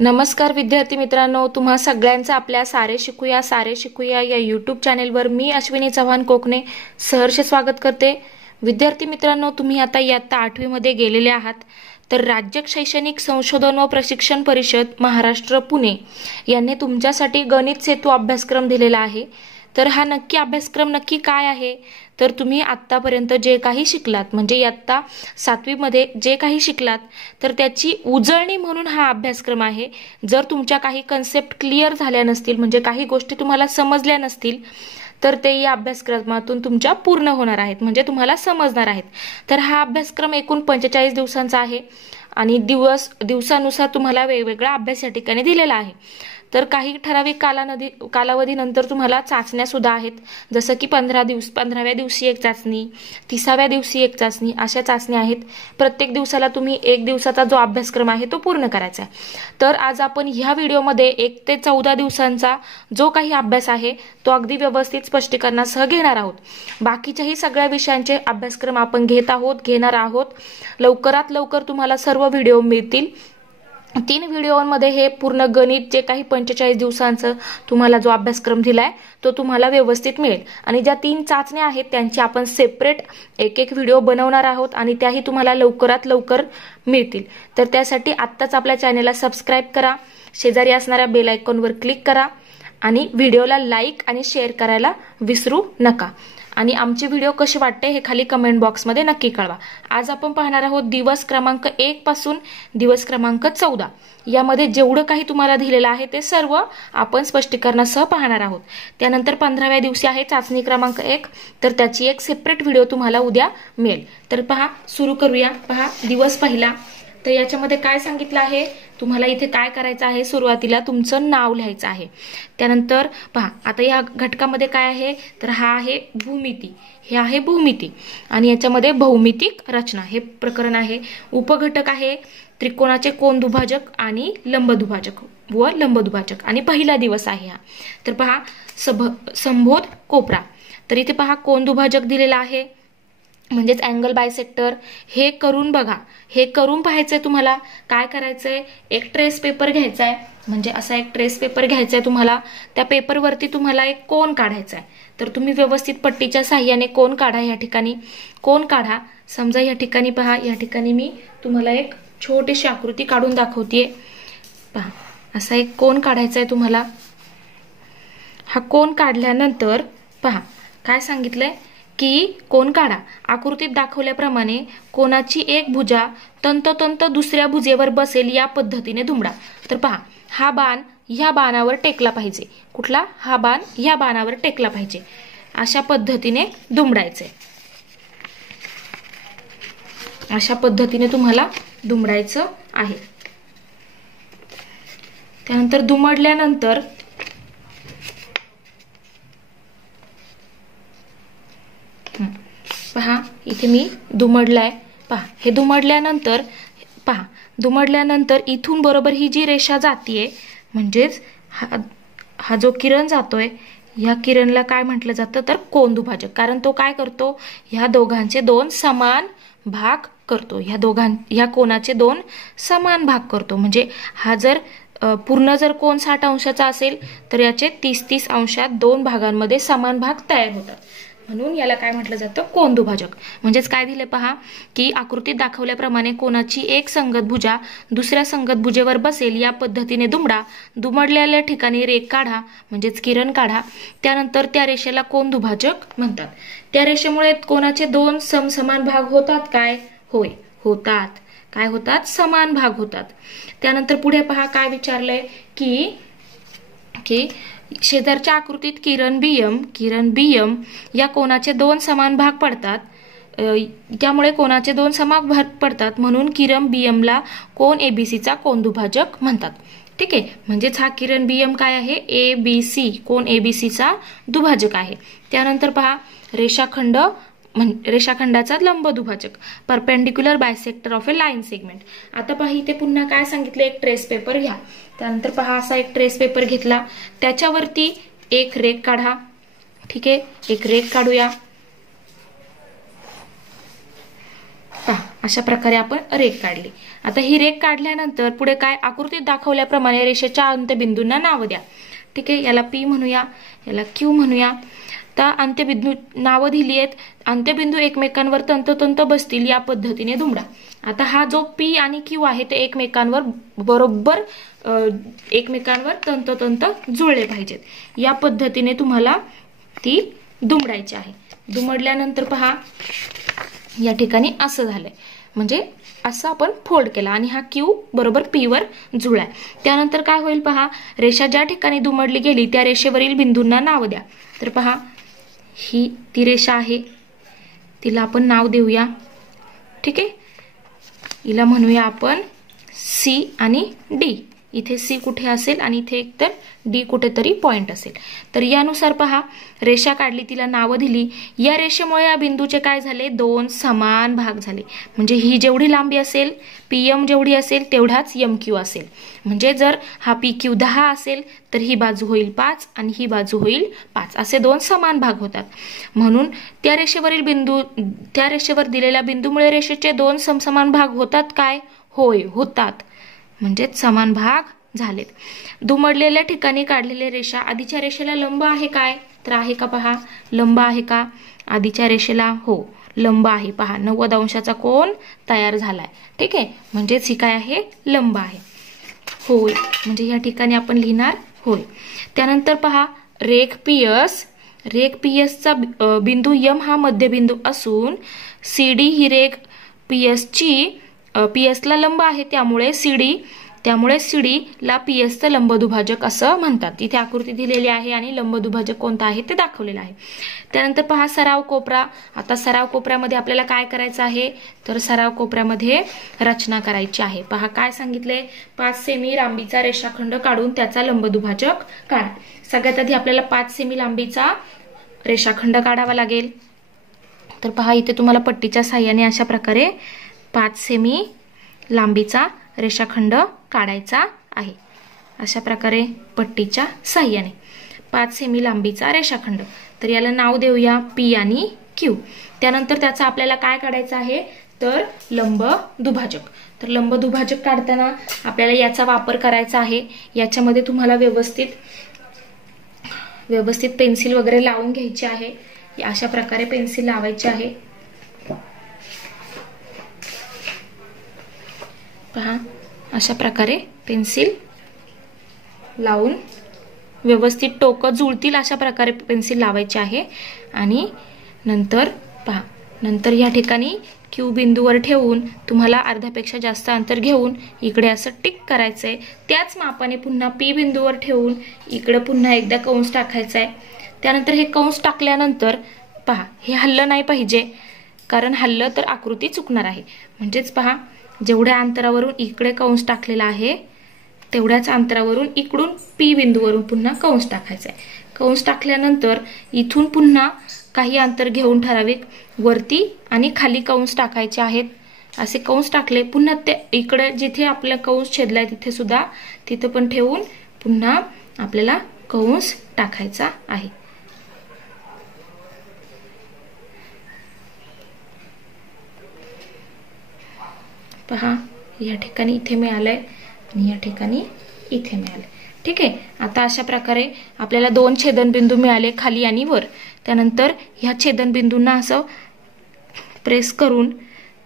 नमस्कार विद्यार्थी मित्रांनो, तुम्हा सगळ्यांचं आपल्या सारे शिकूया या यूट्यूब चॅनेलवर मी अश्विनी चव्हाण कोकणे सहर्ष स्वागत करते। विद्यार्थी मित्रांनो, तुम्ही आता इयत्ता 8वी मध्ये गेलेले आहात। तर राज्य शैक्षणिक संशोधन व प्रशिक्षण परिषद महाराष्ट्र पुणे यांनी तुमच्यासाठी गणित सेतू अभ्यासक्रम दिलेला आहे। तर हा अभ्यासक्रम नक्की काय आहे, तर तुम्ही आतापर्यंत जे काही शिकलात म्हणजे इयत्ता 7वी मध्ये जे काही शिकलात तर त्याची उजळणी म्हणून हा अभ्यासक्रम आहे। जर तुमच्या काही कन्सेप्ट क्लिअर झाल्या नसतील म्हणजे काही गोष्टी तुम्हाला समजल्या नसतील तर ते या अभ्यासक्रमातून तुमच्या पूर्ण होणार आहेत, म्हणजे तुम्हाला समजणार आहेत। तर हा अभ्यासक्रम एकूण 45 दिवसांचा आहे आणि दिवसानुसार तुम्हाला वेगवेगळा अभ्यास या ठिकाणी दिलेला आहे। तर काही ठराविक कालावधीनंतर तुम्हाला चाचण्या सुद्धा आहेत, जसं की 15व्या दिवशी एक चाचणी, 30व्या दिवशी एक चाचणी, अशा चाचण्या आहेत। प्रत्येक दिवसाला तुम्ही एक दिवसाचा जो अभ्यासक्रम आहे तो पूर्ण करायचा आहे। तर आज आपण ह्या व्हिडिओमध्ये 1 ते 14 दिवसांचा जो काही अभ्यास आहे तो अगदी व्यवस्थित स्पष्टीकरणासह घेणार आहोत। बाकीच्याही सगळ्या विषयांचे अभ्यासक्रम आपण घेणार आहोत। लवकरात लवकर तुम्हाला सर्व व्हिडिओ मिळतील। 3 व्हिडिओमध्ये हे पूर्ण गणित जे काही 45 दिवसांचा तुम्हाला जो अभ्यासक्रम दिलाय तो तुम्हाला व्यवस्थित मिळेल। आणि ज्या 3 चाचण्या आहेत त्यांची आपण सेपरेट एक व्हिडिओ बनवणार आहोत आणि त्याही तुम्हाला लवकरात लवकर मिळतील। तर त्यासाठी आत्ताच आपल्या चॅनेलला सबस्क्राइब करा, शेजारी असणाऱ्या बेल आयकॉनवर क्लिक करा आणि व्हिडिओला लाईक आणि शेअर करायला विसरू नका। आणि आमचे व्हिडिओ कसे वाटते हे खाली कमेंट बॉक्समध्ये नक्की कळवा। आज आपण पाहणार आहोत दिवस क्रमांक 1 पासून दिवस क्रमांक 14 यामध्ये जेवढं काही तुम्हाला दिलेलं आहे ते सर्व आपण स्पष्टीकरणासह पाहणार आहोत। त्यानंतर 15व्या दिवशी आहे चाचणी क्रमांक 1, तर त्याची एक सेपरेट व्हिडिओ तुम्हाला उद्या मिळेल। तर पहा, सुरू करूया। पहा, दिवस पहिला। तर याच्यामध्ये काय सांगितलं आहे, तुम्हाला इथे काय करायचं आहे, सुरुवातीला तुमचं नाव लिहायचं आहे। त्यानंतर पहा, आता या घटकामध्ये काय आहे, तर हा आहे भूमिती, हे आहे भूमिती आणि याच्यामध्ये भौमितिक रचना हे प्रकरण आहे। उपघटक आहे त्रिकोणाचे कोन दुभाजक आणि लंब दुभाजक आणि पहिला दिवस आहे हा। तर पहा, संबोध कोपरा। तर इथे पहा कोन दुभाजक दिलेला आहे म्हणजेच अँगल बायसेक्टर। हे करून बघा, हे करून पाहायचंय तुम्हाला। काय करायचंय, एक ट्रेस पेपर घ्यायचा आहे, म्हणजे असा एक ट्रेस पेपर घ्यायचा आहे तुम्हाला। त्या पेपरवरती तुम्हाला एक कोन काढायचा आहे। तर तुम्ही व्यवस्थित पट्टीच्या साहाय्याने कोन काढा। या ठिकाणी कोन काढा। समजा या ठिकाणी पहा, या ठिकाणी मी तुम्हाला एक छोटीशी आकृती काढून दाखवतेय। पहा, असा एक कोन काढायचा आहे तुम्हाला। हा कोन काढल्यानंतर पहा काय सांगितलंय की कोन काढा। आकृतीत दाखवल्याप्रमाणे कोणाची एक भुजा तंतोतंत दुसऱ्या भुजेवर बसेल या पद्धतीने दुमडा। तर पहा, हा बाण ह्या बाणावर टेकला पाहिजे। कुठला, हा बाण ह्या बाणावर टेकला पाहिजे। अशा पद्धतीने दुमडायचे, अशा पद्धतीने तुम्हाला दुमडायचं आहे। त्यानंतर दुमडल्यानंतर पहा, इथे मी दुमडलाय। पहा, हे दुमडल्यानंतर इथून बरोबर ही जी रेषा जातीये म्हणजेच हा जो किरण जातोय या किरणला काय म्हटलं जातं, तर कोन दुभाजक। कारण तो काय करतो, ह्या दोघांचे 2 समान भाग करतो। ह्या कोनाचे 2 समान भाग करतो। म्हणजे हा जर पूर्ण जर कोन 60 अंशाचा असेल तर याचे 30 अंशात 2 भागांमध्ये समान भाग तयार होतात, म्हणून याला काय म्हटलं जातं, कोन दुभाजक। म्हणजेच काय दिले पहा, की आकृतीत दाखवल्याप्रमाणे कोणाची एक संगत भुजा दुसऱ्या संगत भुजेवर बसेल या पद्धतीने दुमडा। दुमडलेल्या ठिकाणी रेघ काढा म्हणजेच किरण काढा। त्यानंतर त्या रेषेला कोन दुभाजक म्हणतात। त्या रेषेमुळे कोणाचे 2 समसमान भाग होतात काय, होय होतात। काय होतात, समान भाग होतात। त्यानंतर पुढे पहा काय विचारलंय की शेजारच्या आकृतीत किरण बियम या कोणाचे 2 समान भाग पडतात। त्यामुळे कोणाचे 2 समान भाग पडतात म्हणून किरण बियमला कोन एबीसीचा कोन दुभाजक म्हणतात। ठीक आहे, म्हणजेच हा किरण बियम काय आहे, एबीसी कोन एबीसीचा दुभाजक आहे। त्यानंतर पहा रेषाखंडाचा लंब दुभाजक, perpendicular bisector of A line segment. आता पहा, इथे पुन्हा काय सांगितलं, एक ट्रेस पेपर घ्या। त्यानंतर पहा, असा एक ट्रेस पेपर घेतला, त्याच्यावरती एक रेघ काढा। ठीक आहे, एक रेघ काढूया। पहा अशा प्रकारे आपण रेघ काढली. आता ही रेघ काढल्यानंतर पुढे काय, आकृतीत दाखवल्याप्रमाणे रेषेच्या अंत्यबिंदूंना नाव द्या. ठीक आहे, याला P म्हणूया, याला Q म्हणूया. तर अंत्यबिंदू नावं दिली आहेत. अंत्यबिंदू एकमेकांवर तंतोतंत बसतील या पद्धतीने दुमडा. आता हा जो P आणि Q आहे ते एकमेकांवर बरोबर एकमेकांवर तंतोतंत जुळले पाहिजेत. या पद्धतीने तुम्हाला ती दुमडायची आहे. दुमडल्यानंतर पहा या ठिकाणी असं झालंय, म्हणजे असं आपण फोल्ड केला आणि हा Q बरोबर P वर जुळलाय. त्यानंतर काय होईल पहा, रेषा ज्या ठिकाणी दुमडली गेली त्या रेषेवरील बिंदूंना नाव द्या. तर पहा ही ती रेषा आहे, तिला आपण नाव देऊया. ठीक आहे, हिला म्हणूया आपण C आणि D. इथे C कुठे असेल आणि इथे एकतर D कुठेतरी पॉइंट असेल. तर यानुसार पहा रेषा काढली, तिला नावं दिली. या रेषेमुळे या बिंदूचे काय झाले, दोन समान भाग झाले. म्हणजे ही जेवढी लांबी असेल PM जेवढी असेल तेवढाच MQ असेल. म्हणजे जर हा PQ 10 असेल तर ही बाजू होईल 5 आणि ही बाजू होईल 5, असे दोन समान भाग होतात. म्हणून त्या रेषेवर दिलेल्या बिंदूमुळे रेषेचे दोन समसमान भाग होतात काय, होय होतात, म्हणजेच समान भाग झालेत. दुमडलेल्या ठिकाणी काढलेल्या रेषा आधीच्या रेषेला लंब आहे काय, तर आहे का पहा, लंब आहे का आधीच्या रेषेला, हो लंब आहे. पहा 90 अंशाचा कोन तयार झालाय. ठीक आहे, म्हणजेच ही काय आहे, लंब आहे. होय म्हणजे या ठिकाणी आपण लिहिणार होय. त्यानंतर पहा रेघ PS चा बिंदू M हा मध्यबिंदू असून CD ही रेघ PS ला लंब आहे, त्यामुळे CD ला PS चं लंबदुभाजक असं म्हणतात. इथे आकृती दिलेली आहे आणि लंबदुभाजक कोणता आहे ते दाखवलेलं आहे. त्यानंतर पहा सराव कोपरा. आता सराव कोपऱ्यामध्ये आपल्याला काय करायचं आहे, तर सराव कोपऱ्यामध्ये रचना करायची आहे. पहा काय सांगितले, 5 सेमी लांबीचा रेषाखंड काढून त्याचा लंबदुभाजक काढा. सगळ्यात आधी आपल्याला 5 सेमी लांबीचा रेषाखंड काढावा लागेल. तर पहा इथे तुम्हाला पट्टीच्या साहाय्याने अशा प्रकारे 5 सेमी लांबीचा रेषाखंड काढायचा आहे. अशा प्रकारे पट्टीच्या साहाय्याने 5 सेमी लांबीचा रेषाखंड. तर याला नाव देऊया P आणि Q. त्यानंतर त्याचा आपल्याला काय काढायचं आहे, तर लंब दुभाजक. तर लंब दुभाजक काढताना आपल्याला याचा वापर करायचा आहे. याच्यामध्ये तुम्हाला व्यवस्थित पेन्सिल वगैरे लावून घ्यायची आहे. अशा प्रकारे पेन्सिल लावायची आहे. पहा अशा प्रकारे पेन्सिल लावून व्यवस्थित टोकं जुळतील अशा प्रकारे पेन्सिल लावायची आहे. आणि नंतर पहा, नंतर या ठिकाणी Q बिंदूवर ठेवून तुम्हाला अर्ध्यापेक्षा जास्त अंतर घेऊन इकडे असं टिक करायचंय. त्याच मापाने पुन्हा P बिंदूवर ठेवून इकडे पुन्हा एकदा कंस टाकायचा आहे. त्यानंतर हे कंस टाकल्यानंतर पहा हे हल्लं नाही पाहिजे, कारण हल्लं तर आकृती चुकणार आहे. म्हणजेच पहा जेवढ्या अंतरावरून इकडे कंस टाकलेला आहे तेवढ्याच अंतरावरून इकडून P बिंदूवरून पुन्हा कंस टाकायचा आहे. कंस टाकल्यानंतर इथून पुन्हा काही अंतर घेऊन ठराविक वरती आणि खाली कंस टाकायचे आहेत. असे कंस टाकले, पुन्हा ते इकडे जिथे आपला कंस छेदलाय तिथे पण ठेवून पुन्हा आपल्याला कंस टाकायचा आहे. पहा या ठिकाणी इथे मिळालंय आणि या ठिकाणी इथे मिळालंय. ठीक आहे, आता अशा प्रकारे आपल्याला 2 छेदनबिंदू मिळाले खाली आणि वर. त्यानंतर ह्या छेदनबिंदूंना असं प्रेस करून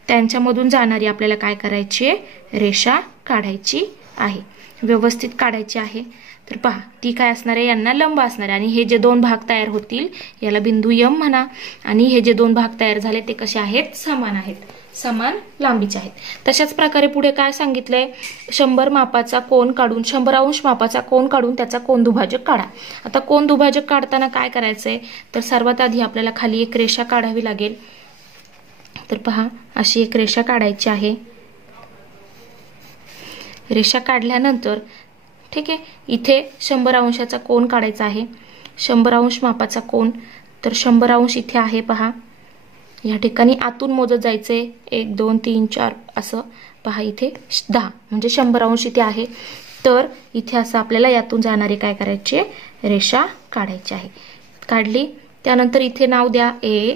त्यांच्यामधून जाणारी आपल्याला काय करायची आहे, रेषा काढायची आहे, व्यवस्थित काढायची आहे. तर पहा ती काय असणार आहे, यांना लंब असणार आहे. आणि हे जे 2 भाग तयार होतील याला बिंदू M म्हणा. आणि हे जे 2 भाग तयार झाले ते कसे आहेत, समान आहेत, समान लांबीचे आहेत. तशाच प्रकारे पुढे काय सांगितलंय, 100 मापाचा कोन काढून 100 अंश मापाचा कोन काढून त्याचा कोन दुभाजक काढा. आता कोन दुभाजक काढताना काय करायचंय, तर सर्वात आधी आपल्याला खाली एक रेषा काढावी लागेल. तर पहा अशी एक रेषा काढायची आहे. रेषा काढल्यानंतर ठीक आहे, इथे 100 अंशाचा कोन काढायचा आहे. 100 अंश मापाचा कोन, तर 100 अंश इथे आहे. पहा या ठिकाणी आतून मोजत जायचे, 1 2 3 4 असं. पहा इथे 10 म्हणजे 100 अंश इथे आहे. तर इथे असं आपल्याला यातून जाणारी काय करायची, रेषा काढायची आहे. काढली. त्यानंतर इथे नाव द्या A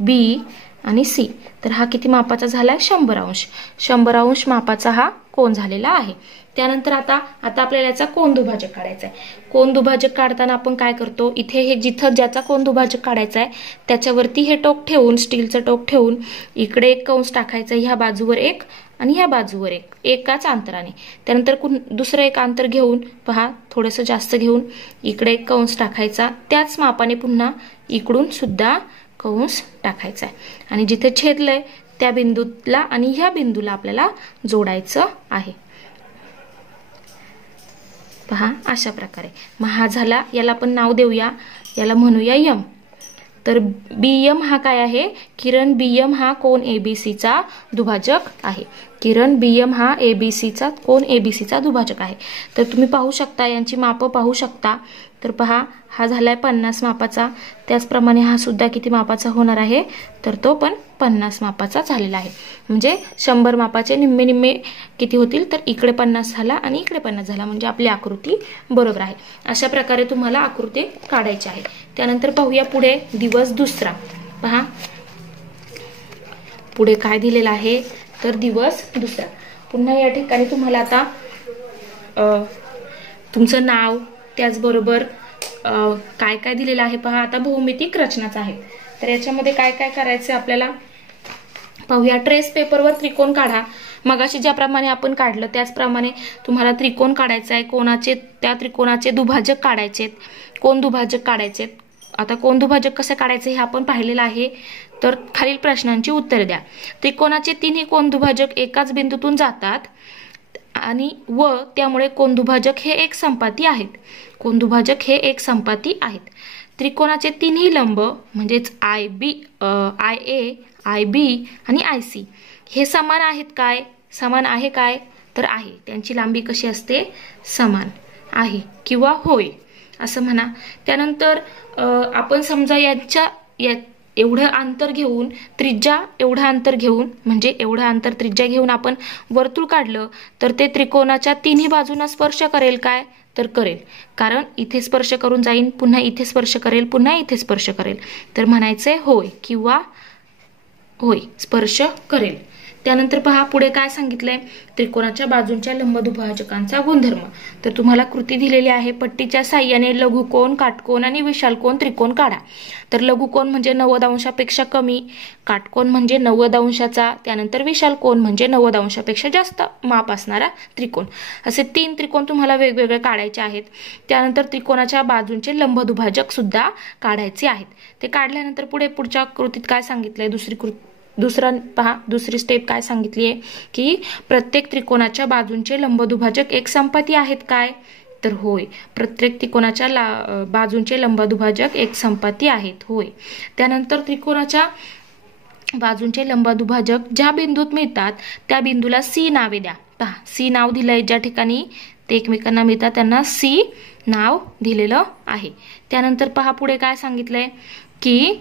B आणि सी. तर हा किती मापाचा झाला? 100 अंश. 100 अंश मापाचा हा कोन झालेला आहे. त्यानंतर आता आपल्याला याचा कोन दुभाजक काढायचा आहे. कोन दुभाजक काढताना आपण काय करतो, इथे हे जिथं ज्याचा कोन दुभाजक काढायचा आहे त्याच्यावरती हे टोक ठेवून, स्टीलचं टोक ठेवून इकडे एक कंस टाकायचा, ह्या बाजूवर एक आणि ह्या बाजूवर एक, एकाच अंतराने. त्यानंतर दुसरं एक अंतर घेऊन पहा, थोडंसं जास्त घेऊन इकडे एक कंस टाकायचा, त्याच मापाने पुन्हा इकडून सुद्धा कंस टाकायचा आहे आणि जिथे छेदलंय त्या बिंदूला आणि ह्या बिंदूला आपल्याला जोडायचं आहे. पहा अशा प्रकारे. मग हा झाला, याला आपण नाव देऊया, याला म्हणूया यम. तर BM हा काय आहे? किरण BM हा कोन ABCचा दुभाजक आहे. किरण BM हा ABCचा कोन ABCचा दुभाजक आहे. तर तुम्ही पाहू शकता, यांची मापं पाहू शकता. तर पहा, हा झालाय 50 मापाचा. त्याचप्रमाणे हा सुद्धा किती मापाचा होणार आहे? तर तो पण 50 मापाचा झालेला आहे. म्हणजे 100 मापाचे निम्मे निम्मे किती होतील? तर इकडे 50 झाला आणि इकडे 50 झाला, म्हणजे आपली आकृती बरोबर आहे. अशा प्रकारे तुम्हाला आकृती काढायची आहे. त्यानंतर पाहूया पुढे दिवस दुसरा. पहा पुढे काय दिलेलं आहे? तर दिवस दुसरा. पुन्हा या ठिकाणी तुम्हाला आता तुमचं नाव, त्याचबरोबर काय काय दिलेलं आहे पहा. आता भौमितिक रचनाच आहेत. तर याच्यामध्ये काय काय करायचं आपल्याला पाहूया. ट्रेस पेपरवर त्रिकोण काढा. मगाशी ज्याप्रमाणे आपण काढलं त्याचप्रमाणे तुम्हाला त्रिकोण काढायचा आहे. कोणाचे, त्या त्रिकोणाचे दुभाजक काढायचे, कोन दुभाजक काढायचे. आता कोन दुभाजक कसं काढायचं हे आपण पाहिलेलं आहे. तर खालील प्रश्नांची उत्तरे द्या. त्रिकोणाचे तिन्ही कोन दुभाजक एकाच बिंदूतून जातात आणि त्यामुळे कोन दुभाजक हे एक संपाती आहेत. कोन दुभाजक हे एक संपाती आहेत. त्रिकोणाचे तिन्ही लंब म्हणजेच IA, IB आणि IC हे समान आहेत काय? समान आहे काय? तर आहे. त्यांची लांबी कशी असते? समान आहे किंवा होय असं म्हणा. त्यानंतर आपण समजा यांच्या एवढं अंतर घेऊन, त्रिज्या एवढं अंतर घेऊन, म्हणजे एवढं अंतर त्रिज्या घेऊन आपण वर्तुळ काढलं तर ते त्रिकोणाच्या तिन्ही बाजूंना स्पर्श करेल काय? तर करेल. कारण इथे स्पर्श करून जाईन, पुन्हा इथे स्पर्श करेल, पुन्हा इथे स्पर्श करेल. तर म्हणायचंय होय किंवा होय स्पर्श करेल. त्यानंतर पहा पुढे काय सांगितलंय? त्रिकोणाच्या बाजूंच्या लंबदुभाजकांचा गुणधर्म. तर तुम्हाला कृती दिलेली आहे. पट्टीच्या साह्याने लघुकोन, काटकोन आणि विशालकोन त्रिकोण काढा. तर लघुकोन म्हणजे 90 अंशापेक्षा कमी, काटकोन म्हणजे 90 अंशाचा, त्यानंतर विशालकोन म्हणजे 90 अंशापेक्षा जास्त माप असणारा त्रिकोण. असे 3 त्रिकोण तुम्हाला वेगवेगळे काढायचे आहेत. त्यानंतर त्रिकोणाच्या बाजूंचे लंबदुभाजक सुद्धा काढायचे आहेत. ते काढल्यानंतर पुढच्या कृतीत काय सांगितलंय? दुसरी स्टेप काय सांगितली आहे की प्रत्येक त्रिकोणाच्या बाजूंचे लंबदुभाजक एक संपाती आहेत काय? तर होय, प्रत्येक त्रिकोणाच्या बाजूंचे लंबदुभाजक एक संपाती आहेत. होय. त्यानंतर त्रिकोणाच्या बाजूंचे लंबदुभाजक ज्या बिंदूत मिळतात त्या बिंदूला C नावे द्या. पहा C नाव दिलंय. ज्या ठिकाणी ते एकमेकांना मिळतात त्यांना C नाव दिलेलं आहे. त्यानंतर पहा पुढे काय सांगितलंय की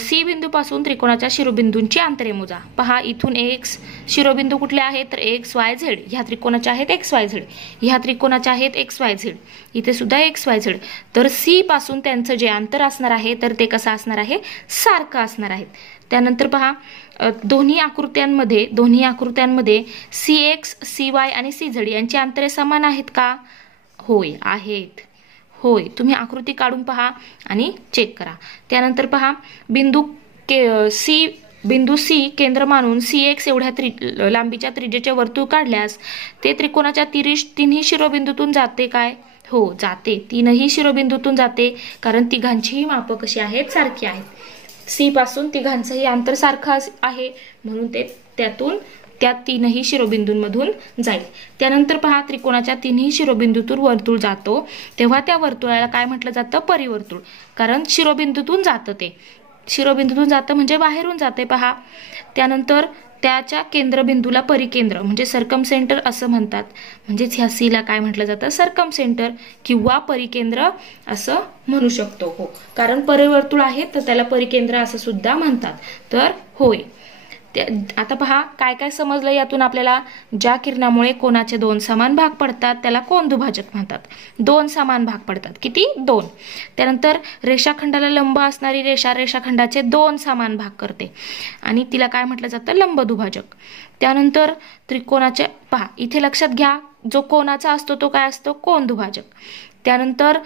C बिंदूपासून त्रिकोणाच्या शिरोबिंदूंची अंतरे मोजा. पहा इथून X शिरोबिंदू कुठले आहेत? तर XYZ. ह्या त्रिकोणाच्या आहेत XYZ, ह्या त्रिकोणाच्या आहेत XYZ, इथे सुद्धा XYZ. तर C पासून त्यांचं जे अंतर असणार आहे तर ते कसं असणार आहे? सारखं असणार आहे. त्यानंतर पहा दोन्ही आकृत्यांमध्ये CX, CY आणि CZ यांची अंतरे समान आहेत का? होय आहेत. होय. तुम्ही आकृती काढून पहा आणि चेक करा. त्यानंतर पहा बिंदू C केंद्र मानून CX एवढ्या लांबीच्या त्रिज्येचे वर्तुळ काढल्यास ते त्रिकोणाच्या तिन्ही शिरोबिंदूतून जाते काय? हो जाते. तीनही शिरोबिंदूतून जाते, कारण तिघांचीही मापं कशी आहेत? सारखी आहेत. C पासून तिघांचंही अंतर सारखं आहे, म्हणून ते त्यातून त्या तीनही शिरोबिंदूंमधून जाईल. त्यानंतर पहा त्रिकोणाच्या तिन्ही शिरोबिंदूतून वर्तुळ जातो तेव्हा त्या वर्तुळाला काय म्हटलं जातं? परिवर्तुळ. कारण शिरोबिंदूतून जातं, ते शिरोबिंदूतून जातं म्हणजे बाहेरून जाते. पहा त्यानंतर त्याच्या केंद्रबिंदूला परिकेंद्र म्हणजे सर्कम सेंटर असं म्हणतात. म्हणजेच ह्या C ला काय म्हटलं जातं? सर्कम सेंटर किंवा परिकेंद्र असं म्हणू शकतो. हो, कारण परिवर्तुळ आहे तर त्याला परिकेंद्र असं सुद्धा म्हणतात. तर होय. आता पहा काय काय समजलं यातून आपल्याला. ज्या किरणामुळे कोनाचे 2 समान भाग पडतात त्याला कोन दुभाजक म्हणतात. 2 समान भाग पडतात, किती? 2. त्यानंतर रेषाखंडाला लंब असणारी रेषा रेषाखंडाचे 2 समान भाग करते आणि तिला काय म्हटलं जातं? लंब दुभाजक. त्यानंतर त्रिकोणाचे पहा इथे लक्षात घ्या, जो कोनाचा असतो तो काय असतो? कोन दुभाजक. त्यानंतर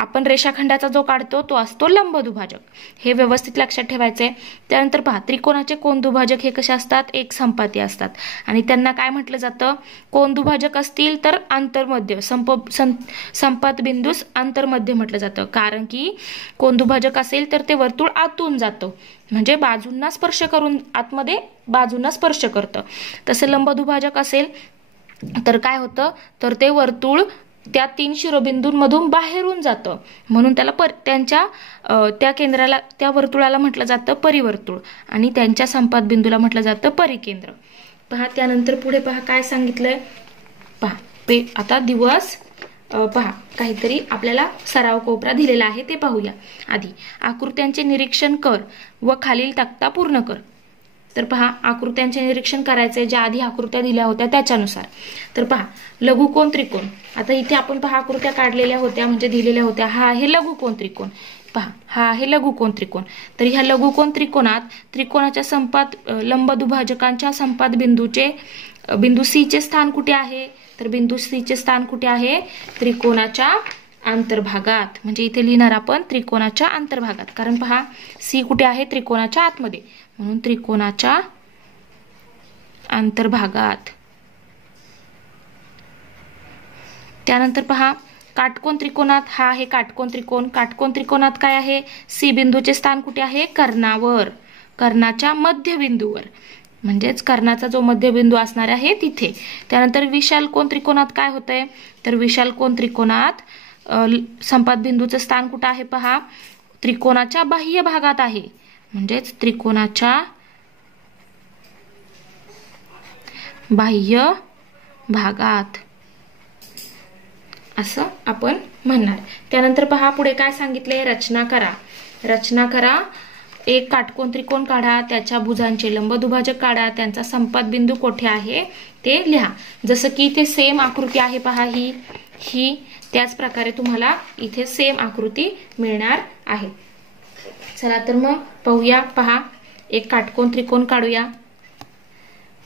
आपण रेषाखंडाचा जो काढतो तो असतो लंब दुभाजक. हे व्यवस्थित लक्षात ठेवायचे. त्यानंतर पहा त्रिकोणाचे कोन दुभाजक हे कसे असतात? एक संपाती असतात आणि त्यांना काय म्हटलं जातं? कोन दुभाजक असतील तर आंतरमध्य संपात बिंदूस आंतरमध्य म्हटलं जातं. कारण की कोन दुभाजक असेल तर ते वर्तुळ आतून जातं, म्हणजे बाजूंना स्पर्श करून आतमध्ये बाजूंना स्पर्श करतं. तसं लंब दुभाजक असेल तर काय होतं? तर ते वर्तुळ त्या 3 शिरोबिंदूंमधून बाहेरून जातं, म्हणून त्याला त्या केंद्राला त्या वर्तुळाला म्हटलं जातं परिवर्तुळ आणि त्यांच्या संपात बिंदूला म्हटलं जातं परिकेंद्र. पहा त्यानंतर पुढे पहा काय सांगितलंय. पहा आता दिवस पहा काहीतरी आपल्याला सराव कोपरा दिलेला आहे ते पाहूया. आधी आकृत्यांचे निरीक्षण कर व खालील तक्ता पूर्ण कर. तर पहा आकृत्यांचे निरीक्षण करायचे, ज्या आधी आकृत्या दिल्या होत्या त्याच्यानुसार. तर पहा लघुकोन त्रिकोण. आता इथे आपण पहा आकृत्या काढलेल्या होत्या म्हणजे दिलेल्या होत्या. हा आहे लघुकोन त्रिकोण. पहा हा आहे लघुकोन त्रिकोण. तर ह्या लघुकोन त्रिकोणात त्रिकोणाच्या संपात लंब दुभाजकांच्या संपात बिंदू सी चे स्थान कुठे आहे? तर बिंदू सी चे स्थान कुठे आहे? त्रिकोणाच्या अंतर्भागात. म्हणजे इथे लिहिणार आपण त्रिकोणाच्या अंतर्भागात, कारण पहा सी कुठे आहे? त्रिकोणाच्या आतमध्ये, म्हणून त्रिकोणाच्या अंतर्भागात. त्यानंतर पहा काटकोन त्रिकोणात. हा आहे काटकोन त्रिकोण. काटकोन त्रिकोणात काय आहे? सी बिंदूचे स्थान कुठे आहे? कर्णावर, कर्णाच्या मध्यबिंदूवर, म्हणजेच कर्णाचा जो मध्यबिंदू असणार आहे तिथे. त्यानंतर विशाल कोन त्रिकोणात काय होतंय? तर विशाल कोन त्रिकोणात संपात बिंदूचं स्थान कुठं आहे? पहा त्रिकोणाच्या बाह्य भागात आहे, म्हणजेच त्रिकोणाच्या बाह्य भागात असं आपण म्हणणार. त्यानंतर पहा पुढे काय सांगितले? रचना करा. रचना करा. एक काटकोन त्रिकोण काढा, त्याच्या भुजांचे लंब दुभाजक काढा, त्यांचा संपात बिंदू कोठे आहे ते लिहा. जसं की इथे सेम आकृती आहे पहा, ही त्याच प्रकारे तुम्हाला इथे सेम आकृती मिळणार आहे. चला तर मग पाहूया. पहा एक काटकोन त्रिकोण काढूया.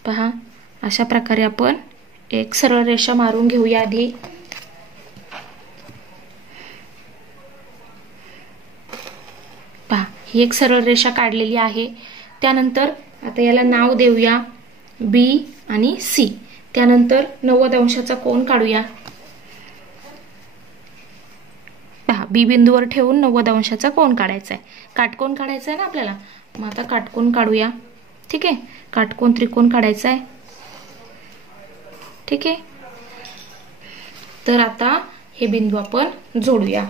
पहा अशा प्रकारे आपण एक सरळ रेषा मारून घेऊया. आधी पहा ही एक सरळ रेषा काढलेली आहे. त्यानंतर आता याला नाव देऊया बी आणि सी. त्यानंतर 90 अंशाचा कोन काढूया. पहा बी बिंदूवर ठेवून 90 अंशाचा कोन काढायचा आहे. काटकोन काढायचा आहे ना आपल्याला, मग आता काटकोन काढूया. ठीक आहे, काटकोन त्रिकोण काढायचा आहे. ठीक आहे, तर आता हे बिंदू आपण जोडूया.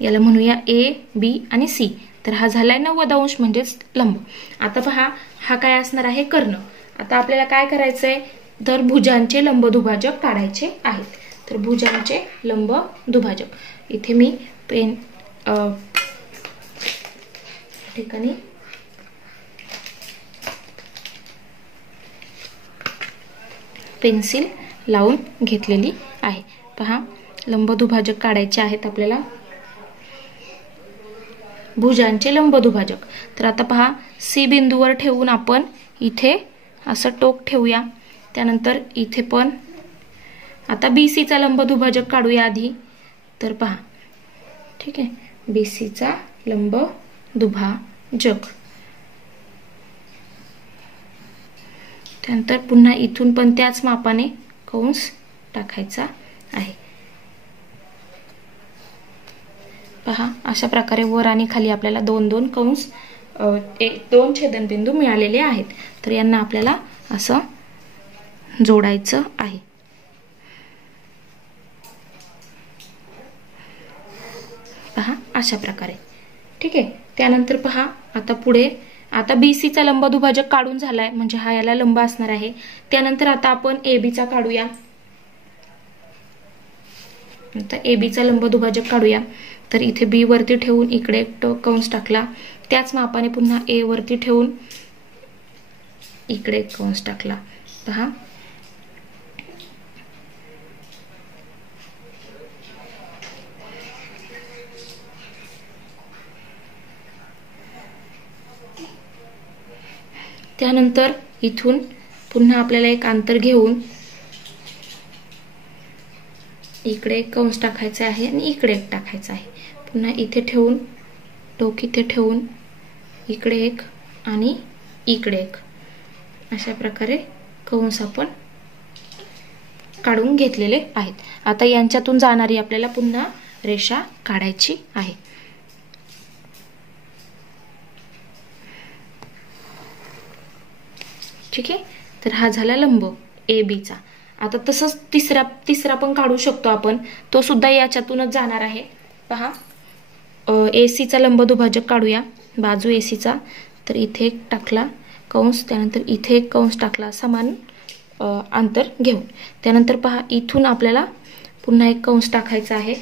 याला म्हणूया ए, बी आणि सी. तर हा झालाय 90 अंश म्हणजेच लंब. आता पहा हा काय असणार आहे? कर्ण. आता आपल्याला काय करायचंय? तर भुजांचे लंब दुभाजक काढायचे आहेत. तर भुजांचे लंब दुभाजक इथे मी पेन ठिकाणी पेन्सिल लावून घेतलेली आहे. पहा लंब दुभाजक काढायचे आहेत आपल्याला, भुजांचे लंब दुभाजक. तर आता पहा सी बिंदूवर ठेवून आपण इथे असं टोक ठेवूया. त्यानंतर इथे पण आता BC चा लंब दुभाजक काढूया आधी. तर पहा ठीक आहे, BC चा लंब दुभाजक. त्यानंतर पुन्हा इथून पण त्याच मापाने कंस टाकायचा आहे. पहा अशा प्रकारे वर आणि खाली आपल्याला 2-2 कंस 2 छेदनबिंदू मिळालेले आहेत. तर यांना आपल्याला असं जोडायचं आहे. पहा अशा प्रकारे. ठीक आहे, त्यानंतर पहा आता पुढे आता BC चा लंब दुभाजक काढून झालाय, म्हणजे हा याला लंब असणार आहे. त्यानंतर आता आपण AB चा काढूया. आता AB चा लंबदुभाजक काढूया. तर इथे B वरती ठेवून इकडे एक कंस टाकला, त्याच मापाने पुन्हा A वरती ठेवून इकडे एक कंस टाकला. पहा त्यानंतर इथून पुन्हा आपल्याला एक अंतर घेऊन इकडे एक कंस टाकायचा आहे आणि इकडे एक टाकायचा आहे. पुन्हा इथे ठेवून टोक इथे ठेवून इकडे एक आणि इकडे एक अशा प्रकारे कंस आपण काढून घेतलेले आहेत. आता यांच्यातून जाणारी आपल्याला पुन्हा रेषा काढायची आहे. ठीक आहे. तर हा झाला लंब AB चा. आता तसंच तिसरा पण काढू शकतो आपण, तो सुद्धा याच्यातूनच जाणार आहे. पहा AC चा लंबदुभाजक काढूया, बाजू AC चा. तर इथे एक टाकला कंस, त्यानंतर इथे एक कंस टाकला समान अंतर घेऊन. त्यानंतर पहा इथून आपल्याला पुन्हा एक कंस टाकायचा आहे.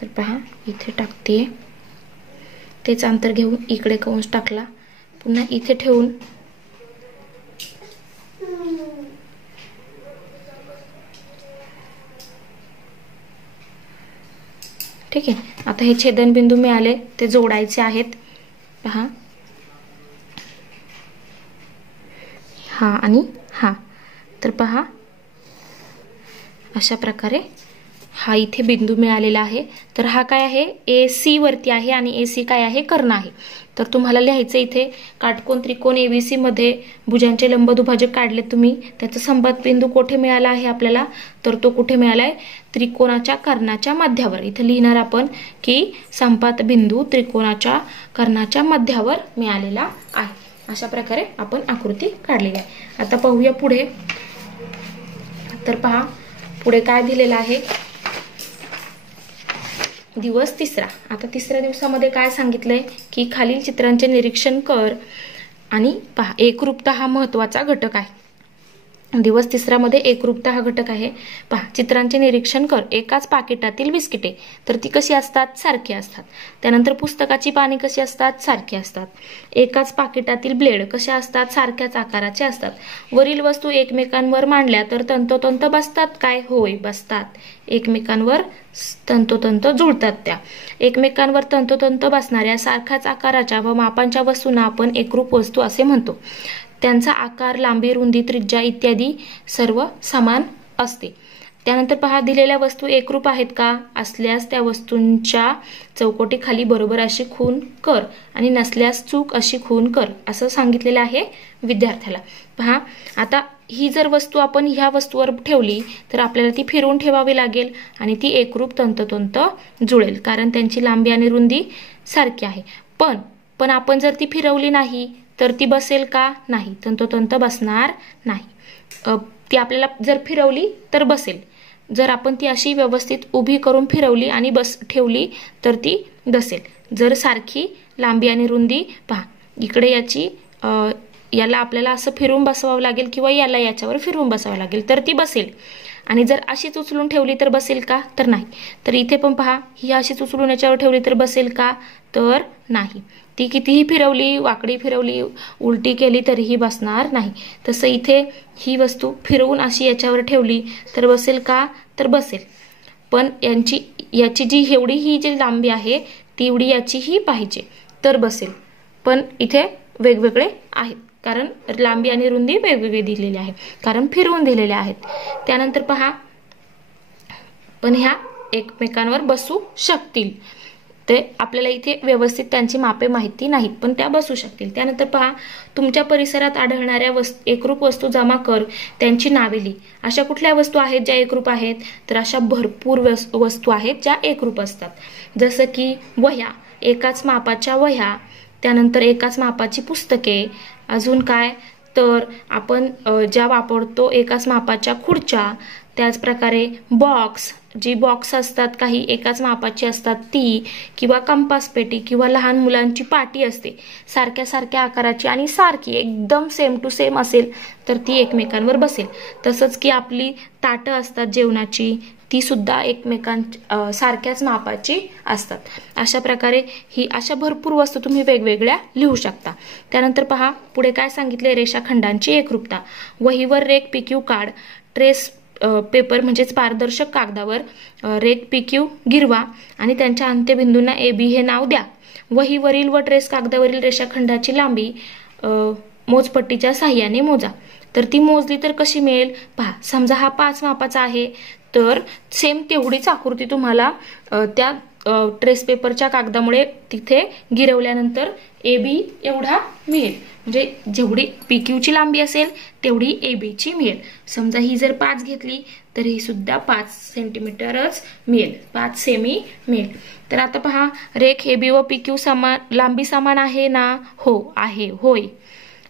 तर पहा इथे टाकते, तेच अंतर घेऊन इकडे कंस टाकला, पुन्हा इथे ठेवून ठीक आहे. आता हे छेदनबिंदू मिळाले, ते जोडायचे आहेत. पहा हा आणि हा. तर पहा अशा प्रकारे हा इथे बिंदू मिळालेला आहे. तर हा काय आहे, AC वरती आहे आणि AC काय आहे, कर्ण आहे. तर तुम्हाला लिहायचं इथे काटकोन त्रिकोण ABC मध्ये भुजांचे लंबदुभाजक काढले तुम्ही, त्याचा संपात बिंदू कुठे मिळाला आहे आपल्याला, तर तो कुठे मिळाला आहे, त्रिकोणाच्या कर्णाच्या मध्यावर. इथे लिहिणार आपण की संपात बिंदू त्रिकोणाच्या कर्णाच्या मध्यावर मिळालेला आहे. अशा प्रकारे आपण आकृती काढलेली आहे. आता पाहूया पुढे. तर पहा पुढे काय दिलेलं आहे, दिवस तिसरा. आता तिसऱ्या दिवसामध्ये काय सांगितलंय की खालील चित्रांचे निरीक्षण कर आणि पहा एकरूपता हा महत्वाचा घटक आहे. दिवस तिसऱ्यामध्ये एकरूपता हा घटक आहे. पहा चित्रांचे निरीक्षण कर. एकाच पाकिटातील बिस्किटे, तर ती कशी असतात, सारखी असतात. त्यानंतर पुस्तकाची पाने कशी असतात, सारखी असतात. एकाच पाकिटातील ब्लेड कशा असतात, सारख्याच आकाराचे असतात. वरील वस्तू एकमेकांवर मांडल्या तर तंतोतंत बसतात काय, होय बसतात. एकमेकांवर तंतोतंत जुळतात. त्या एकमेकांवर तंतोतंत बसणाऱ्या सारख्याच आकाराच्या व मापांच्या वस्तूंना आपण एकरूप वस्तू असे म्हणतो. त्यांचा आकार, लांबी, रुंदी, त्रिज्या इत्यादी सर्व समान असते. त्यानंतर पहा दिलेल्या वस्तू एकरूप आहेत का, असल्यास त्या वस्तूंच्या चौकटी खाली बरोबर अशी खूण कर आणि नसल्यास चूक अशी खूण कर, असं सांगितलेलं आहे विद्यार्थ्याला. पहा आता ही जर वस्तू आपण ह्या वस्तूवर ठेवली तर आपल्याला ती फिरवून ठेवावी लागेल आणि ती एकरूप तंतोतंत जुळेल, कारण त्यांची लांबी आणि रुंदी सारखी आहे. पण आपण जर ती फिरवली नाही तर ती बसेल का, नाही, तंतोतंत बसणार नाही. ती आपल्याला जर फिरवली तर बसेल. जर आपण ती अशी व्यवस्थित उभी करून फिरवली आणि ठेवली तर ती बसेल. जर सारखी लांबी आणि रुंदी, पहा इकडे याला आपल्याला असं फिरवून बसवावं लागेल किंवा याला याच्यावर फिरवून बसवावं लागेल तर ती बसेल. आणि जर अशीच उचलून ठेवली तर बसेल का, तर नाही. तर इथे पण पहा ही अशीच उचलून याच्यावर ठेवली तर बसेल का, तर नाही. ती कितीही फिरवली, वाकडी फिरवली, उलटी केली तरीही बसणार नाही. तसं इथे ही वस्तू फिरवून अशी याच्यावर ठेवली तर बसेल का, तर बसेल. पण याची जी एवढी ही जी लांबी आहे तेवढी याची ही पाहिजे तर बसेल. पण इथे वेगवेगळे आहेत, कारण लांबी आणि रुंदी वेगवेगळी दिलेली आहे, कारण फिरवून दिलेल्या आहेत. त्यानंतर पहा पण ह्या एकमेकांवर बसू शकतील. ते आपल्याला इथे व्यवस्थित त्यांची मापे माहिती नाहीत, पण त्या बसू शकतील. त्यानंतर पहा तुमच्या परिसरात आढळणाऱ्या एकरूप वस्तू जमा कर, त्यांची नावे लिही. अशा कुठल्या वस्तू आहेत ज्या एकरूप आहेत, तर अशा भरपूर वस्तू आहेत ज्या एकरूप असतात. जसं की वह्या, एकाच मापाच्या वह्या, त्यानंतर एकाच मापाची पुस्तके, अजून काय तर आपण ज्या वापरतो एकाच मापाच्या खुर्च्या, त्याच प्रकारे बॉक्स, जी बॉक्स असतात काही एकाच मापाची असतात ती, किंवा कंपास पेटी किंवा लहान मुलांची पाटी असते सारख्या सारख्या आकाराची आणि सारखी एकदम सेम टू सेम असेल तर ती एकमेकांवर बसेल. तसंच की आपली ताटं असतात जेवणाची, ती सुद्धा सारख्याच मापाची असतात. अशा प्रकारे ही अशा भरपूर वस्तू तुम्ही वेगवेगळ्या लिहू शकता. त्यानंतर पहा पुढे काय सांगितले, रेषाखंडांची एकरूपता. वहीवर रेख PQ काढ. ट्रेस पेपर म्हणजेच पारदर्शक कागदावर रेख PQ गिरवा आणि त्यांच्या अंत्यबिंदूंना AB हे नाव द्या. वहीवरील व ट्रेस कागदावरील रेषाखंडाची लांबी मोजपट्टीच्या साह्याने मोजा. तर ती मोजली तर कशी मिळेल पहा. समजा हा 5 मापाचा आहे तर सेम तेवढीच आकृती तुम्हाला त्या ट्रेस पेपरच्या कागदामुळे तिथे गिरवल्यानंतर AB एवढा मिळेल. म्हणजे जेवढी PQ ची लांबी असेल तेवढी AB ची मिळेल. समजा ही जर 5 घेतली तर ही सुद्धा 5 सेंटीमीटरच मिळेल, 5 सेमी मिळेल. तर आता पहा रेख AB व PQ लांबी समान आहे ना? हो आहे, होय.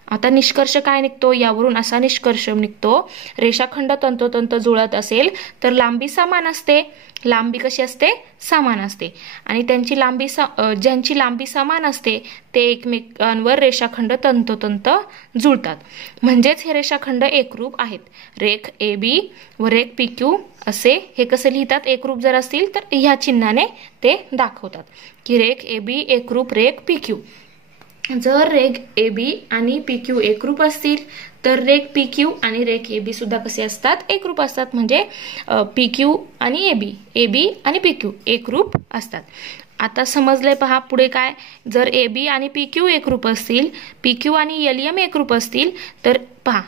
आता निष्कर्ष काय निघतो यावरून? असा निष्कर्ष निघतो, रेषाखंड तंतोतंत जुळत असेल तर लांबी समान असते. लांबी कशी असते? समान असते. आणि ज्यांची लांबी समान असते ते एकमेकांवर रेषाखंड तंतोतंत जुळतात. म्हणजेच हे रेषाखंड एकरूप आहेत. रेख AB व रेख PQ असे हे कसे लिहितात? एकरूप जर असतील तर ह्या चिन्हाने ते दाखवतात की रेख AB एकरूप रेख PQ. जर रेख AB आणि PQ एकरूप असतील तर रेख PQ आणि रेख AB सुद्धा कसे असतात? एकरूप असतात. म्हणजे PQ आणि AB आणि PQ एकरूप असतात. आता समजले पहा पुढे काय. जर AB आणि PQ एकरूप असतील, PQ आणि LM एकरूप असतील तर पहा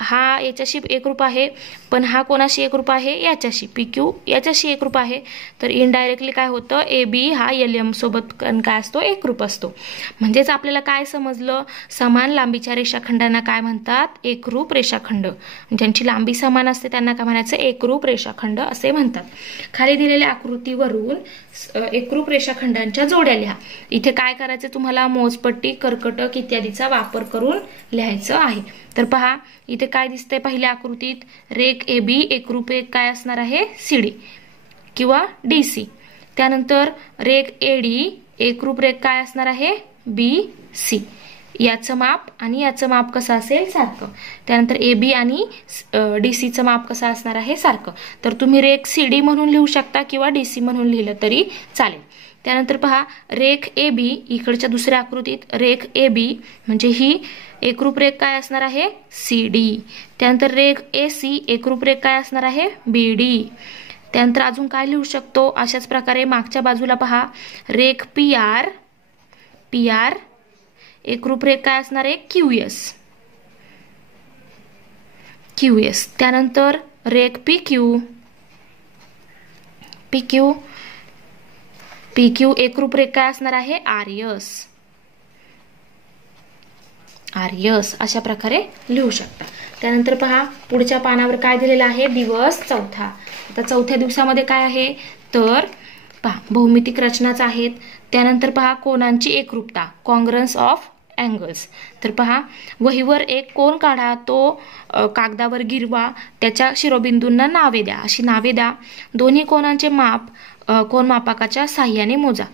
हा याच्याशी एकरूप आहे, पण हा कोणाशी एकरूप आहे? याच्याशी. PQ याच्याशी एकरूप आहे. तर इनडायरेक्टली काय होतं? AB हा LM सोबत काय असतो? एकरूप असतो. म्हणजेच आपल्याला काय समजलं? समान लांबीच्या रेषाखंडांना काय म्हणतात? एकरूप रेषाखंड. ज्यांची लांबी समान असते त्यांना काय म्हणायचं? एकरूप रेषाखंड असे म्हणतात. खाली दिलेल्या आकृतीवरून एकरूप रेषाखंडांच्या जोड्या लिहा. इथे काय करायचं तुम्हाला? मोजपट्टी, कर्कटक इत्यादीचा वापर करून लिहायचं आहे. तर पहा इथे काय दिसतंय पहिल्या आकृतीत? रेख AB एकरूप एक काय असणार आहे? CD किंवा DC. त्यानंतर रेख AD एकरूप रेख काय असणार आहे? BC. याचं माप आणि याचं माप कसं असेल? सारखं. त्यानंतर AB आणि DC चं माप कसं असणार आहे? सारखं. तर तुम्ही रेख CD म्हणून लिहू शकता किंवा DC म्हणून लिहिलं तरी चालेल. त्यानंतर पहा रेख AB इकडच्या दुसऱ्या आकृतीत रेख AB म्हणजे ही एकरूप रेख काय असणार आहे? CD. त्यानंतर रेख AC एकरूप रेख काय असणार आहे? BD. त्यानंतर अजून काय लिहू शकतो? अशाच प्रकारे मागच्या बाजूला पहा रेख PR एकरूप रेख काय असणार आहे? QS. त्यानंतर रेख PQ एकरूप रेख काय असणार आहे? RS. अशा प्रकारे लिहू शकता. त्यानंतर पहा पुढच्या पानावर काय दिलेलं आहे? दिवस चौथा. आता चौथ्या दिवसामध्ये काय आहे? तर पहा भौमितिक रचनाच आहेत. त्यानंतर पहा कोनांची एकरूपता, कॉन्ग्रन्स ऑफ अँगल्स. तर पहा वहीवर एक कोन काढा, तो कागदावर गिरवा, त्याच्या शिरोबिंदूंना नावे द्या. अशी नावे द्या. दोन्ही कोनांचे माप कोन मापकाच्या साह्याने मोजा.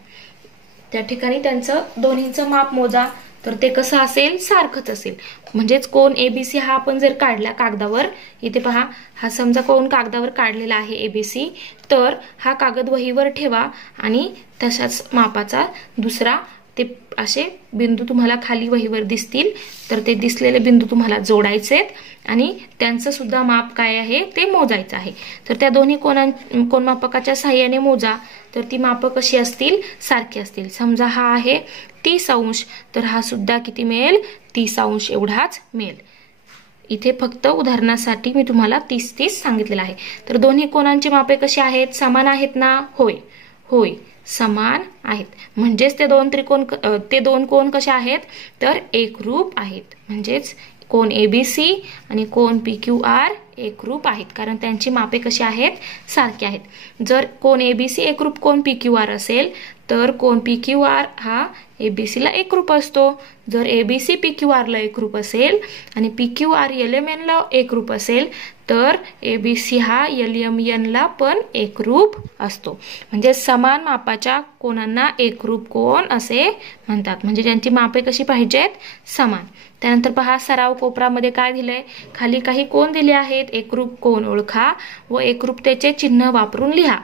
त्या ठिकाणी त्यांचं दोन्हीचं माप मोजा. तर ते कसं असेल? सारखंच असेल. म्हणजेच कोन ABC हा आपण जर काढला कागदावर, इथे पहा हा समजा कोन कागदावर काढलेला आहे ABC, तर हा कागद वहीवर ठेवा आणि तशाच मापाचा दुसरा ते असे बिंदू तुम्हाला खाली वहीवर दिसतील. तर ते दिसलेले बिंदू तुम्हाला जोडायचे आणि त्यांचं सुद्धा माप काय आहे ते मोजायचं आहे. तर त्या दोन्ही कोनमापकाच्या साह्याने मोजा. तर ती माप कशी असतील? सारखी असतील. समजा हा आहे 30 अंश तर हा सुद्धा किती मिळेल? 30 अंश एवढाच मिळेल. इथे फक्त उदाहरणासाठी मी तुम्हाला 30 सांगितलेलं आहे. तर दोन्ही कोनांची मापे कशी आहेत? समान आहेत ना? होय समान आहेत. म्हणजेच ते दोन कोन कसे आहेत? तर एकरूप आहेत. म्हणजेच कोन ABC आणि कोन PQR एकरूप आहेत, कारण त्यांची मापे कशी आहेत, सारखी आहेत. जर कोन एबीसी एकरूप कोन PQR असेल तर कोन PQR हा एबीसी ला एकरूप असतो. जर एबीसी PQR ला एकरूप असेल आणि PQR LMN ला एकरूप असेल तर एबीसी हा LMN ला पण एकरूप असतो. म्हणजे समान मापाच्या कोनांना एकरूप कोन असे म्हणतात, म्हणजे ज्यांची मापे कशी पाहिजेत, समान. त्यानंतर पहा सराव कोपरामध्ये काय दिलंय, खाली काही कोन दिले आहेत. एकरूप कोन ओळखा व एकरूपतेचे चिन्ह वापरून लिहा.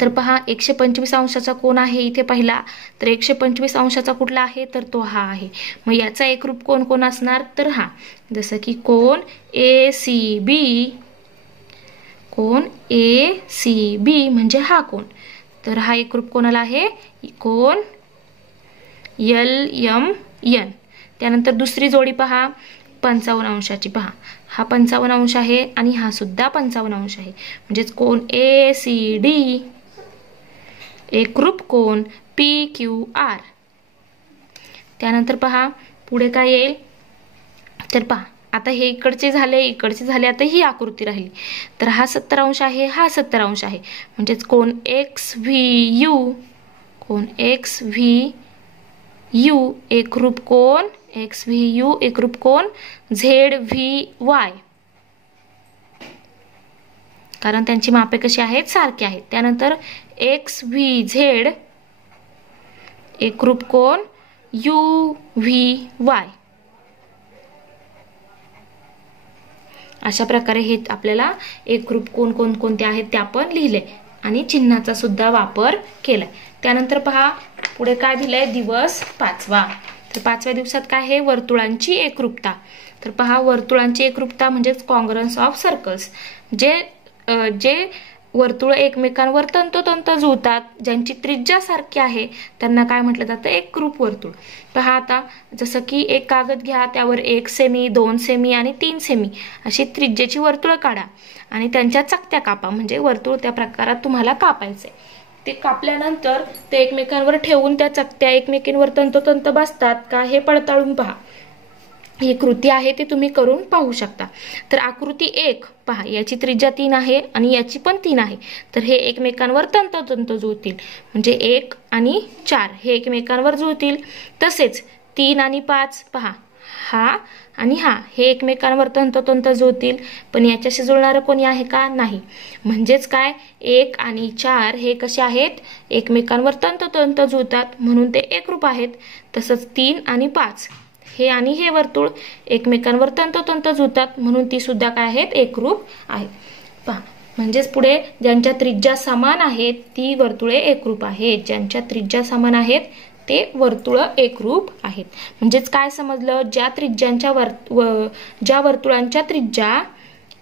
तर पहा 125 अंशाचा कोन आहे इथे पहिला, तर 125 अंशाचा कुठला आहे, तर तो हा आहे. मग याचा एकरूप कोन कोण असणार, तर हा. जसं की कोन ACB, कोन ACB म्हणजे हा कोन. तर हा एकरूप कोणाला आहे, कोन LMN. त्यानंतर दुसरी जोडी पहा 55 अंशाची. पहा हा 55 अंश आहे आणि हा सुद्धा 55 अंश आहे, म्हणजेच कोन ACD एकरूप कोन PQR. त्यानंतर पहा पुढे काय येईल, तर पहा आता हे इकडचे झाले, आता ही आकृती राहिली. तर हा 70 अंश आहे, हा 70 अंश आहे, म्हणजेच कोन XVU, कोन XVU एकरूप कोन XVU एकरूप कोन ZVY, कारण त्यांची मापे कशी आहेत, सारखी आहेत. त्यानंतर XVZ एकरूप कोन UVY. अशा प्रकारे हे आपल्याला एकरूप कोन कोणते आहेत ते आपण लिहिले आणि चिन्हाचा सुद्धा वापर केलाय. त्यानंतर पहा पुढे काय दिलंय, दिवस 5वा. तर 5व्या दिवसात काय आहे, वर्तुळांची एकरूपता. तर पहा वर्तुळांची एकरूपता म्हणजेच कॉन्ग्रुअन्स ऑफ सर्कल्स. जे वर्तुळ एकमेकांवर तंतोतंत जुळतात, ज्यांची त्रिज्या सारखी आहे, त्यांना काय म्हटलं जातं, एकरूप वर्तुळ. पहा आता जसं की एक कागद घ्या, त्यावर 1 सेमी 2 सेमी आणि 3 सेमी अशी त्रिज्येची वर्तुळ काढा आणि त्यांच्या चकत्या कापा. म्हणजे वर्तुळ त्या प्रकारात तुम्हाला कापायचे. ते कापल्यानंतर ते एकमेकांवर ठेवून त्या चकत्या एकमेकांवर तंतोतंत बसतात का हे पडताळून पहा. ही कृती आहे ती तुम्ही करून पाहू शकता. तर आकृती 1 पहा, याची त्रिज्या 3 आहे आणि याची पण 3 आहे. तर हे एकमेकांवर तंतोतंत जुळतील, म्हणजे 1 आणि 4 हे एकमेकांवर जुळतील. तसेच 3 आणि 5 पहा, हा आणि हा हे एकमेकांवर तंतोतंत जुळतील, पण याच्याशी जुळणारं कोणी आहे का, नाही. म्हणजेच काय, 1 आणि 4 हे कसे आहेत, एकमेकांवर तंतोतंत जुळतात म्हणून ते एकरूप आहेत. तसंच 3 आणि 5 हे आणि हे वर्तुळ एकमेकांवर तंतोतंत जुळतात म्हणून ती सुद्धा काय आहेत, एकरूप आहेत. पहा म्हणजेच पुढे ज्यांच्या त्रिज्या समान आहेत ती वर्तुळे एकरूप आहेत, ज्यांच्या त्रिज्या समान आहेत ते वर्तुळ एकरूप आहेत. म्हणजेच काय समजलं, ज्या वर्तुळांच्या त्रिज्या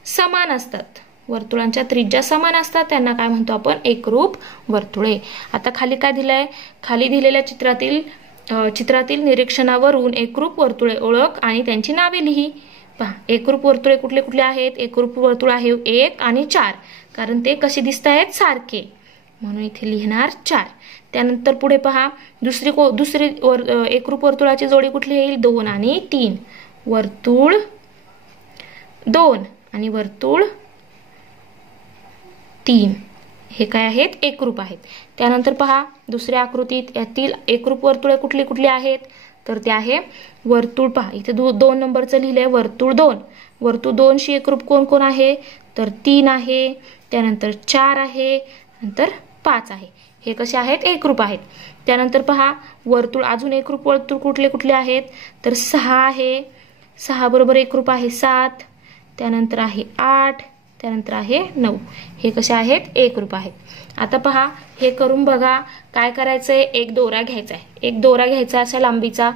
समान असतात, वर्तुळांच्या त्रिज्या समान असतात त्यांना काय म्हणतो आपण, एकरूप वर्तुळे. आता खाली काय दिलंय, खाली दिलेल्या चित्रातील निरीक्षणावरून एकरूप वर्तुळे ओळख आणि त्यांची नावे लिही. पहा एकरूप वर्तुळे कुठले कुठले आहेत, एकरूप वर्तुळ आहे 1 आणि 4, कारण ते कसे दिसत आहेत, सारखे, म्हणून इथे लिहिणार 4. त्यानंतर पुढे पहा दुसरी एकरूप वर्तुळाची जोडी कुठली येईल, 2 आणि 3. वर्तुळ 2 आणि वर्तुळ 3 हे काय आहेत, एकरूप आहेत. त्यानंतर पहा दुसऱ्या आकृतीत यातील एकरूप वर्तुळे कुठली कुठली आहेत, तर ते आहे वर्तुळ. पहा इथे 2 नंबरचं लिहिलंय वर्तुळ 2. वर्तुळ 2 शी एकरूप कोण कोण आहे, तर 3 आहे, त्यानंतर 4 आहे, नंतर 5 आहे. हे कसे आहेत, एकरूप आहेत. त्यानंतर पहा वर्तुळ अजून एकरूप वर्तुळ कुठले कुठले आहेत, तर 6 आहे, 6 बरोबर एकरूप आहे 7, त्यानंतर आहे 8, त्यानंतर आहे 9. हे कसे आहेत, एकरूप आहेत. आता पहा हे करून बघा. काय करायचंय, एक दोरा घ्यायचा आहे, एक दोरा घ्यायचा अशा लांबीचा,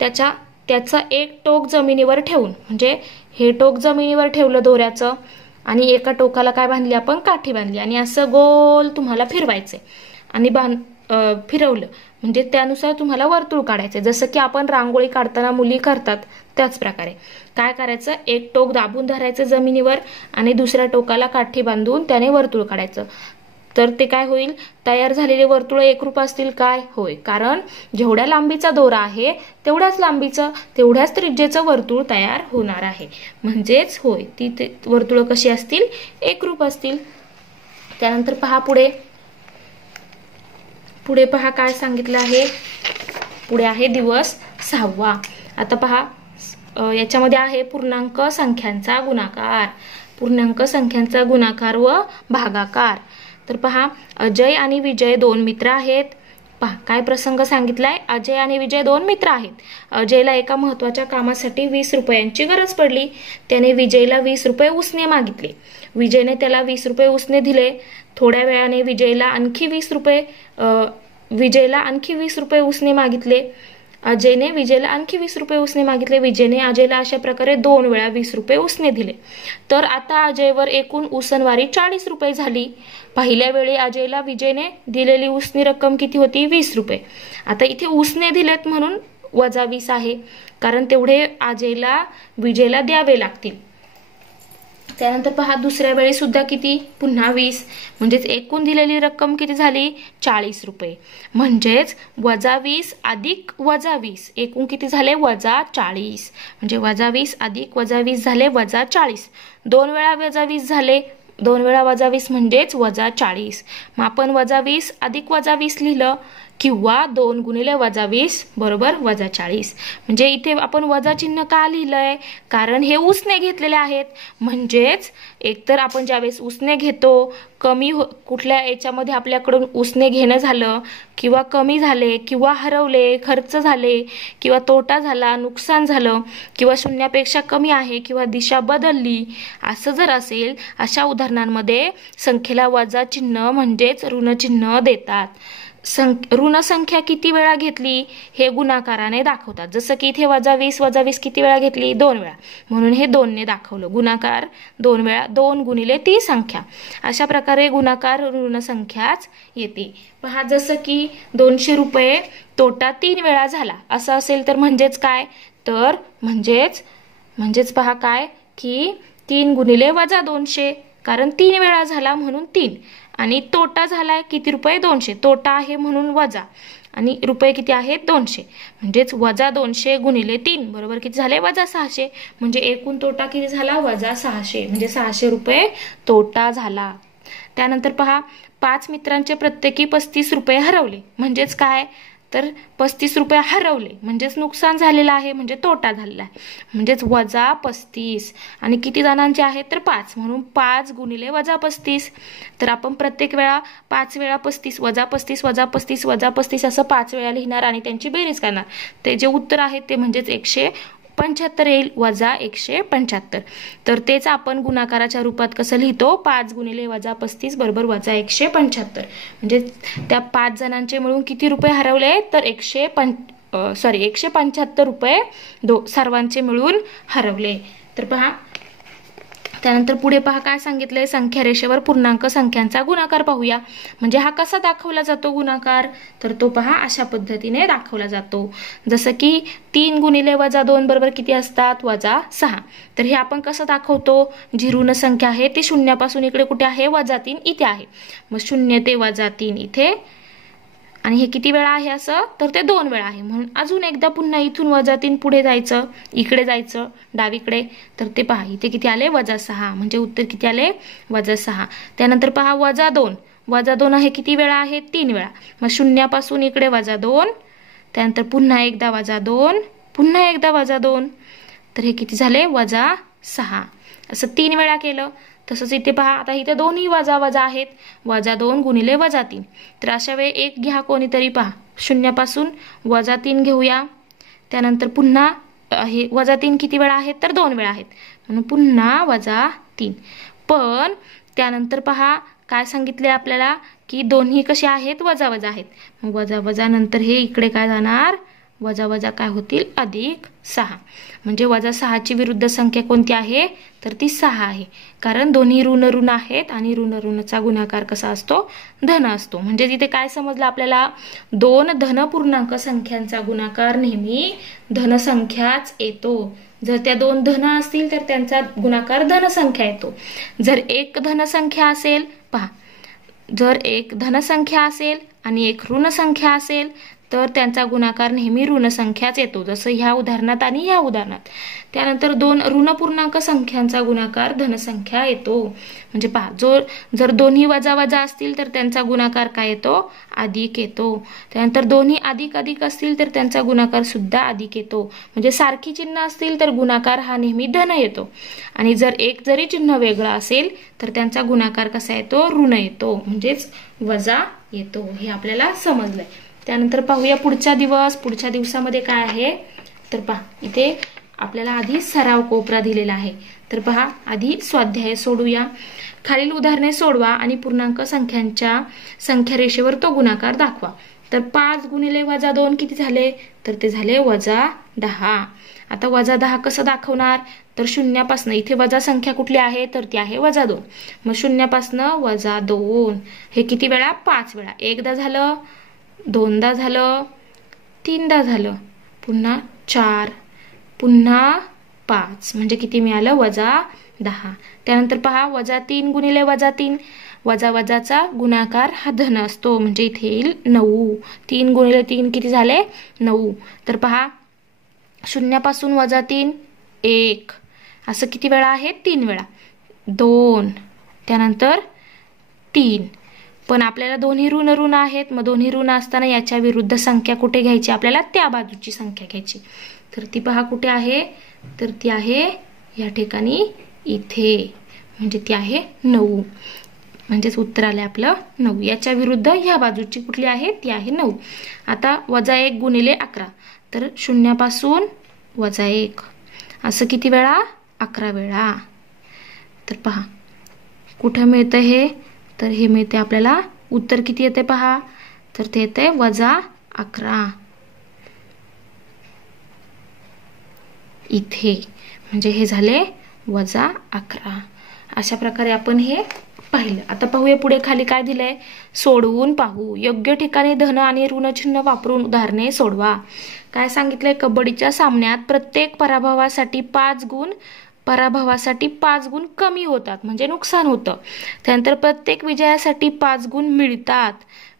त्याचा एक टोक जमिनीवर ठेवून, म्हणजे हे टोक जमिनीवर ठेवलं दोऱ्याचं आणि एका टोकाला काय बांधली आपण, काठी बांधली आणि असं गोल तुम्हाला फिरवायचंय आणि फिरवलं म्हणजे त्यानुसार तुम्हाला वर्तुळ काढायचं. जसं की आपण रांगोळी काढताना मुली करतात त्याच प्रकारे काय करायचं, एक टोक दाबून धरायचं जमिनीवर आणि दुसऱ्या टोकाला काठी बांधून त्याने वर्तुळ काढायचं. तर ते काय होईल, तयार झालेले वर्तुळ एकरूप असतील काय, होय, कारण जेवढ्या लांबीचा दोरा आहे तेवढ्याच लांबीचं तेवढ्याच त्रिज्येचं वर्तुळ तयार होणार आहे. म्हणजेच होय, ती वर्तुळ कशी असतील, एकरूप असतील. त्यानंतर पहा पुढे पहा काय सांगितलं आहे. पुढे आहे दिवस 6वा. आता पहा याच्यामध्ये आहे पूर्णांक संख्यांचा गुणाकार, पूर्णांक संख्यांचा गुणाकार व भागाकार. तर पहा अजय आणि विजय दोन मित्र आहेत. पहा काय प्रसंग सांगितलाय, अजय आणि विजय दोन मित्र आहेत. अजयला एका महत्वाच्या कामासाठी 20 रुपयांची गरज पडली. त्याने विजयला 20 रुपये उसने मागितले. विजयने त्याला 20 रुपये उसने दिले. थोड्या वेळाने विजयला आणखी 20 रुपये उसने मागितले. अजयने विजयला आणखी 20 रुपये उसने मागितले. विजयने अजयला अशा प्रकारे 2 वेळा 20 रुपये उसने दिले. तर आता अजयवर एकूण उसनवारी 40 रुपये झाली. पहिल्या वेळी अजयला विजयने दिलेली उसनी रक्कम किती होती, 20 रुपये. आता इथे उसने दिलेत म्हणून वजा 20 आहे, कारण तेवढे अजयला विजयला द्यावे लागतील. त्यानंतर पहा दुसऱ्या वेळी सुद्धा किती, पुन्हा 20, म्हणजेच एकूण दिलेली रक्कम किती झाली, 40 रुपये. म्हणजेच वजा 20 अधिक वजा 20 एकूण किती झाले, वजा 40. म्हणजे वजा 20 अधिक वजा 20 झाले वजा 40. 2 वेळा वजा 20 झाले, 2 वेळा वजा 20 म्हणजेच वजा 40. मग आपण वजा 20 अधिक वजा 20 लिहिलं, किंवा 2 गुणिले वजा 20 बरोबर वजा 40. म्हणजे इथे आपण वजा चिन्ह का लिहिलंय, कारण हे उसने घेतलेले आहेत. म्हणजेच एकतर आपण ज्यावेळेस उसने घेतो, कमी कुठल्या याच्यामध्ये आपल्याकडून उसने घेणं झालं किंवा कमी झाले किंवा हरवले, खर्च झाले किंवा तोटा झाला, नुकसान झालं किंवा शून्यापेक्षा कमी आहे किंवा दिशा बदलली, असं जर असेल अशा उदाहरणांमध्ये संख्येला वजा चिन्ह म्हणजेच ऋणचिन्ह देतात. ऋण संख्या किती वेळा घेतली हे गुणाकाराने दाखवतात. जसं की इथे वजा 20 किती वेळा घेतली, 2 वेळा, म्हणून हे 2 ने दाखवलं. गुणाकार 2 वेळा, 2 गुणिले ती संख्या, अशा प्रकारे गुणाकार ऋण संख्याच येते. पहा जसं की 200 रुपये तोटा 3 वेळा झाला असं असेल तर म्हणजेच काय, तर म्हणजेच पहा काय की 3 गुणिले वजा 200, कारण 3 वेळा झाला म्हणून 3, आणि तोटा झालाय किती रुपये, 200. तोटा आहे म्हणून वजा, आणि रुपये किती आहेत, 200. म्हणजेच वजा 200 गुणिले 3 बरोबर किती झाले, वजा 600. म्हणजे एकूण तोटा किती झाला, वजा 600. म्हणजे 600 रुपये तोटा झाला. त्यानंतर पहा 5 मित्रांचे प्रत्येकी 35 रुपये हरवले. म्हणजेच काय, तर 35 रुपये हरवले म्हणजेच नुकसान झालेलं आहे, म्हणजे तोटा झालेला आहे. म्हणजेच वजा 35, आणि किती जणांचे आहेत तर 5, म्हणून 5 गुणिले वजा 35. तर आपण प्रत्येक वेळा 5 वेळा 35 वजा 35 वजा 35 वजा 35 असं 5 वेळा लिहिणार आणि त्यांची बेरीज करणार. ते जे उत्तर आहे ते म्हणजेच 175 येईल, वजा 175. तर तेच आपण गुणाकाराच्या रूपात कसं लिहितो, 5 गुणिले वजा 35 बरोबर वजा 175. म्हणजे त्या 5 जणांचे मिळून किती रुपये हरवले, तर 175 रुपये सर्वांचे मिळून हरवले. तर पहा त्यानंतर पुढे पहा काय सांगितलंय, संख्या रेषेवर पूर्णांक संख्यांचा गुणाकार पाहूया. म्हणजे हा कसा दाखवला जातो गुणाकार, तर तो पहा अशा पद्धतीने दाखवला जातो. जसं की 3 गुणिले वजा 2 बरोबर किती असतात, वजा 6. तर हे आपण कसं दाखवतो, जी ऋण संख्या आहे ती शून्यापासून इकडे कुठे आहे, वजा 3 इथे आहे. मग 0 ते वजा 3 इथे, आणि हे किती वेळा आहे असं, तर ते 2 वेळा आहे. म्हणून अजून एकदा पुन्हा इथून वजा 3 पुढे जायचं, इकडे जायचं डावीकडे, तर ते पहा इथे किती आले, वजा 6. म्हणजे उत्तर किती आले, वजा 6. त्यानंतर पहा वजा 2 आहे किती वेळा आहे, 3 वेळा. मग शून्यापासून इकडे वजा 2, त्यानंतर पुन्हा एकदा वजा 2, पुन्हा एकदा वजा 2, तर हे किती झाले, वजा 6. असं 3 वेळा केलं. तसंच इथे पहा आता इथे दोन्ही वजा वजा आहेत, वजा 2 गुणिले वजा 3. तर अशा वेळी एक घ्या कोणीतरी, पहा शून्यापासून वजा 3 घेऊया. त्यानंतर पुन्हा हे वजा 3 किती वेळा आहेत, तर 2 वेळा आहेत, म्हणून पुन्हा वजा 3. पण त्यानंतर पहा काय सांगितले आपल्याला, की दोन्ही कसे आहेत, वजा वजा आहेत. मग वजा वजा नंतर हे इकडे काय जाणार, वजा वजा काय होतील, अधिक 6. म्हणजे वजा 6ची विरुद्ध संख्या कोणती आहे, तर ती 6 आहे. कारण दोन्ही ऋण ऋण आहेत आणि ऋण ऋणचा गुणाकार कसा असतो, धन असतो. म्हणजे तिथे काय समजलं आपल्याला, 2 धन पूर्णांक संख्यांचा गुणाकार नेहमी धनसंख्याच येतो. जर त्या 2 धन असतील तर त्यांचा गुणाकार धनसंख्या येतो. जर एक धनसंख्या असेल, पहा जर एक धनसंख्या असेल आणि एक ऋण संख्या असेल तर त्यांचा गुणाकार नेहमी ऋण संख्याच येतो, जसं ह्या उदाहरणात आणि ह्या उदाहरणात. त्यानंतर दोन ऋण पूर्णांक संख्यांचा गुणाकार धनसंख्या येतो. म्हणजे पहा, जर दोन्ही वजा वजा असतील तर त्यांचा गुणाकार काय येतो? अधिक येतो. त्यानंतर दोन्ही अधिक अधिक असतील तर त्यांचा गुणाकार सुद्धा अधिक येतो. म्हणजे सारखी चिन्ह असतील तर गुणाकार हा नेहमी धन येतो. आणि जर एक जरी चिन्ह वेगळं असेल तर त्यांचा गुणाकार कसा येतो? ऋण येतो, म्हणजेच वजा येतो. हे आपल्याला समजलंय. त्यानंतर पाहूया पुढचा दिवस. पुढच्या दिवसामध्ये काय आहे तर पहा, इथे आपल्याला आधी सराव कोपरा दिलेला आहे. तर पहा, आधी स्वाध्याय सोडूया. खालील उदाहरणे सोडवा आणि पूर्णांक संख्यांच्या संख्या रेषेवर तो गुणाकार दाखवा. तर 5 गुणिले -2 किती झाले? तर ते झाले -10. आता -10 कसं दाखवणार? तर शून्यापासून, इथे वजा संख्या कुठली आहे तर ती आहे -2. मग शून्यापासून -2 हे किती वेळा? 5 वेळा. एकदा झालं, दोनदा झालं, तीनदा झालं, पुन्हा 4, पुन्हा 5, म्हणजे किती मिळालं? -10. त्यानंतर पहा, -3 गुणिले -3, वजा वजाचा गुणाकार हा धन असतो, म्हणजे इथे येईल 9. 3 गुणिले 3 किती झाले? 9. तर पहा, शून्यापासून -3 1, असं किती वेळा आहे? 3 वेळा. 2, त्यानंतर 3. पण आपल्याला दोन्ही ऋण ऋण आहेत, मग दोन्ही ऋण असताना याच्या विरुद्ध संख्या कुठे घ्यायची? आपल्याला त्या बाजूची संख्या घ्यायची. तर ती पहा कुठे आहे? तर ती आहे या ठिकाणी इथे, म्हणजे ती आहे 9. म्हणजेच उत्तर आले आपलं 9. याच्या विरुद्ध ह्या बाजूची कुठली आहे? ती आहे 9. आता -1 गुणिले 11, तर शून्यापासून -1, असं किती वेळा? 11 वेळा. तर पहा कुठं मिळतं हे? तर हे मिळते आपल्याला, उत्तर किती येते पहा? तर ते येते -11 इथे, म्हणजे हे झाले -11. अशा प्रकारे आपण हे पाहिलं. आता पाहूया पुढे खाली काय दिलंय? सोडवून पाहू. योग्य ठिकाणी धन आणि ऋण चिन्ह वापरून उदाहरणे सोडवा. काय सांगितलंय? कबड्डीच्या सामन्यात प्रत्येक पराभवासाठी 5 गुण कमी होतात, म्हणजे नुकसान होतं. त्यानंतर प्रत्येक विजयासाठी 5 गुण मिळतात.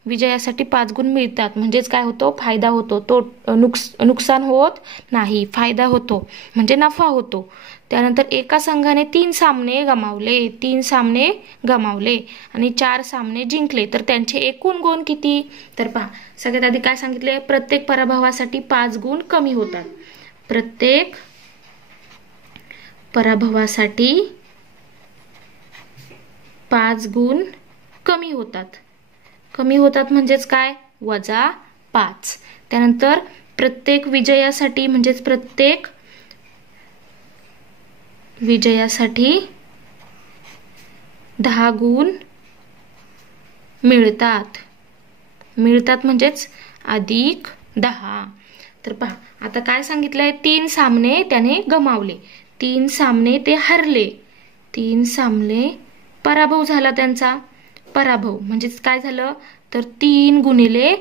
विजयासाठी 5 गुण मिळतात, म्हणजेच काय होतो? फायदा होतो. तो नुकसान होत नाही, फायदा होतो, म्हणजे नफा होतो. त्यानंतर एका संघाने 3 सामने गमावले आणि 4 सामने जिंकले, तर त्यांचे एकूण गुण किती? तर पहा, सगळ्यात आधी काय सांगितले? प्रत्येक पराभवासाठी 5 गुण कमी होतात. प्रत्येक पराभवासाठी 5 गुण कमी होतात म्हणजेच काय? -5. त्यानंतर प्रत्येक विजयासाठी, म्हणजेच प्रत्येक विजयासाठी 10 गुण मिळतात म्हणजेच +10. तर पहा, आता काय सांगितलंय? 3 सामने त्याने गमावले, 3 सामने ते हरले, 3 सामने पराभव झाला त्यांचा. पराभव म्हणजेच काय झालं? तर 3 गुणिले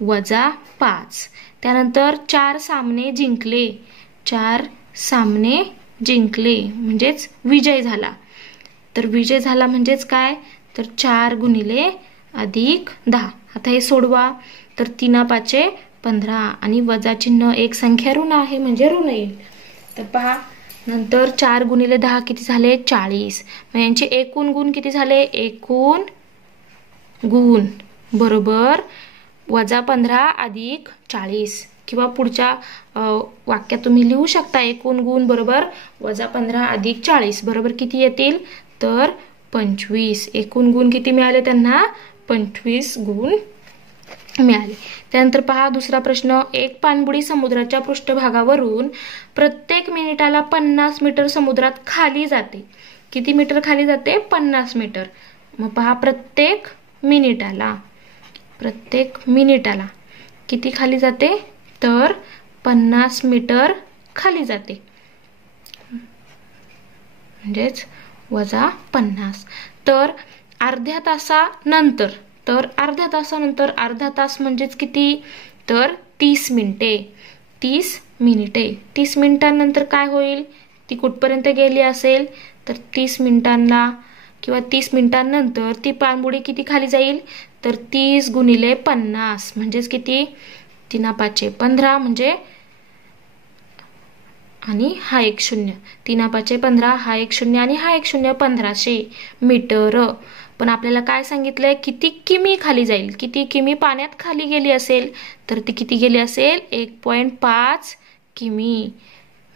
-5. त्यानंतर 4 सामने जिंकले, 4 सामने जिंकले म्हणजेच विजय झाला. तर विजय झाला म्हणजेच काय? तर 4 गुणिले +10. आता हे सोडवा. तर 3 5 15 आणि वजा चिन्ह एक संख्या ऋण आहे, म्हणजे ऋण येईल. तर पहा, नंतर 4 गुणिले 10 किती झाले? 40. मग यांचे एकूण गुण किती झाले? एकूण गुण बरोबर -15 + 40. किंवा पुढच्या वाक्यात तुम्ही लिहू शकता, एकूण गुण बरोबर -15 + 40 बरोबर किती येतील? तर 25. एकूण गुण किती मिळाले त्यांना? 25 गुण मिळाले. त्यानंतर पहा दुसरा प्रश्न. एक पाणबुडी समुद्राच्या पृष्ठभागावरून प्रत्येक मिनिटाला 50 मीटर समुद्रात खाली जाते. किती मीटर खाली जाते? 50 मीटर. मग पहा, प्रत्येक मिनिटाला किती खाली जाते? तर 50 मीटर खाली जाते, म्हणजेच -50. तर अर्ध्या तासानंतर, अर्धा तास म्हणजेच किती? तर 30 मिनिटे. 30 मिनिटांनंतर काय होईल? ती कुठपर्यंत गेली असेल? तर 30 मिनिटांना किंवा 30 मिनिटांनंतर ती पाणबुडी किती खाली जाईल, तर 30 गुणिले 50 म्हणजेच किती, 3×5 15 म्हणजे, आणि हा एक 0, 3×5 15, हा एक 0 आणि हा एक 0, 1500 मीटर. पण आपल्याला काय सांगितलंय, किती किमी खाली जाईल, किती किमी पाण्यात खाली गेली असेल, तर ती किती गेली असेल, 1.5 किमी.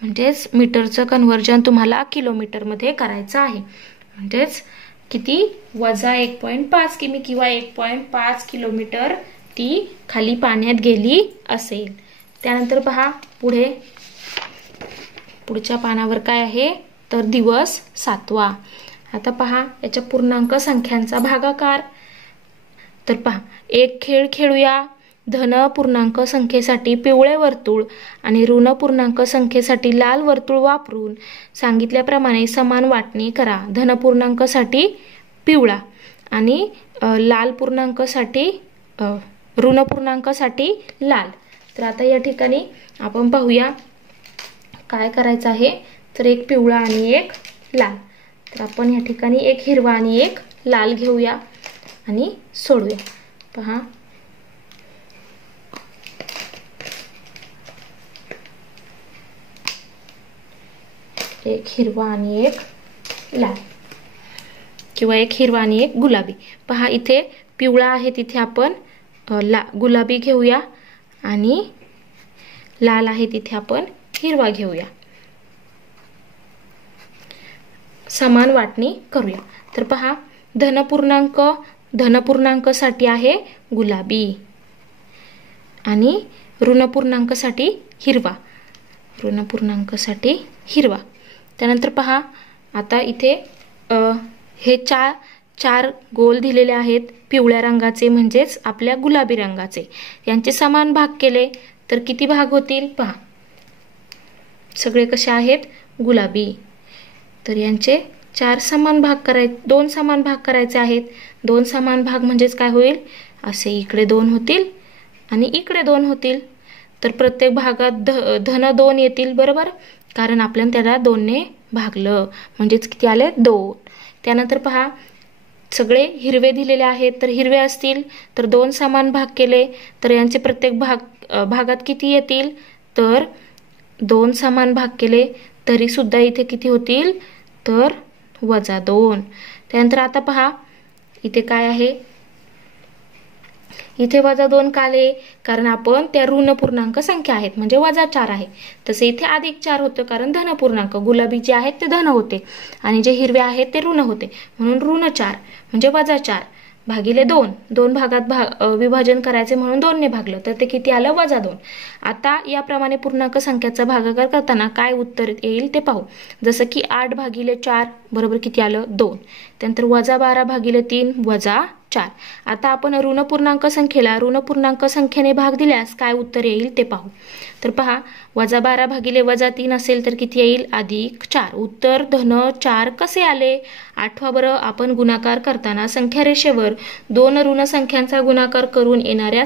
म्हणजेच मीटरचं कन्व्हर्जन तुम्हाला किलोमीटरमध्ये करायचं आहे. म्हणजेच किती, वजा 1.5 किमी किंवा 1.5 किलोमीटर ती खाली पाण्यात गेली असेल. त्यानंतर पहा पुढच्या पानावर काय आहे, तर दिवस 7वा. आता पहा याच्या पूर्णांक संख्यांचा भागाकार. तर पहा, एक खेळ खेळूया. धन पूर्णांक संख्येसाठी पिवळे वर्तुळ आणि ऋण पूर्णांक संख्येसाठी लाल वर्तुळ वापरून सांगितल्याप्रमाणे समान वाटणी करा. धन पूर्णांकासाठी पिवळा आणि लाल पूर्णांकासाठी ऋण पूर्णांकासाठी लाल. तर आता या ठिकाणी आपण पाहूया काय करायचं आहे. तर एक पिवळा आणि एक लाल. तर आपण या ठिकाणी एक हिरवा आणि एक लाल घेऊया आणि सोडूया. पहा, एक हिरवा आणि एक लाल किंवा एक हिरवा आणि एक गुलाबी. पहा, इथे पिवळा आहे, तिथे आपण गुलाबी घेऊया आणि लाल आहे तिथे आपण हिरवा घेऊया. समान वाटणी करूया. तर पहा, धनपूर्णांकासाठी आहे गुलाबी आणि ऋणपूर्णांकासाठी हिरवा. त्यानंतर पहा, आता इथे हे चार गोल दिलेले आहेत पिवळ्या रंगाचे, म्हणजेच आपल्या गुलाबी रंगाचे. यांचे समान भाग केले तर किती भाग होतील, पहा सगळे कसे आहेत, गुलाबी. तर यांचे 2 समान भाग करायचे आहेत. 2 समान भाग म्हणजेच काय होईल, असे इकडे 2 होतील आणि इकडे 2 होतील. तर प्रत्येक भागात धन 2 येतील, बरोबर, कारण आपण त्याला 2 ने भागलं, म्हणजेच किती आले, 2. त्यानंतर पहा, सगळे हिरवे दिलेले आहेत, तर हिरवे असतील तर 2 समान भाग केले तर यांचे प्रत्येक भागात किती येतील, तर 2 समान भाग केले तरी सुद्धा इथे किती होतील, तर -2. त्यानंतर आता पहा, इथे काय आहे, इथे -2 का आले, कारण आपण त्या ऋण पूर्णांक संख्या आहेत, म्हणजे -4 आहे. तसे इथे +4 होतं, कारण धन पूर्णांक, गुलाबी जे आहेत ते धन होते आणि जे हिरवे आहेत ते ऋण होते, म्हणून ऋण 4 म्हणजे -4 भागिले 2 भागात विभाजन करायचे म्हणून 2 ने भागलं, तर ते किती आलं, -2. आता याप्रमाणे पूर्णांक संख्याचा भागाकार करताना काय उत्तर येईल ते पाहू. जसं की 8 भागिले 4 बरोबर किती आलं, 2. त्यानंतर -12 भागिले 3 -4. आता आपण ऋण पूर्णांक संख्येला ऋण पूर्णांक संख्येने भाग दिल्यास काय उत्तर येईल ते पाहू. तर पहा, -12 भागिले -3 असेल तर किती येईल, +4. उत्तर धन 4 कसे आले, आठवा बरं. आपण गुणाकार करताना संख्या रेषेवर 2 ऋण संख्यांचा गुणाकार करून येणाऱ्या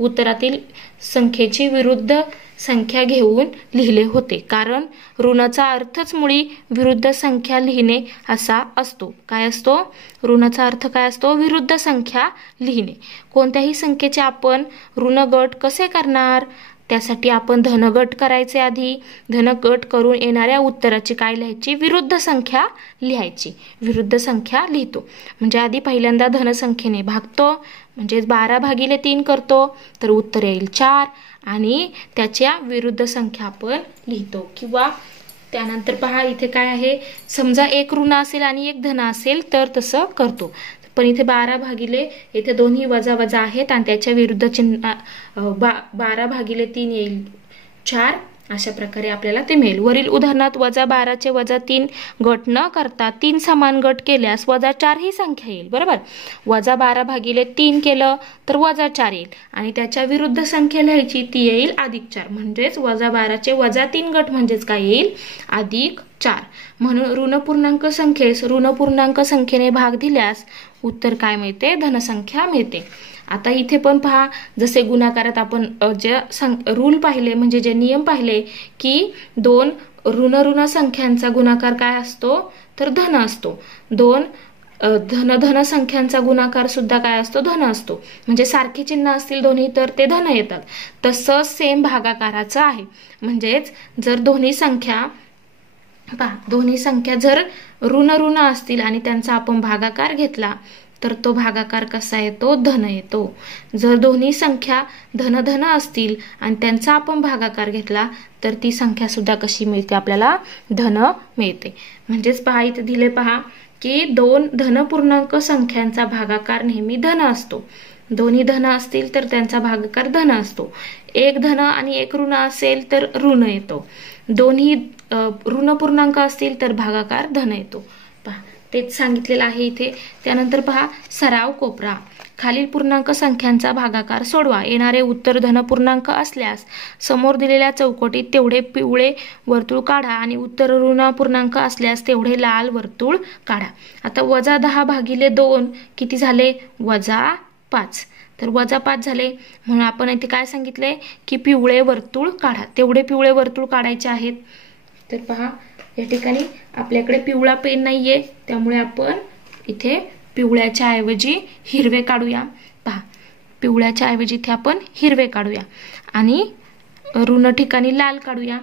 उत्तरातील संख्येची विरुद्ध संख्या घेऊन लिहिले होते, कारण ऋणाचा अर्थच मुळी विरुद्ध संख्या लिहिणे असा असतो. काय असतो, ऋणाचा अर्थ काय असतो, विरुद्ध संख्या लिहिणे. कोणत्याही संख्येचे आपण ऋण गट कसे करणार, त्यासाठी आपण धनगट करायचे. आधी धनगट करून येणाऱ्या उत्तराची काय लिहायची, विरुद्ध संख्या लिहायची. विरुद्ध संख्या लिहितो म्हणजे आधी पहिल्यांदा धनसंख्येने भागतो, म्हणजे 12 भागिले 3 करतो, तर उत्तर येईल 4 आणि त्याच्या विरुद्ध संख्या आपण लिहितो. किंवा त्यानंतर पहा, इथे काय आहे, समजा एक ऋण असेल आणि एक धन असेल तर तसं करतो. पण इथे 12 भागिले, इथे दोन्ही वजा वजा आहेत आणि त्याच्या विरुद्ध चिन्ह 12 भागिले 3 येईल 4. अशा प्रकारे आपल्याला ते मिळेल. वरील उदाहरणात -12 चे -3 गट न करता 3 समान गट केल्यास -4 ही संख्या येईल, बरोबर. -12 भागिले 3 केलं तर -4 येईल आणि त्याच्या विरुद्ध संख्या लिहायची, ती येईल +4. म्हणजेच -12 चे -3 गट म्हणजेच काय येईल, +4. म्हणून ऋण पूर्णांक संख्येस ऋण पूर्णांक संख्येने भाग दिल्यास उत्तर काय मिळते, धनसंख्या मिळते. आता इथे पण पहा, जसे गुणाकारात आपण जे रूल पाहिले, म्हणजे जे नियम पाहिले, की 2 ऋण संख्यांचा गुणाकार काय असतो, तर धन असतो. 2 धन संख्यांचा गुणाकार सुद्धा काय असतो? धन असतो. म्हणजे सारखे चिन्ह असतील दोन्ही तर ते धन येतात. तसंच सेम भागाकाराचं आहे. म्हणजेच जर दोन्ही संख्या जर ऋण असतील आणि त्यांचा आपण भागाकार घेतला तर तो भागाकार कसा येतो? धन येतो. जर दोन्ही संख्या धन असतील आणि त्यांचा आपण भागाकार घेतला तर ती संख्या सुद्धा कशी मिळते? आपल्याला धन मिळते. म्हणजेच पहा इथे दिले पहा की दोन धनपूर्णांक संख्यांचा भागाकार नेहमी धन असतो. दोन्ही धन असतील तर त्यांचा भागाकार धन असतो. एक धन आणि एक ऋण असेल तर ऋण येतो. दोन्ही ऋण पूर्णांक असतील तर भागाकार धन येतो. पहा तेच सांगितलेलं आहे इथे. त्यानंतर पहा सराव कोपरा. खालील पूर्णांक संख्यांचा भागाकार सोडवा. येणारे उत्तर धनपूर्णांक असल्यास समोर दिलेल्या चौकटीत तेवढे पिवळे वर्तुळ काढा आणि उत्तर ऋण पूर्णांक असल्यास तेवढे लाल वर्तुळ काढा. आता -2 किती झाले? -5. तर -5 झाले म्हणून आपण इथे काय सांगितले की पिवळे वर्तुळ काढा. तेवढे पिवळे वर्तुळ काढायचे आहेत. तर पहा या ठिकाणी आपल्याकडे पिवळा पेन नाहीये त्यामुळे आपण इथे पिवळ्याच्या ऐवजी हिरवे काढूया. पहा पिवळ्याच्या ऐवजी इथे आपण हिरवे काढूया आणि ऋण ठिकाणी लाल काढूया.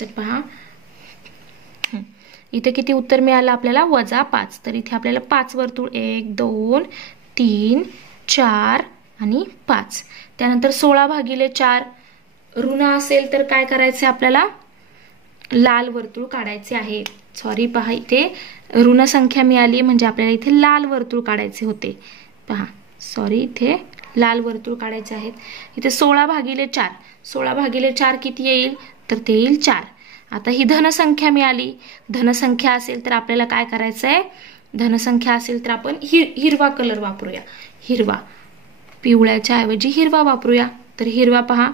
तर पहा इथे किती उत्तर मिळालं आपल्याला? -5. तर इथे आपल्याला 5 वर्तुळ 1 2 3 4 आणि 5. त्यानंतर 16/4 ऋण असेल तर काय करायचे? आपल्याला लाल वर्तुळ काढायचे आहे. सॉरी पहा इथे ऋण संख्या मिळाली म्हणजे आपल्याला इथे लाल वर्तुळ काढायचे होते. पहा सॉरी इथे लाल वर्तुळ काढायचे आहेत. इथे 16/4 16/4 किती येईल? तर ते येईल 4. आता ही धनसंख्या मिळाली. धनसंख्या असेल तर आपल्याला काय करायचं आहे? धनसंख्या असेल तर आपण हिरवा कलर वापरूया. हिरवा, पिवळ्याच्या ऐवजी हिरवा वापरूया. तर हिरवा पहा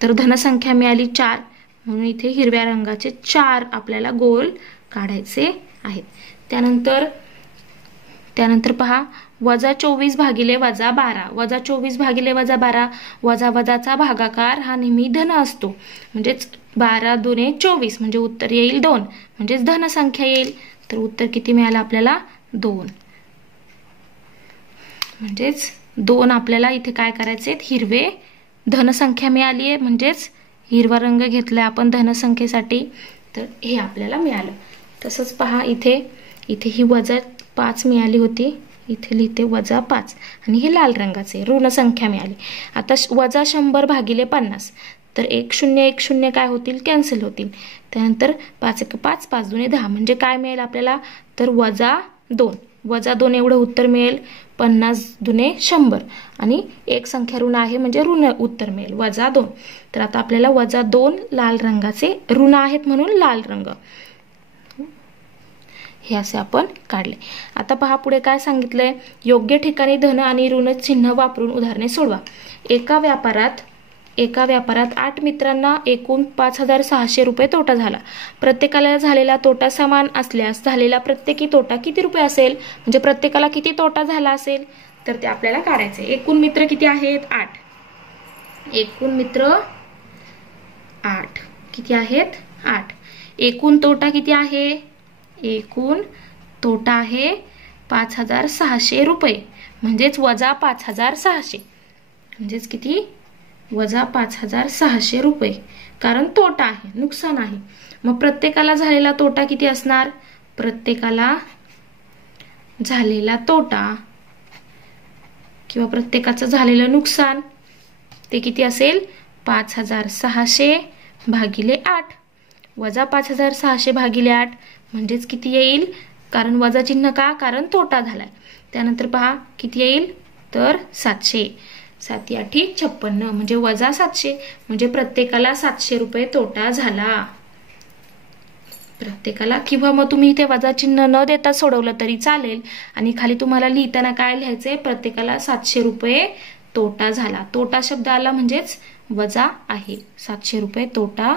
तर धनसंख्या मिळाली 4 म्हणून इथे हिरव्या रंगाचे 4 आपल्याला गोल काढायचे आहेत. त्यानंतर पहा -24 भागिले -12 -24 भागिले -12 वजाचा भागाकार हा नेहमी धन असतो. म्हणजेच 12 दुने 24 म्हणजे उत्तर येईल 2 म्हणजेच धनसंख्या येईल. तर उत्तर किती मिळालं आपल्याला? 2. म्हणजेच 2 आपल्याला इथे काय करायचे? हिरवे धनसंख्या मिळाली आहे म्हणजेच हिरवा रंग घेतलाय आपण धनसंख्येसाठी. तर हे आपल्याला मिळालं. तसंच पहा इथे ही -5 मिळाली होती. इथे लिहिते -5 आणि हे लाल रंगाचे ऋण संख्या मिळाली. आता -100 भागिले 50 तर 1 0 1 0 काय होतील? कॅन्सल होतील. त्यानंतर 5 1 5 5 2 10 म्हणजे काय मिळेल आपल्याला? तर -2 एवढं उत्तर मिळेल. 50 दुने 100 आणि एक संख्या ऋण आहे म्हणजे ऋण उत्तर मिळेल -2. तर आता आपल्याला -2 लाल रंगाचे ऋण आहेत म्हणून लाल रंग हे असे आपण काढले. आता पहा पुढे काय सांगितलंय? योग्य ठिकाणी धन आणि ऋण चिन्ह वापरून उदाहरणे सोडवा. एका व्यापारात 8 मित्रांना एकूण 5,600 रुपये तोटा झाला. प्रत्येकाला झालेला तोटा समान असल्यास झालेला प्रत्येकी तोटा किती रुपये असेल? म्हणजे प्रत्येकाला किती तोटा झाला असेल तर ते आपल्याला काढायचे. एकूण मित्र किती आहेत? 8. एकूण मित्र 8 किती आहेत? 8. एकूण तोटा किती आहे? एकूण तोटा आहे 5,600 रुपये म्हणजेच -5,600 म्हणजेच किती? -5,600 रुपये कारण तोटा आहे, नुकसान आहे. मग प्रत्येकाला झालेला तोटा किती असणार? प्रत्येकाला झालेला तोटा किंवा प्रत्येकाचं झालेलं नुकसान ते किती असेल? 5,600 भागिले 8 -5,600 भागिले 8 म्हणजेच किती येईल? कारण वजा चिन्ह का? कारण तोटा झालाय. त्यानंतर पहा किती येईल? तर 700. 7 8 56 म्हणजे -700 म्हणजे प्रत्येकाला 700 रुपये तोटा झाला. प्रत्येकाला किंवा मग तुम्ही इथे वजा चिन्ह न देता सोडवलं तरी चालेल आणि खाली तुम्हाला लिहिताना काय लिहायचंय? प्रत्येकाला 700 रुपये तोटा झाला. तोटा शब्द आला म्हणजेच वजा आहे. 700 रुपये तोटा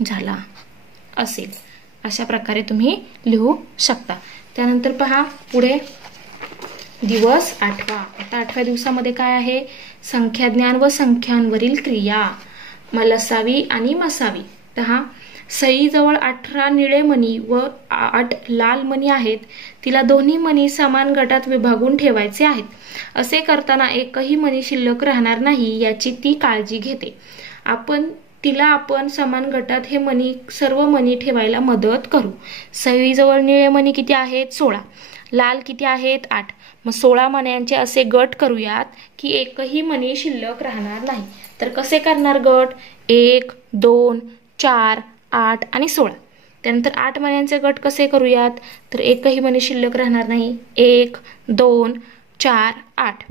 झाला असेल. अशा प्रकारे तुम्ही लिहू शकता. त्यानंतर पहा पुढे दिवस 8वा. आता 8व्या दिवसामध्ये काय आहे? संख्याज्ञान व संख्यांवरील क्रिया. मलसावी आणि मसावी. तर सईजवळ 18 निळे मणी व 8 लाल मणी आहेत. तिला दोन्ही मणी समान गटात विभागून ठेवायचे आहेत. असे करताना एकही मणी शिल्लक राहणार नाही याची ती काळजी घेते. आपण समान गटात हे मणी सर्व मणी ठेवायला मदत करू. सईजवळ निळे मणी किती आहेत? 16. लाल किती आहेत? 8. मग 16 मण्यांचे असे गट करूयात की एकही मणी शिल्लक राहणार नाही. तर कसे करणार गट? 1, 2, 4, 8 आणि 16. त्यानंतर 8 मण्यांचे गट कसे करूयात? तर एकही मणी शिल्लक राहणार नाही. 1, 2, 4, 8.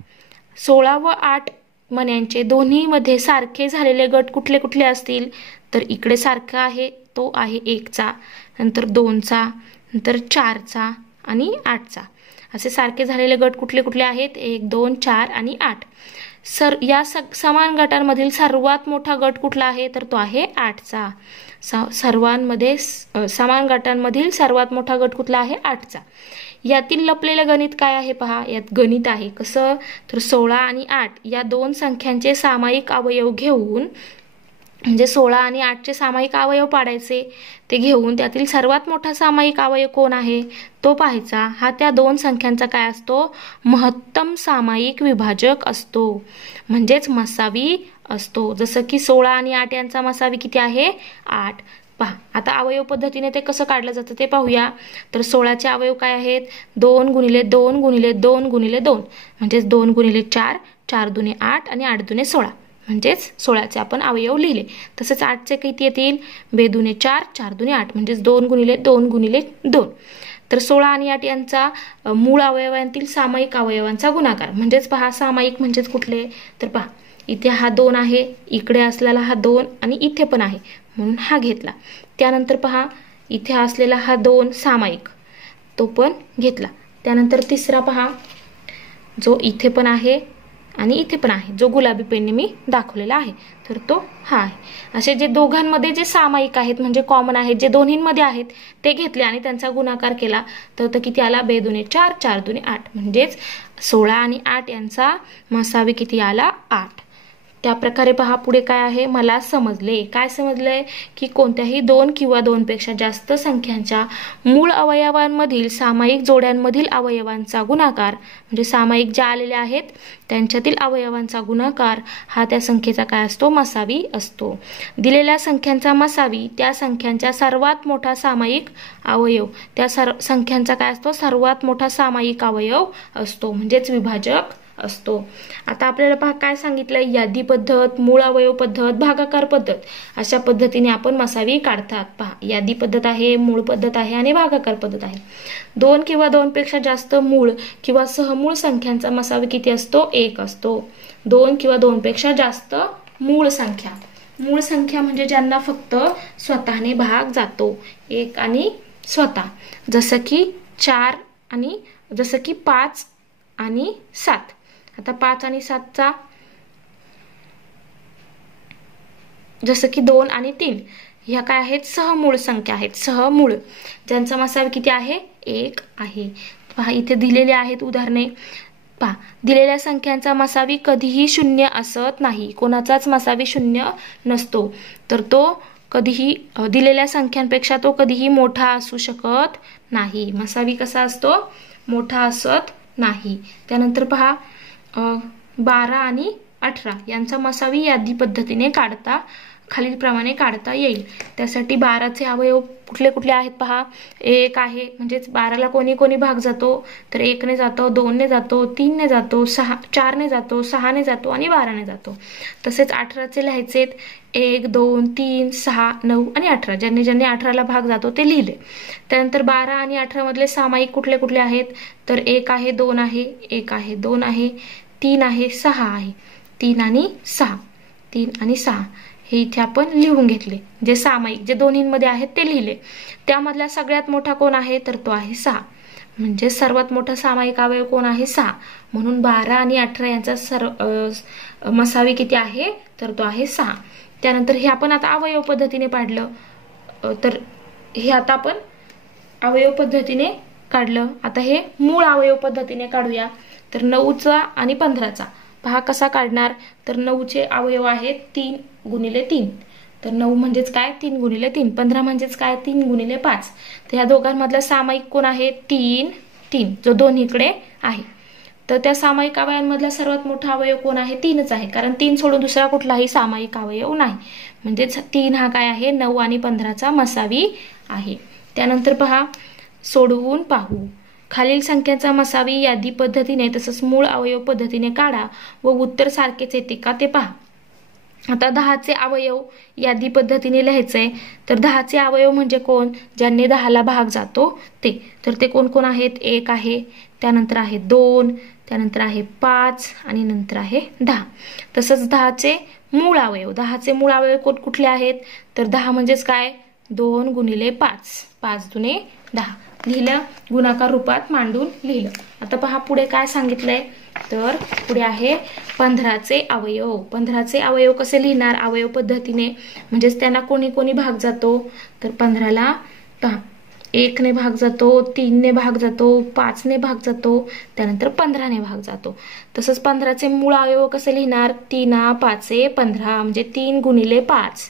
16 व 8 मण्यांचे दोन्ही मध्ये सारखे झालेले गट कुठले कुठले असतील? तर इकडे सारखा आहे तो आहे 1चा, नंतर 2चा, नंतर 4चा आणि 8चा. असे सारखे झालेले गट कुठले कुठले आहेत? 1, 2, 4 आणि 8. या समान गटांमधील सर्वात मोठा गट कुठला आहे? तर तो आहे 8चा. सर्वांमध्ये समान गटांमधील सर्वात मोठा गट कुठला आहे? 8चा. यातील लपलेलं गणित काय आहे पहा. यात गणित आहे कसं? तर 16 आणि 8 या दोन संख्यांचे सामायिक अवयव घेऊन, म्हणजे 16 आणि 8चे सामायिक अवयव पाडायचे. ते घेऊन त्यातील सर्वात मोठा सामायिक अवयव कोण आहे तो पाहायचा. हा त्या दोन संख्यांचा काय असतो? महत्तम सामायिक विभाजक असतो, म्हणजेच मसावी असतो. जसं की 16 आणि 8 यांचा मसावी किती आहे? 8. पहा आता अवयव पद्धतीने ते कसं काढलं जातं ते पाहूया. तर 16चे अवयव काय आहेत? 2 गुणिले 2 गुणिले 2 गुणिले 2, म्हणजेच 2 गुणिले 4, 4 दुने 8 आणि 8 दुने 16, म्हणजेच 16चे आपण अवयव लिहिले. तसेच 8चे किती येतील? 2 दुने 4, 4 दुने 8, म्हणजेच 2 गुणिले 2 गुणिले 2. तर 16 आणि 8 यांचा मूळ अवयवांतील सामायिक अवयवांचा गुणाकार, म्हणजेच पहा सामायिक म्हणजेच कुठले? तर पहा इथे हा 2 आहे, इकडे असलेला हा 2 आणि इथे पण आहे म्हणून हा घेतला. त्यानंतर पहा इथे असलेला हा 2 सामायिक, तो पण घेतला. त्यानंतर तिसरा पहा जो इथे पण आहे आणि इथे पण आहे, जो गुलाबी पेनने मी दाखवलेला आहे, तर तो हा आहे. असे जे दोघांमध्ये जे सामायिक आहेत म्हणजे कॉमन आहेत, जे दोन्हींमध्ये आहेत ते घेतले आणि त्यांचा गुणाकार केला तर किती आला? 2 दुने 4, 4 दुने 8, म्हणजेच 16 आणि 8 यांचा मसावी किती आला? 8. त्या प्रकारे पहा पुढे काय आहे? मला समजले. काय समजलंय? की कोणत्याही 2 किंवा 2 पेक्षा जास्त संख्यांच्या मूळ अवयवांमधील सामायिक जोड्यांमधील अवयवांचा गुणाकार, म्हणजे सामायिक ज्या आलेल्या आहेत त्यांच्यातील अवयवांचा गुणाकार हा त्या संख्येचा काय असतो? मसावी असतो. दिलेल्या संख्यांचा मसावी त्या संख्यांचा सर्वात मोठा सामायिक अवयव त्या संख्यांचा काय असतो? सर्वात मोठा सामायिक अवयव असतो, म्हणजेच विभाजक असतो. आता आपल्याला पहा काय सांगितलंय? यादी पद्धत, मूळ अवयव पद्धत, भागाकार पद्धत अशा पद्धतीने आपण मसावी काढतात. पहा यादी पद्धत आहे, मूळ पद्धत आहे आणि भागाकार पद्धत आहे. 2 किंवा 2 पेक्षा जास्त मूळ किंवा सहमूळ संख्यांचा मसावी किती असतो? 1 असतो. 2 किंवा 2 पेक्षा जास्त मूळ संख्या, मूळ संख्या म्हणजे ज्यांना फक्त स्वतःने भाग जातो, 1 आणि स्वतः, जसं की 4 आणि जसं की 5 आणि 7. आता 5 आणि 7चा जसं की 2 आणि 3 ह्या काय आहेत? सहमूळ संख्या आहेत. सहमूळ ज्यांचा मसावी किती आहे? 1 आहे. पहा इथे दिलेले आहेत उदाहरणे. पहा दिलेल्या संख्यांचा मसावी कधीही 0 असत नाही. कोणाचाच मसावी 0 नसतो. तर तो कधीही दिलेल्या संख्यांपेक्षा तो कधीही मोठा असू शकत नाही. मसावी कसा असतो? मोठा असत नाही. त्यानंतर पहा 12 आणि 18 यांचा मसावी यादी पद्धतीने खालीलप्रमाणे काढता येईल. त्यासाठी 12चे अवयव कुठले कुठले आहेत पहा. 1 आहे, म्हणजेच 12ला कोणी कोणी भाग जातो? तर 1 ने जातो, 2 ने जातो, 3 ने जातो, 4 ने जातो, 6 ने जातो आणि 12 ने जातो. तसेच 18चे लिहायचे 1, 2, 3, 6, 9 आणि 18. ज्यांनी 18ला भाग जातो ते लिहिले. त्यानंतर 12 आणि 18 मधले सामायिक कुठले कुठले आहेत? तर 1 आहे, 2 आहे, 1 आहे, 2 आहे, 3 आहे, 6 आहे. 3 आणि 6, 3 आणि 6 हे इथे आपण लिहून घेतले. जे सामायिक जे दोन्हींमध्ये आहेत ते लिहिले. त्यामधला सगळ्यात मोठा कोण आहे? तर तो आहे 6, म्हणजे सर्वात मोठा सामायिक अवयव कोण आहे? 6. म्हणून 12 आणि 18 यांचा मसावी किती आहे? तर तो आहे 6. त्यानंतर हे आपण आता अवयव पद्धतीने पाडलं. तर हे आता आपण अवयव पद्धतीने काढलं. आता हे मूळ अवयव पद्धतीने काढूया. तर 9चा आणि 15चा पहा कसा काढणार. तर 9चे अवयव आहेत 3 गुणिले 3, तर 9 म्हणजेच काय 3 गुणिले 3, 15 म्हणजेच काय 3 गुणिले 5. तर ह्या दोघांमधला सामायिक कोण आहे 3 3, जो दोन्हीकडे आहे. तर त्या सामायिक अवयवांमधला सर्वात मोठा अवयव कोण आहे 3च आहे, कारण 3 सोडून दुसरा कुठलाही सामायिक अवयव नाही. म्हणजेच 3 हा काय आहे 9 आणि 15चा मसावी आहे. त्यानंतर पहा सोडवून पाहू. खालील संख्यांचा मसावी यादी पद्धतीने तसंच मूळ अवयव पद्धतीने काढा व उत्तर सारखेच येते का ते पहा. आता 10चे अवयव यादी पद्धतीने लिहायचंय. तर 10चे अवयव म्हणजे कोण, ज्यांनी 10ला भाग जातो ते. तर ते कोण कोण आहेत, 1 आहे, त्यानंतर आहे 2, त्यानंतर आहे 5 आणि नंतर आहे 10. तसंच 10चे मूळ अवयव, 10चे मूळ अवयव कुठले आहेत, तर 10 म्हणजेच काय 2 गुणिले 5, 5 दुने 10 लिहिलं, गुणाकार रूपात मांडून लिहिलं. आता पहा पुढे काय सांगितलंय, तर पुढे आहे 15चे अवयव. 15चे अवयव कसे लिहिणार, अवयव पद्धतीने, म्हणजेच त्यांना कोणी कोणी भाग जातो, तर 15ला 1 ने भाग जातो, 3 ने भाग जातो, 5 ने भाग जातो, त्यानंतर 15 ने भाग जातो. तसंच 15चे मूळ अवयव कसे लिहिणार, 3 5 15 म्हणजे 3 गुणिले 5.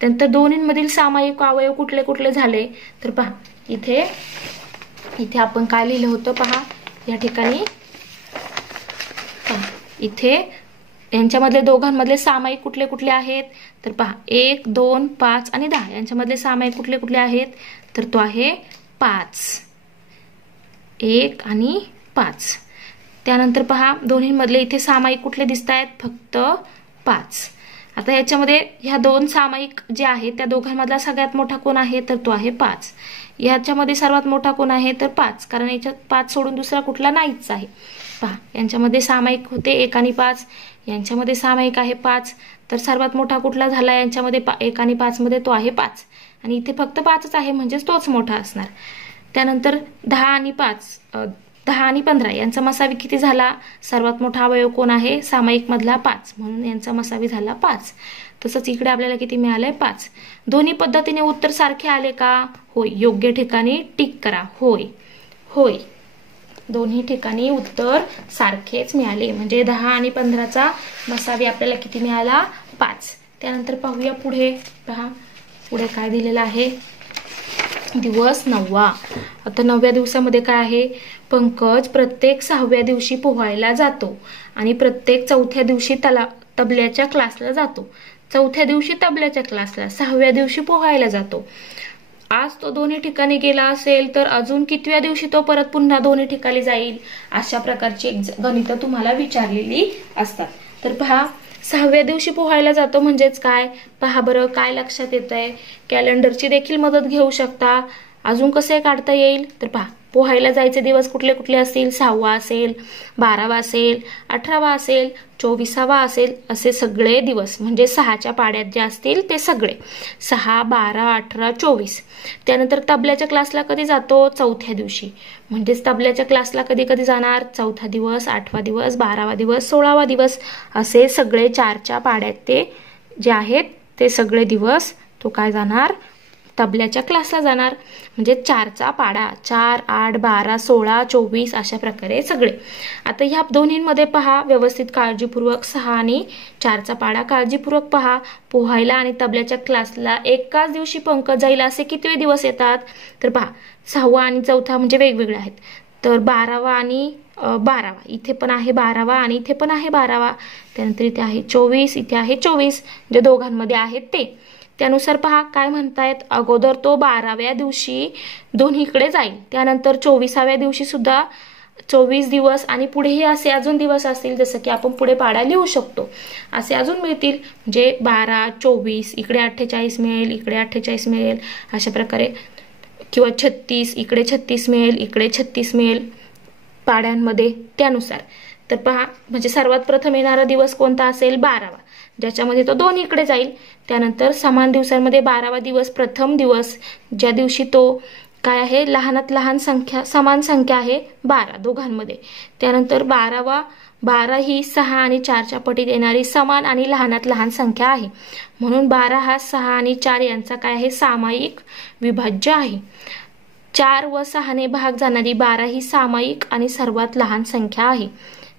त्यानंतर दोन्हींमधील सामायिक अवयव कुठले कुठले झाले, तर पहा इथे आपण काय लिहिलं होतं पहा, या ठिकाणी इथे यांच्यामधले दोघांमधले सामायिक कुठले कुठले आहेत, तर पहा 1 2 5 आणि 10 यांच्यामधले सामायिक कुठले कुठले आहेत, तर तो आहे 5, 1 आणि 5. त्यानंतर पहा दोन्हींमधले इथे सामायिक कुठले दिसत आहेत, फक्त 5. आता याच्यामध्ये ह्या दोन सामायिक जे आहेत त्या दोघांमधला सगळ्यात मोठा कोण आहे, तर तो आहे 5. याच्यामध्ये सर्वात मोठा कोण आहे, तर 5, कारण याच्यात 5 सोडून दुसरा कुठला नाहीच आहे. पहा यांच्यामध्ये सामायिक होते 1 आणि 5, यांच्यामध्ये सामायिक आहे 5, तर सर्वात मोठा कुठला झाला यांच्यामध्ये 1 आणि 5 मध्ये, तो आहे 5. आणि इथे फक्त 5च आहे, म्हणजेच तोच मोठा असणार. त्यानंतर 10 आणि 15 यांचा मसावी किती झाला, सर्वात मोठा अवयव कोण आहे सामायिक मधला 5, म्हणून यांचा मसावी झाला 5. तसंच इकडे आपल्याला किती मिळालंय 5. दोन्ही पद्धतीने उत्तर सारखे आले का, होय, योग्य ठिकाणी टिक करा, होय होय, दोन्ही ठिकाणी उत्तर सारखेच मिळाले. म्हणजे 10 आणि 15चा मसावी आपल्याला किती मिळाला 5. त्यानंतर पाहूया पुढे, पहा पुढे काय दिलेलं आहे, दिवस 9वा. आता 9व्या दिवसामध्ये काय आहे, पंकज प्रत्येक 6व्या दिवशी पोहायला जातो आणि प्रत्येक 4थ्या दिवशी तबल्याच्या क्लासला जातो. 4थ्या दिवशी तबल्याच्या क्लासला, 6व्या दिवशी पोहायला जातो. आज तो दोन्ही ठिकाणी गेला असेल तर अजून कितव्या दिवशी तो परत पुन्हा दोन्ही ठिकाणी जाईल, अशा प्रकारची गणितं तुम्हाला विचारलेली असतात. तर पहा 6व्या दिवशी पोहायला जातो म्हणजेच काय, पहा बरं काय लक्षात येत आहे, कॅलेंडरची देखील मदत घेऊ शकता. अजून कसे काढता येईल, तर पहा पोहायला जायचे दिवस कुठले कुठले असतील, 6वा असेल, 12वा असेल, 18वा असेल, 24वा असेल, असे सगळे दिवस म्हणजे 6च्या पाड्यात जे असतील ते सगळे 6, 12, 18, 24. त्यानंतर तबल्याच्या क्लासला कधी जातो, 4थ्या दिवशी, म्हणजेच तबल्याच्या क्लासला कधी कधी जाणार, 4था दिवस, 8वा दिवस, 12वा दिवस, 16वा दिवस, असे सगळे 4च्या पाड्यात ते जे आहेत ते सगळे दिवस तो काय जाणार, तबल्याच्या क्लासला जाणार. म्हणजे 4चा पाडा, 4, 8, 12, 16, 24 अशा प्रकारे सगळे. आता ह्या दोन्हींमध्ये पहा व्यवस्थित काळजीपूर्वक 6 आणि 4चा पाडा काळजीपूर्वक पहा. पोहायला आणि तबल्याच्या क्लासला एकाच दिवशी पंकज जाईल असे किती दिवस येतात, तर पहा 6वा आणि 4था म्हणजे वेगवेगळे आहेत. तर 12वा आणि 12वा, इथे पण आहे 12वा आणि इथे पण आहे 12वा. त्यानंतर इथे आहे 24, इथे आहे 24, जे दोघांमध्ये आहेत ते. त्यानुसार पहा काय म्हणतायत, अगोदर तो 12व्या दिवशी दोन्हीकडे जाईल, त्यानंतर 24व्या दिवशी सुद्धा 24 दिवस आणि पुढेही असे अजून दिवस असतील, जसं की आपण पुढे पाडा लिहू शकतो, असे अजून मिळतील. म्हणजे 12, 24, इकडे 48 मिळेल, इकडे 48 मिळेल, अशा प्रकारे. किंवा 36, इकडे 36 मिळेल, इकडे 36 मिळेल पाड्यांमध्ये, त्यानुसार. तर पहा म्हणजे सर्वात प्रथम येणारा दिवस कोणता असेल, 12वा, ज्याच्यामध्ये तो दोन्हीकडे जाईल. त्यानंतर समान दिवसांमध्ये 12वा दिवस प्रथम दिवस, ज्या दिवशी तो काय आहे, लहानात लहान संख्या, समान संख्या आहे 12 दोघांमध्ये. त्यानंतर 12 ही 6 आणि 4च्या पटीत येणारी समान आणि लहानात लहान संख्या आहे, म्हणून 12 हा 6 आणि 4 यांचा काय आहे, सामायिक विभाज्य आहे. 4 व 6 ने भाग जाणारी 12 ही सामायिक आणि सर्वात लहान संख्या आहे.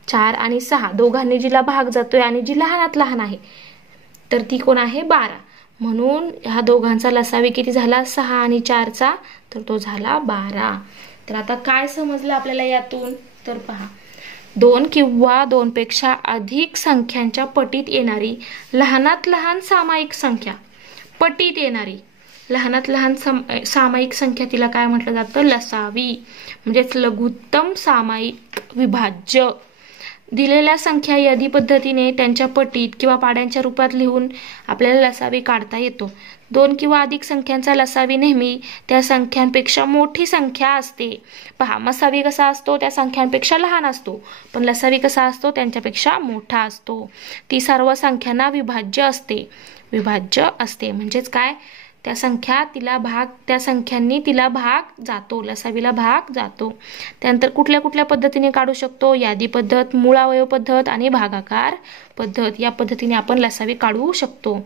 4 आणि 6 दोघांनी जिला भाग जातोय आणि जी लहानात लहान आहे, तर ती कोण आहे, 12. म्हणून ह्या दोघांचा लसावी किती झाला 6 आणि 4चा, तर तो झाला 12. तर आता काय समजलं आपल्याला यातून, तर पहा 2 किंवा 2 पेक्षा अधिक संख्यांच्या पटीत येणारी लहानात लहान सामायिक संख्या, पटीत येणारी लहानात लहान सामायिक संख्या तिला काय म्हटलं जातं, लसावी. म्हणजेच लघुत्तम सामायिक विभाज्य. दिलेल्या संख्या यादी पद्धतीने त्यांच्या पटीत किंवा पाड्यांच्या रूपात लिहून आपल्याला लसावी काढता येतो. 2 किंवा अधिक संख्यांचा लसावी नेहमी त्या संख्यांपेक्षा मोठी संख्या असते. पहा, मसावी कसा असतो, त्या संख्यांपेक्षा लहान असतो, पण लसावी कसा असतो, त्यांच्यापेक्षा मोठा असतो. ती सर्व संख्यांना विभाज्य असते. विभाज्य असते म्हणजेच काय, त्या संख्यांनी तिला भाग जातो, लसावीला भाग जातो. त्यानंतर कुठल्या कुठल्या पद्धतीने काढू शकतो, यादी पद्धत, मूळ अवयव पद्धत आणि भागाकार पद्धत, या पद्धतीने आपण लसावी काढू शकतो.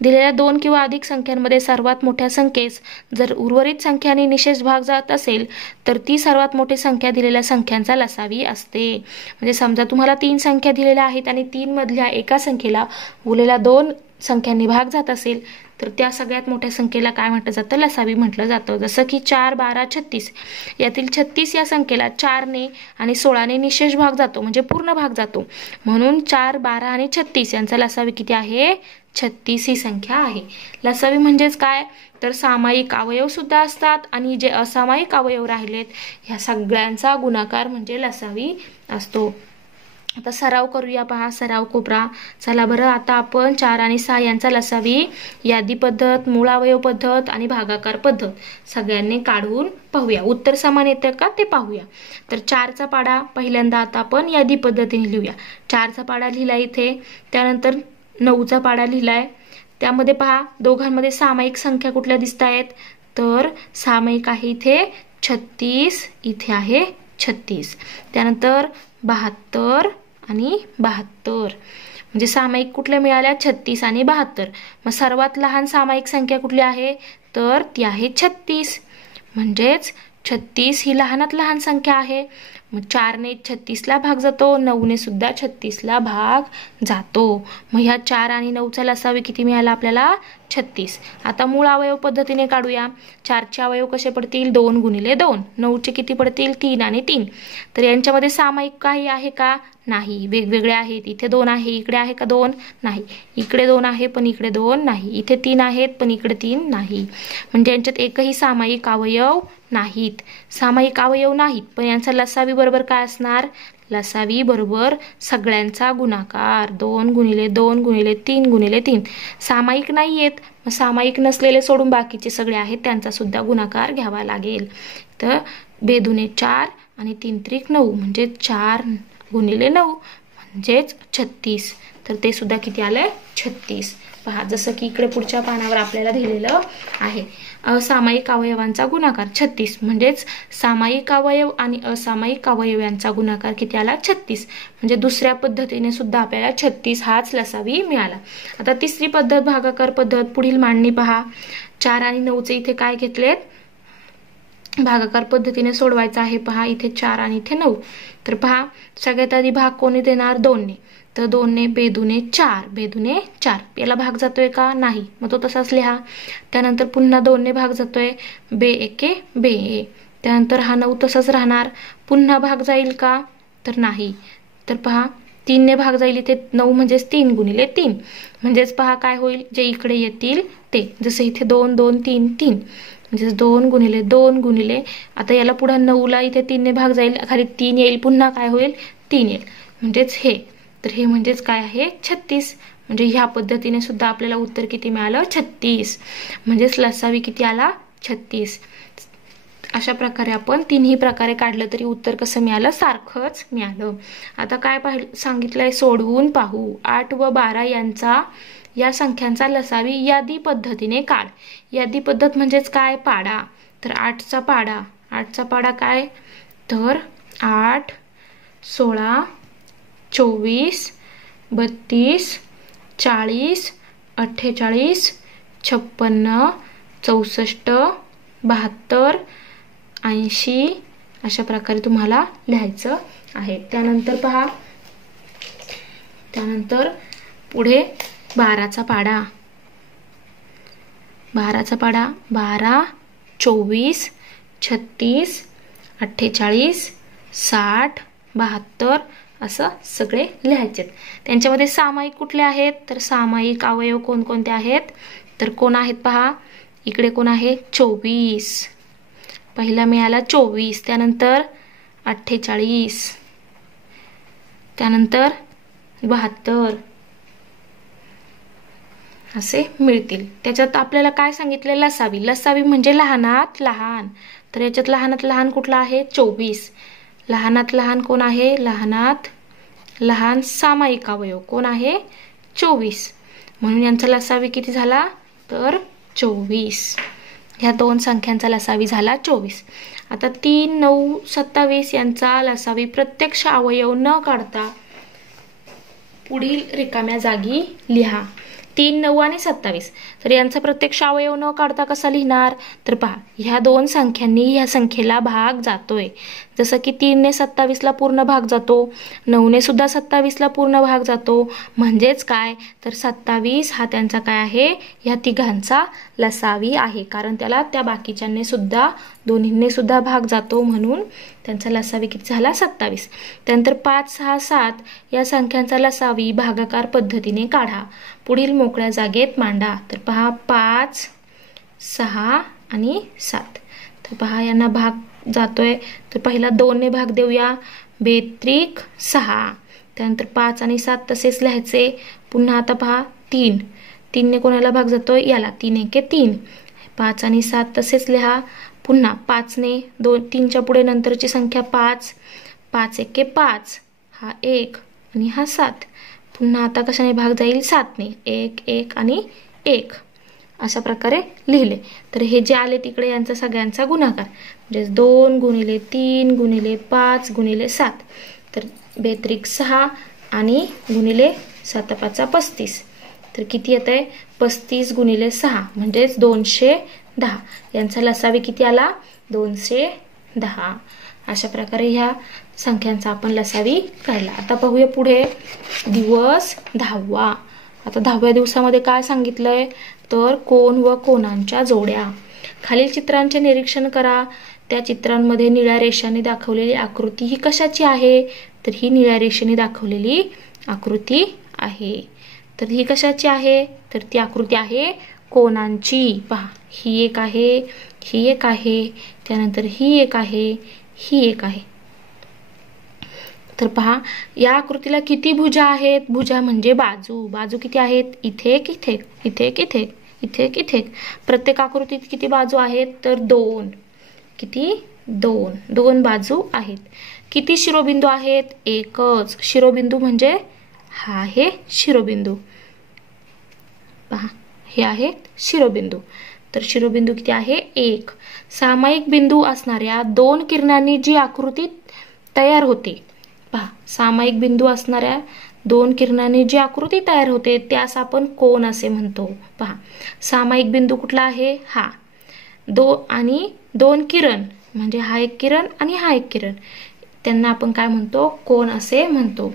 दिलेल्या 2 किंवा अधिक संख्यांमध्ये सर्वात मोठ्या संख्येस जर उर्वरित संख्यांनी निशेष भाग जात असेल तर ती सर्वात मोठी संख्या दिलेल्या संख्यांचा लसावी असते. म्हणजे समजा तुम्हाला 3 संख्या दिलेल्या आहेत आणि 3 मधल्या एका संख्येला उरलेल्या 2 संख्यांनी भाग जात असेल तर त्या सगळ्यात मोठ्या संख्येला काय म्हटलं जातं, लसावी म्हटलं जातं. जसं की 4, 12, 36 यातील 36 या संख्येला 4ने आणि 16ने निशेष भाग जातो, म्हणजे पूर्ण भाग जातो. म्हणून 4, 12 आणि 36 यांचा लसावी किती आहे, 36 ही संख्या आहे. लसावी म्हणजेच काय, तर सामायिक अवयव सुद्धा असतात आणि जे असामायिक अवयव राहिलेत ह्या सगळ्यांचा गुणाकार म्हणजे लसावी असतो. आता सराव करूया. पहा, सराव कोपरा. चला बरं, आता आपण 4 आणि 6 यांचा लसावी यादी पद्धत, मूळ अवयव पद्धत आणि भागाकार पद्धत सगळ्यांनी काढून पाहूया. उत्तर समान येतं का ते पाहूया. तर 4चा पाडा पहिल्यांदा आता आपण यादी पद्धतीने लिहूया. 4चा पाडा लिहिला इथे, त्यानंतर 9चा पाडा लिहिलाय. त्यामध्ये पहा दोघांमध्ये सामायिक संख्या कुठल्या दिसत आहेत, तर सामायिक आहे इथे 36, इथे आहे 36. त्यानंतर 72 आणि 72 म्हणजे सामायिक कुठल्या मिळाल्या, 36 आणि 72. मग सर्वात लहान सामायिक संख्या कुठली आहे, तर ती आहे 36. म्हणजेच 36 ही लहानात लहान संख्या आहे. मग 4ने 36ला भाग जातो, 9ने सुद्धा 36ला भाग जातो. मग ह्या 4 आणि 9चा लसावी किती मिळाला आपल्याला, 36. आता मूळ अवयव पद्धतीने काढूया. 4चे अवयव कसे पडतील, 2 गुणिले 2. 9चे किती पडतील, 3 आणि 3. तर यांच्यामध्ये सामायिक काही आहे का, नाही, वेगवेगळे आहेत. इथे 2 आहे, इकडे आहे का 2, नाही. इकडे 2 आहे पण इकडे 2 नाही. इथे 3 आहेत पण इकडे 3 नाही. म्हणजे यांच्यात एकही सामायिक अवयव नाहीत. सामायिक अवयव नाहीत पण यांचा लसावी बरोबर काय असणार, लसावी बरोबर सगळ्यांचा गुणाकार 2 गुणिले 2 गुणिले 3 गुणिले 3. सामायिक नाही आहेत, मग सामायिक नसलेले सोडून बाकीचे सगळे आहेत त्यांचा सुद्धा गुणाकार घ्यावा लागेल. तर 2 दुणे 4 आणि 3 त्रिक 9 म्हणजे 4 गुणिले 9 म्हणजेच 36. तर ते सुद्धा किती आलंय, 36. पहा, जसं की इकडे पुढच्या पानावर आपल्याला दिलेलं आहे. असामायिक अवयवांचा गुणाकार 36 म्हणजेच सामायिक अवयव आणि असामायिक अवयव यांचा गुणाकार किती आला, 36. म्हणजे दुसऱ्या पद्धतीने सुद्धा आपल्याला 36 हाच लसावी मिळाला. आता तिसरी पद्धत भागाकार पद्धत. पुढील मांडणी पहा. 4 आणि 9चे इथे काय घेतलेत, भागाकार पद्धतीने सोडवायचा आहे. पहा, इथे 4 आणि इथे 9. तर पहा, सगळ्यात आधी भाग कोणी देणार, 2ने. तर 2ने 2 दुणे 4, 2 दुणे 4. याला भाग जातोय का, नाही, मग तो तसाच लिहा. त्यानंतर पुन्हा 2ने भाग जातोय, 2 एके 2. त्यानंतर हा 9 तसाच राहणार. पुन्हा भाग जाईल का, तर नाही. तर पहा, 3ने भाग जाईल इथे 9 म्हणजेच 3 गुणिले 3. म्हणजेच पहा काय होईल, जे इकडे येतील ते. जसं इथे 2 2 3 3 म्हणजे 2 गुणिले 2 गुणिले, आता याला पुढे 9ला इथे 3ने भाग जाईल, खाली 3 येईल, पुन्हा काय होईल, 3 येईल. म्हणजेच हे, तर हे म्हणजेच काय आहे, 36. म्हणजे ह्या पद्धतीने सुद्धा आपल्याला उत्तर किती मिळालं, 36. म्हणजेच लसावी किती आला, 36. अशा प्रकारे आपण तिन्ही प्रकारे काढलं तरी उत्तर कसं मिळालं, सारखंच मिळालं. आता काय सांगितलंय, सोडवून पाहू. 8 व 12 या संख्यांचा लसावी यादी पद्धतीने काढ. यादी पद्धत म्हणजेच काय, पाडा. तर 8चा पाडा काय, तर 8, 16, 24, 32, 40, 48, 56, 64, 72, 80 अशा प्रकारे तुम्हाला लिहायचं आहे. त्यानंतर पहा, त्यानंतर पुढे 12चा पाडा. 12चा पाढा 12, 24, 36, 48, 60, 72 असं सगळे लिहायचे. त्यांच्यामध्ये सामायिक कुठले आहेत तर सामायिक अवयव कोणकोणते आहेत तर कोण आहेत पहा. इकडे कोण आहे 24, पहिला मिळाला 24, त्यानंतर 48, त्यानंतर 72 असे मिळतील. त्याच्यात आपल्याला काय सांगितले लसावी. लसावी म्हणजे लहानात लहान. तर याच्यात लहानात लहान कुठला आहे 24. लहानात लहान कोण आहे लहानात लहान सामायिक अवयव कोण आहे 24. म्हणून यांचा लसावी किती झाला तर 24. ह्या दोन संख्यांचा लसावी झाला 24. आता 3, 9, 27 यांचा लसावी प्रत्यक्ष अवयव न काढता पुढील रिकाम्या जागी लिहा. 3, 9 आणि 27 तर यांचा प्रत्यक्ष अवयव न काढता कसा लिहिणार तर पहा ह्या दोन संख्यांनी ह्या संख्येला भाग जातोय. जसं की 3 ने 27 ला पूर्ण भाग जातो, 9 ने सुद्धा 27 ला पूर्ण भाग जातो. म्हणजेच काय तर 27 हा त्यांचा काय आहे ह्या तिघांचा लसावी आहे. कारण त्याला त्या बाकीच्यांनी सुद्धा दोन्हींनी सुद्धा भाग जातो म्हणून त्यांचा लसावी किती झाला 27. त्यानंतर 5, 6, 7 या संख्यांचा लसावी भागाकार पद्धतीने काढा. पुढील मोकळ्या जागेत मांडा. तर पहा 5, 6 आणि 7. तर पहा यांना भाग जातोय. तर पहिला 2 ने भाग देऊया. 42, 6. त्यानंतर 5 आणि 7 तसेच लिहायचे. पुन्हा आता पहा 3. 3 ने कोणाला भाग जातोय याला. 3 एके 3. 5 आणि 7 तसेच लिहा. पुन्हा 5 ने 2, 3च्या पुढे नंतरची संख्या 5. 5 एके 5. हा 1 आणि हा 7. पुन्हा आता कशाने भाग जाईल 7 ने. 1, 1 आणि 1 अशा प्रकारे लिहिले. तर हे जे आले तिकडे यांचा सगळ्यांचा गुणाकार म्हणजे 2 गुणिले 3 गुणिले 5 गुणिले 7. तर 42, 6 आणि गुणिले 7 5 35. तर किती येत आहे 35 गुणिले 6 म्हणजेच 210. यांचा लसावी किती आला 210. अशा प्रकारे ह्या संख्यांचा आपण लसावी काढला. आता पाहूया पुढे दिवस 10वा. आता 10व्या दिवसामध्ये काय सांगितलंय तर कोन व कोनांच्या जोड्या. खालील चित्रांचे निरीक्षण करा. त्या चित्रांमध्ये निळ्या रेषांनी दाखवलेली आकृती ही कशाची आहे तर ही निळ्या रेषेने दाखवलेली आकृती आहे. तर ही कशाची आहे तर ती आकृती आहे कोनांची. पहा ही एक आहे, ही एक आहे, त्यानंतर ही एक आहे, ही एक आहे. तर पहा या आकृतीला किती भुजा आहेत. भुजा म्हणजे बाजू. बाजू किती आहेत इथे एक इथे, इथे एक इथे, इथे एक इथे. प्रत्येक आकृतीत किती बाजू आहेत तर 2. किती 2. 2 बाजू आहेत. किती शिरोबिंदू आहेत एकच. शिरोबिंदू म्हणजे हा आहे शिरोबिंदू. पहा हे आहेत शिरोबिंदू. तर शिरोबिंदू किती आहे 1. सामायिक बिंदू असणाऱ्या 2 किरणांनी जी आकृती तयार होते. पहा सामायिक बिंदू असणाऱ्या 2 किरणांनी जी आकृती तयार होते त्यास आपण कोन असे म्हणतो. पहा सामायिक बिंदू कुठला आहे हा. 2 किरण म्हणजे हा एक किरण आणि हा एक किरण त्यांना आपण काय म्हणतो कोन असे म्हणतो.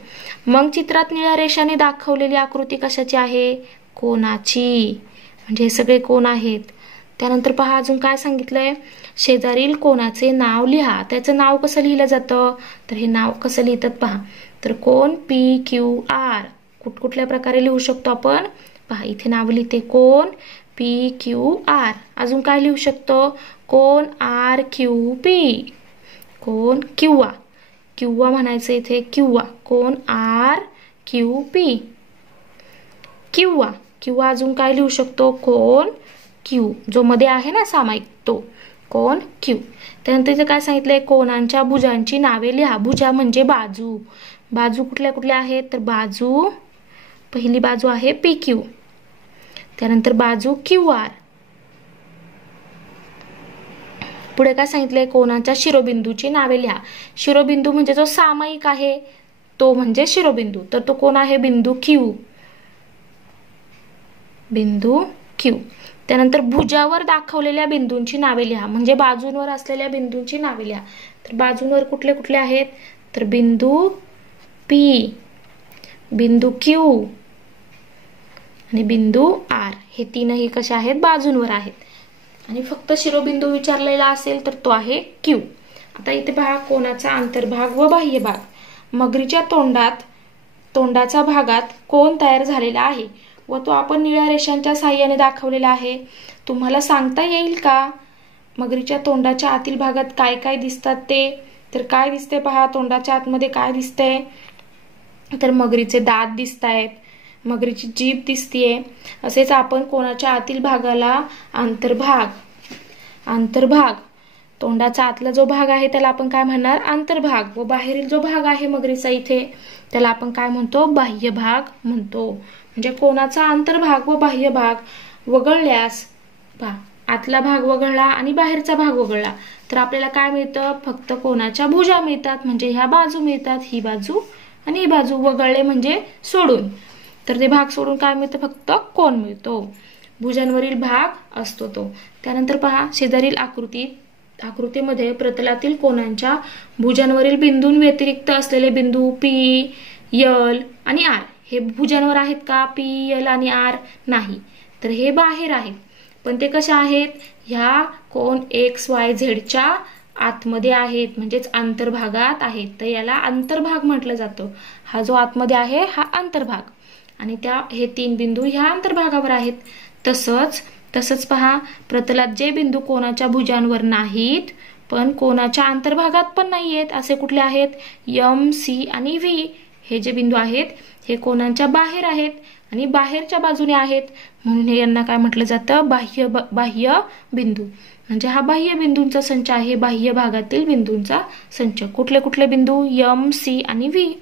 मग चित्रात निळ्या रेषाने दाखवलेली आकृती कशाची आहे कोनाची. म्हणजे हे सगळे कोन आहेत. त्यानंतर पहा अजून काय सांगितलंय शेजारील कोनाचे नाव लिहा. त्याचं नाव कसं लिहिलं जातं तर हे नाव कसं लिहितात पहा. तर कोन PQR कुठल्या प्रकारे लिहू शकतो आपण. पहा इथे नाव लिहिते कोन PQR. अजून काय लिहू शकतो कोन RQP. कोन किंवा किंवा म्हणायचं इथे किंवा कोन RQP. किंवा किंवा अजून काय लिहू शकतो कोन Q जो मध्ये आहे ना सामायिक तो कोन Q. त्यानंतर इथे काय सांगितलंय कोनांच्या भुजांची नावे लिहा. भुजा म्हणजे बाजू. बाजू कुठल्या कुठल्या आहेत तर बाजू पहिली बाजू आहे PQ. त्यानंतर बाजू QR. पुढे काय सांगितलंय कोनाच्या शिरोबिंदूची नावे लिहा. शिरोबिंदू म्हणजे जो सामायिक आहे तो म्हणजे शिरोबिंदू. तर तो कोण आहे बिंदू Q. बिंदू Q. त्यानंतर भुजावर दाखवलेल्या बिंदूंची नावे लिहा. म्हणजे बाजूंवर असलेल्या बिंदूंची नावे लिहा. तर बाजूंवर कुठले कुठले आहेत तर बिंदू P, बिंदू Q आणि बिंदू आर, हे तीनही कशा आहेत, बाजूंवर आहेत. आणि फक्त शिरोबिंदू विचारलेला असेल तर तो आहे क्यू. आता इथे पहा कोणाचा अंतर्भाग व बाह्य भाग. मगरीच्या तोंडाचा भागात कोण तयार झालेला आहे व तो आपण निळ्या रेषांच्या साहाय्याने दाखवलेला आहे. तुम्हाला सांगता येईल का मगरीच्या तोंडाच्या आतील भागात काय काय दिसतात ते? तर काय दिसते पहा, तोंडाच्या आतमध्ये काय दिसते, तर मगरीचे दात दिसत आहेत, मगरीची जीभ दिसतीये. असेच आपण कोणाच्या आतील भागाला अंतर्भाग तोंडाचा आतला जो भाग आहे त्याला आपण काय म्हणणार, अंतर्भाग. व बाहेरील जो भाग आहे मगरीचा इथे त्याला आपण काय म्हणतो, बाह्य भाग म्हणतो. म्हणजे कोणाचा अंतर्भाग व बाह्य भाग वगळल्यास पहा, आतला भाग वगळला आणि बाहेरचा भाग वगळला तर आपल्याला काय मिळतं, फक्त कोणाच्या भुजा मिळतात. म्हणजे ह्या बाजू मिळतात, ही बाजू आणि ही बाजू. वगळले म्हणजे सोडून, तर ते भाग सोडून काय मिळतं, फक्त कोण मिळतो. भुजांवरील भाग असतो तो. त्यानंतर पहा शेजारील आकृतीमध्ये प्रतलातील कोणांच्या भुजांवरील बिंदूं व्यतिरिक्त असलेले बिंदू पी, यल आणि आर हे भुजांवर आहेत का? पी, यल आणि आर नाही, तर हे बाहेर आहेत. पण ते कशा आहेत, ह्या कोण XYZ च्या आतमध्ये आहेत, म्हणजेच अंतर्भागात आहेत. तर याला अंतर्भाग म्हटलं जातं. हा जो आतमध्ये आहे हा अंतर्भाग, आणि हे तीन बिंदू ह्या अंतर्भागावर आहेत. तसंच पहा प्रतलात जे बिंदू कोणाच्या भुजांवर नाहीत पण कोणाच्या अंतर्भागात पण नाहीयेत असे कुठले आहेत, M, C आणि V हे जे बिंदू आहेत हे कोणाच्या बाहेर आहेत आणि बाहेरच्या बाजूने आहेत. म्हणून हे यांना काय म्हटलं जातं, बाह्य बिंदू. म्हणजे हा बाह्य बिंदूंचा संच आहे, बाह्य भागातील बिंदूंचा संच. कुठले कुठले बिंदू, M, C आणि V.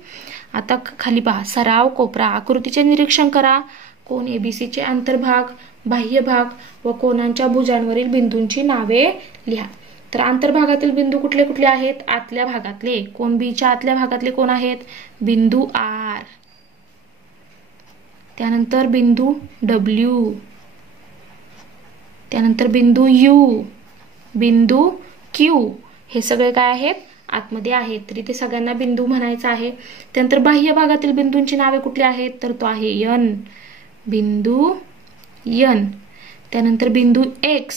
आता खाली पहा सराव कोपरा. आकृतीचे निरीक्षण करा. कोण ABC चे अंतर्भाग, बाह्य भाग व कोणांच्या भुजांवरील बिंदूंची नावे लिहा. तर अंतर्भागातील बिंदू कुठले कुठले आहेत, आतल्या भागातले. कोण Bच्या आतल्या भागातले कोण आहेत, बिंदू R, त्यानंतर बिंदू W, त्यानंतर बिंदू U, बिंदू Q, हे सगळे काय आहेत, आतमध्ये आहेत. तरी ते सगळ्यांना बिंदू म्हणायचं आहे. त्यानंतर बाह्य भागातील बिंदूंची नावे कुठली आहेत, तर तो आहे N, बिंदू N, त्यानंतर बिंदू X,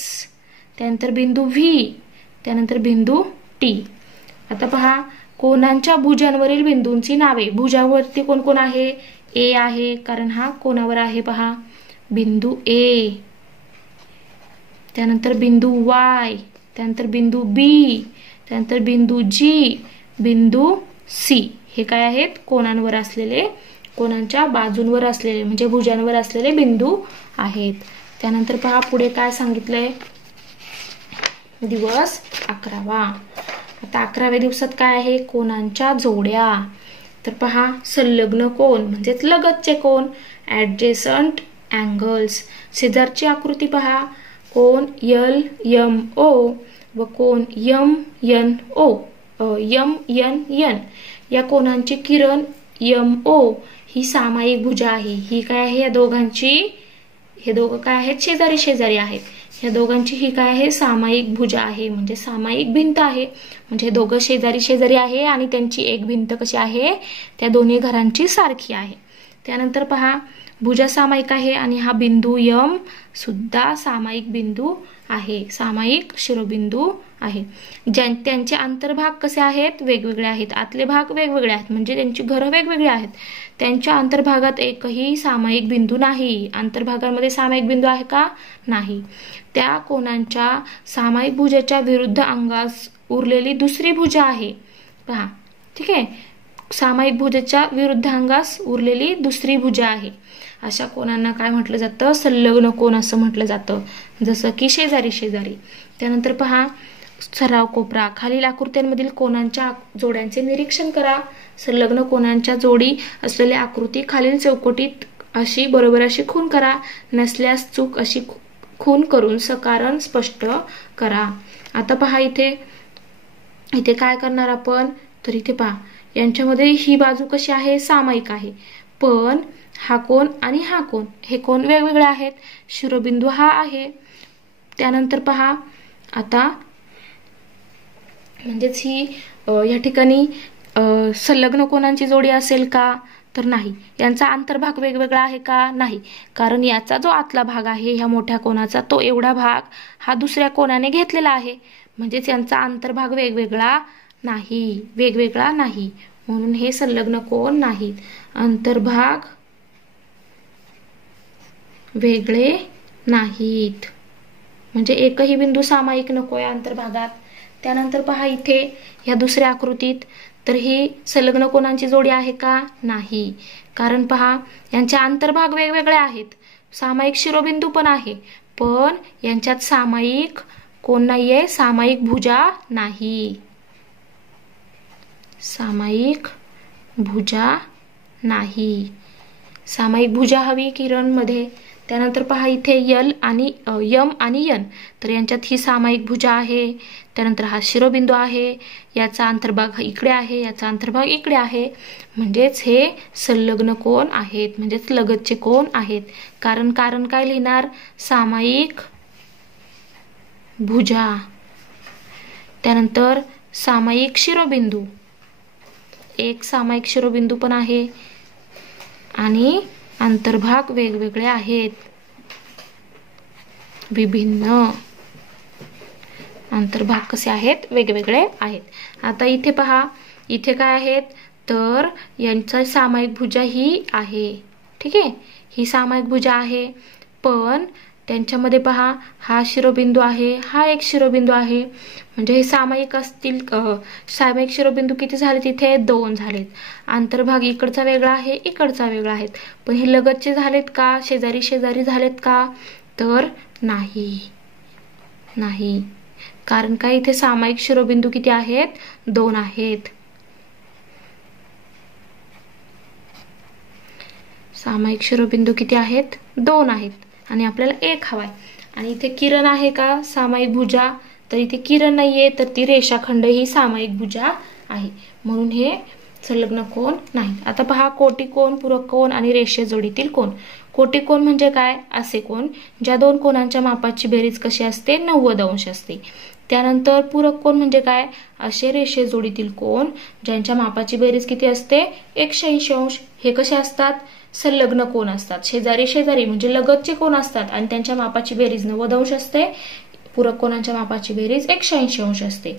त्यानंतर बिंदू V, त्यानंतर बिंदू T. आता पहा कोणांच्या भुजांवरील बिंदूंची नावे. भुजावरती कोण कोण आहे, A आहे, कारण हा कोणावर आहे पहा, बिंदू A, त्यानंतर बिंदू Y, त्यानंतर बिंदू B, त्यानंतर बिंदू G, बिंदू C. हे काय आहेत, कोणांवर असलेले, कोणांच्या बाजूंवर असलेले म्हणजे भुजांवर असलेले बिंदू आहेत. त्यानंतर पहा पुढे काय सांगितलंय, दिवस 11वा. आता 11व्या दिवसात काय आहे, कोणांच्या जोड्या. तर पहा संलग्न कोन म्हणजेच लगतचे कोन, ऍडजेसंट अँगल्स. शेजारची आकृती पहा, कोन LMO व कोन MNO, MNN या कोनांची किरण MO ही सामायिक भुजा आहे. ही काय आहे, या दोघांची, हे दोघं काय आहेत, शेजारी शेजारी आहेत. या दोघांची ही काय आहे, सामायिक भुजा आहे, म्हणजे सामायिक भिंत आहे. म्हणजे दोघं शेजारी शेजारी आहे आणि त्यांची एक भिंत कशी आहे, त्या दोन्ही घरांची सारखी आहे. त्यानंतर पहा भुजा सामायिक आहे आणि हा बिंदू M सुद्धा सामायिक बिंदू आहे, सामायिक शिरोबिंदू आहे. त्यांचे अंतर्भाग कसे आहेत, वेगवेगळे आहेत. आतले भाग वेगवेगळे आहेत म्हणजे त्यांची घरं वेगवेगळी आहेत. त्यांच्या अंतर्भागात एकही सामायिक बिंदू नाही. अंतर्भागांमध्ये सामायिक बिंदू आहे का, नाही. त्या कोणांच्या सामायिक भुजाच्या विरुद्ध अंगास उरलेली दुसरी भुजा आहे पहा, ठीक आहे. सामायिक भुजाच्या विरुद्ध अंगास उरलेली दुसरी भुजा आहे. अशा कोणांना काय म्हटलं जातं, संलग्न कोन असं म्हटलं जातं, जसं की शेजारी शेजारी. त्यानंतर पहा सराव कोपरा. खालील आकृत्यांमधील कोणांच्या जोड्यांचे निरीक्षण करा. संलग्न कोणांच्या जोडी असलेल्या आकृती खालील चौकटीत अशी बरोबर अशी खून करा. नसल्यास चूक अशी खून करून सकारण स्पष्ट करा. आता पहा इथे काय करणार आपण, तर इथे पहा यांच्यामध्ये ही बाजू कशी आहे, सामायिक आहे. पण हा कोन आणि हा कोन हे कोन वेगवेगळे आहेत. शिरोबिंदू हा आहे. त्यानंतर पहा आता म्हणजेच ही या ठिकाणी संलग्न कोणांची जोडी असेल का, तर नाही. यांचा अंतर्भाग वेगवेगळा आहे का? नाही, कारण याचा जो आतला भाग आहे ह्या मोठ्या कोनाचा तो एवढा भाग हा दुसऱ्या कोनाने घेतलेला आहे, म्हणजेच यांचा अंतर्भाग वेगवेगळा नाही, वेगवेगळा नाही, म्हणून हे संलग्न कोन नाहीत. अंतर्भाग वेगळे नाहीत, म्हणजे एकही बिंदू सामायिक नको या अंतर्भागात. त्यानंतर पहा इथे या दुसऱ्या आकृतीत, तर ही संलग्न कोनांची जोडी आहे का? नाही, कारण पहा यांचे अंतर्भाग वेगवेगळे आहेत. सामायिक शिरोबिंदू पण आहे, पण यांच्यात सामायिक कोण नाहीये, सामायिक भुजा नाही, सामायिक भुजा नाही. सामायिक भुजा हवी किरणमध्ये. त्यानंतर पहा इथे यल आणि यम आणि यन, तर यांच्यात ही सामायिक भुजा आहे. त्यानंतर हा शिरोबिंदू आहे, याचा अंतर्भाग इकडे आहे, याचा अंतर्भाग इकडे आहे, म्हणजेच हे संलग्न कोन आहेत, म्हणजेच लगतचे कोन आहेत. कारण काय लिहिणार? सामायिक भुजा. त्यानंतर सामायिक शिरोबिंदू, एक सामायिक शिरोबिंदू पण आहे आणि अंतर्भाग वेगवेगळे आहेत, विभिन्न अंतर्भाग कसे आहेत? वेगवेगळे आहेत. आता इथे पहा, इथे काय आहेत? तर यांचा सामायिक भुजा ही आहे, ठीक आहे, ही सामायिक भुजा आहे, पण त्यांच्यामध्ये पहा हा शिरोबिंदू आहे, हा एक शिरोबिंदू आहे, म्हणजे हे सामायिक असतील. सामायिक शिरोबिंदू किती झाले? तिथे 2 झालेत. अंतर्भाग इकडचा वेगळा आहे, इकडचा वेगळा आहे, पण हे लगतचे झालेत का? शेजारी शेजारी झालेत का? तर नाही, नाही, कारण काय? इथे सामायिक शिरोबिंदू किती आहेत? 2 आहेत. सामायिक शिरोबिंदू किती आहेत? 2 आहेत, आणि आपल्याला 1 हवाय. आणि इथे किरण आहे का? सामायिक भुजा, तर इथे किरण नाहीये, तर ती रेषाखंड ही सामायिक भुजा आहे, म्हणून हे संलग्न कोन नाही. आता पहा कोटिकोन, पूरक कोन आणि रेषीय जोडीतील कोन. कोटिकोन म्हणजे काय? असे कोन ज्या दोन कोनांच्या मापाची बेरीज कशी असते? 90 अंश असते. त्यानंतर पूरक कोन म्हणजे काय? असे रेषीय जोडीतील कोन ज्यांच्या मापाची बेरीज किती असते? 180 अंश. हे कसे असतात? संलग्न कोन असतात, शेजारी शेजारी म्हणजे लगतचे कोन असतात, आणि त्यांच्या मापाची बेरीज 90 अंश असते. पूरक कोनांच्या मापाची बेरीज 180 अंश असते.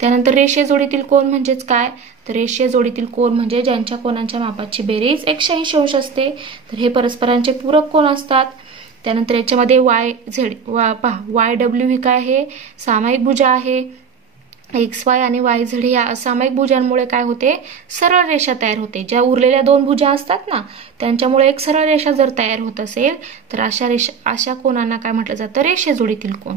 त्यानंतर रेषीय जोडीतील कोन म्हणजेच काय? तर रेषीय जोडीतील कोन म्हणजे ज्यांच्या कोनांच्या मापाची बेरीज 180 अंश असते, तर हे परस्परांचे पूरक कोन असतात. त्यानंतर याच्यामध्ये वाय झेड, पहा वाय डब्ल्यू ही काय आहे? सामायिक भुजा आहे. एक्स वाय आणि वाय झेड या असामायिक भुजांमुळे काय होते? सरळ रेषा तयार होते. ज्या उरलेल्या 2 भुजा असतात ना, त्यांच्यामुळे एक सरळ रेषा जर तयार होत असेल तर अशा कोनांना काय म्हटलं जातं? रेषीय जोडीतील कोन.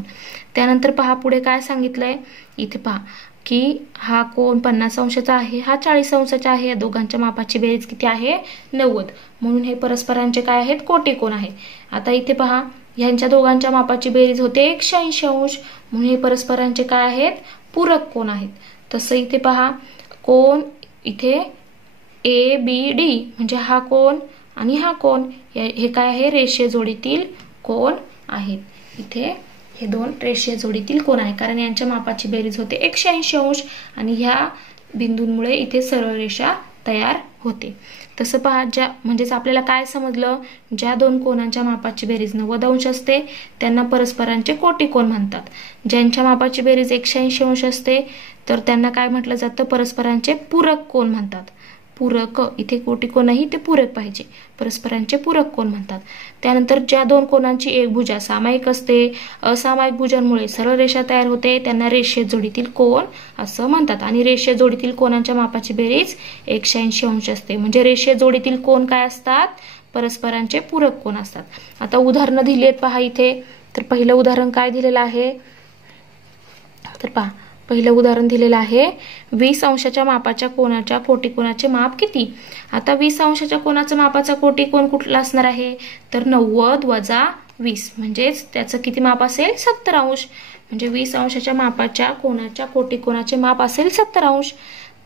त्यानंतर पहा पुढे काय सांगितलंय, इथे पहा की हा कोन 50 अंशाचा आहे, हा 40 अंशाचा आहे. या दोघांच्या मापाची बेरीज किती आहे? 90, म्हणून हे परस्परांचे काय आहेत? कोटिकोन आहे. आता इथे पहा ह्यांच्या दोघांच्या मापाची बेरीज होते 180 अंश, म्हणून हे परस्परांचे काय आहेत? पूरक कोन आहेत. तसं इथे पहा कोन इथे ए बी डी म्हणजे हा कोन आणि हा कोन, हे काय आहे? रेषीय जोडीतील कोन आहेत. इथे हे 2 रेषीय जोडीतील कोन आहे, कारण यांच्या मापाची बेरीज होते 180 अंश, आणि ह्या बिंदूंमुळे इथे सरळ रेषा तयार होते. तसं पहा म्हणजेच आपल्याला काय समजलं? ज्या 2 कोनांच्या मापाची बेरीज 90 अंश असते त्यांना परस्परांचे कोटिकोन म्हणतात. ज्यांच्या मापाची बेरीज 180 अंश असते तर त्यांना काय म्हटलं जातं? परस्परांचे पूरक कोन म्हणतात. पूरक, इथे कोटिकोन नाही, ते पूरक पाहिजे, परस्परांचे पूरक कोन म्हणतात. त्यानंतर ज्या 2 कोनांची एक भुजा सामायिक असते, असामायिक भुजांमुळे सरळ रेषा तयार होते, त्यांना रेषीय जोडीतील कोन असं म्हणतात. आणि रेषीय जोडीतील कोनांच्या मापाची बेरीज 180 अंश असते, म्हणजे रेषीय जोडीतील कोन काय असतात? परस्परांचे पूरक कोन असतात. आता उदाहरणं दिली आहेत पहा इथे. तर पहिलं उदाहरण काय दिलेलं आहे? तर पहा पहिलं उदाहरण दिलेलं आहे 20 अंशाच्या मापाच्या कोनाच्या कोटिकोनाचे माप किती? आता 20 अंशाच्या कोनाचा मापाचा कोटिकोन कुठला असणार आहे? तर 90 वजा 20 म्हणजेच त्याचं किती माप असेल? 70 अंश. म्हणजे 20 अंशाच्या मापाच्या कोनाच्या कोटिकोनाचे माप असेल 70 अंश.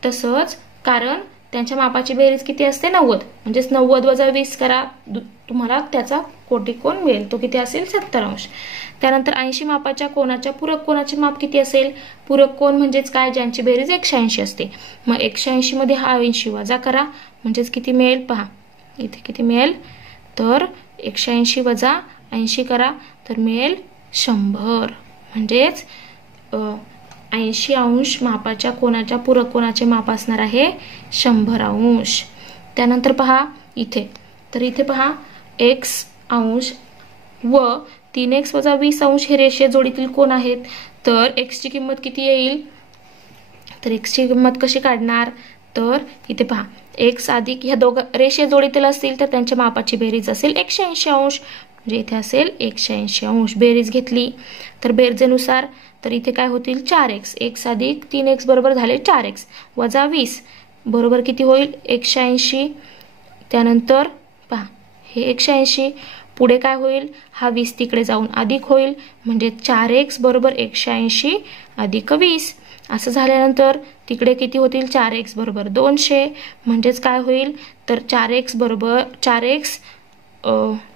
तसंच कारण त्यांच्या मापाची बेरीज किती असते 90. म्हणजेच 90 वजा 20 करा, तुम्हाला त्याचा कोटिकोण मिळेल. तो किती असेल 70 अंश. त्यानंतर 80 मापाच्या कोणाच्या पूरक कोणाचे माप किती असेल? पूरक कोण म्हणजेच काय? ज्यांची बेरीज 180 असते. मग 180 मध्ये हा 80 वजा करा, म्हणजेच किती मिळेल पहा इथे किती मिळेल, तर 180 वजा 80 करा तर मिळेल 100. म्हणजेच 80 अंश मापाच्या कोणाच्या पूरक कोणाचे माप असणार आहे 100 अंश. त्यानंतर पहा इथे, तर इथे पहा x अंश व 3x वजा 20 अंश हे रेषीय जोडीतील कोण आहेत. तर x ची किंमत किती येईल, तर x ची किंमत कशी काढणार, तर इथे पहा x अधिक ह्या दोघं रेषीय जोडीतील असतील तर त्यांच्या मापाची बेरीज असेल 180 अंश. म्हणजे इथे असेल 180 अंश. बेरीज घेतली तर बेरजेनुसार तर इथे काय होतील 4x. x अधिक 3x बरोबर झाले 4x वजा 20 बरोबर किती होईल 180. त्यानंतर पहा हे 180 पुढे काय होईल, हा 20 तिकडे जाऊन अधिक होईल, म्हणजे 4x बरोबर 180 अधिक 20. असं झाल्यानंतर तिकडे किती होतील 4x बरोबर 200. म्हणजेच काय होईल, तर 4x बरोबर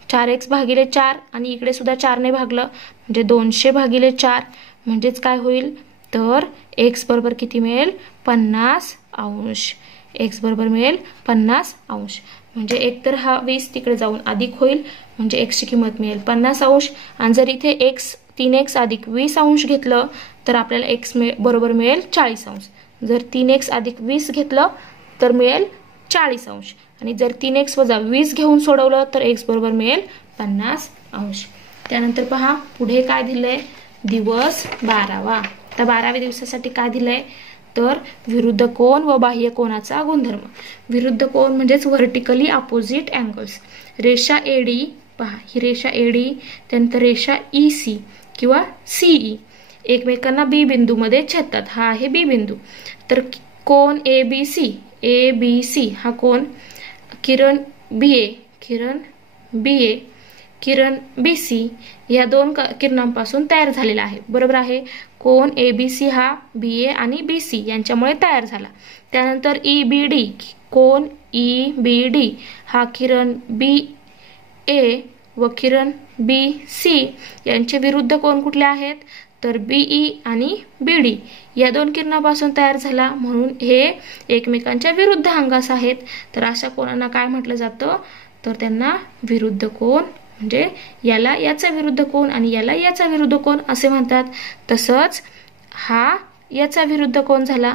4x भागिले 4 आणि इकडे सुद्धा 4 ने भागलं म्हणजे 200 भागिले 4. म्हणजेच काय होईल, तर x बरोबर किती मिळेल 50 अंश. x बरोबर मिळेल 50 अंश. म्हणजे एकतर हा 20 तिकडे जाऊन अधिक होईल, म्हणजे x ची किंमत मिळेल 50 अंश. आणि जर इथे 3x अधिक 20 अंश घेतलं तर आपल्याला x बरोबर मिळेल 40 अंश. जर 3x अधिक 20 घेतलं तर मिळेल 40 अंश. आणि जर 3x वजा 20 घेऊन सोडवलं तर x बरोबर मिळेल 50 अंश. त्यानंतर पहा पुढे काय दिलंय, दिवस 12वा. तर 12व्या दिवसासाठी काय दिलंय, तर विरुद्ध कोन व बाह्य कोनाचा गुणधर्म. विरुद्ध कोन म्हणजेच व्हर्टिकली अपोजिट अँगल्स. रेषा एडी पहा, ही रेषा एडी, त्यानंतर रेषा EC किंवा CE एकमेकांना B बिंदूमध्ये छेदतात. हा आहे B बिंदू. तर कोन ABC हा कोन किरण BA किरण BC या दोन किरणांपासून तयार झालेला आहे. बरोबर आहे. कोन ABC हा BA आणि BC यांच्यामुळे तयार झाला. त्यानंतर EBD कोन EBD हा किरण BA व किरण BC यांचे विरुद्ध कोन कुठले आहेत, तर BE आणि BD या दोन किरणापासून तयार झाला, म्हणून हे एकमेकांच्या विरुद्ध अंगास आहेत. तर अशा कोणांना काय म्हटलं जातं, तर त्यांना विरुद्ध कोन, म्हणजे याला याचा विरुद्ध कोन आणि याला याचा विरुद्ध कोन असे म्हणतात. तसंच हा याचा विरुद्ध कोन झाला.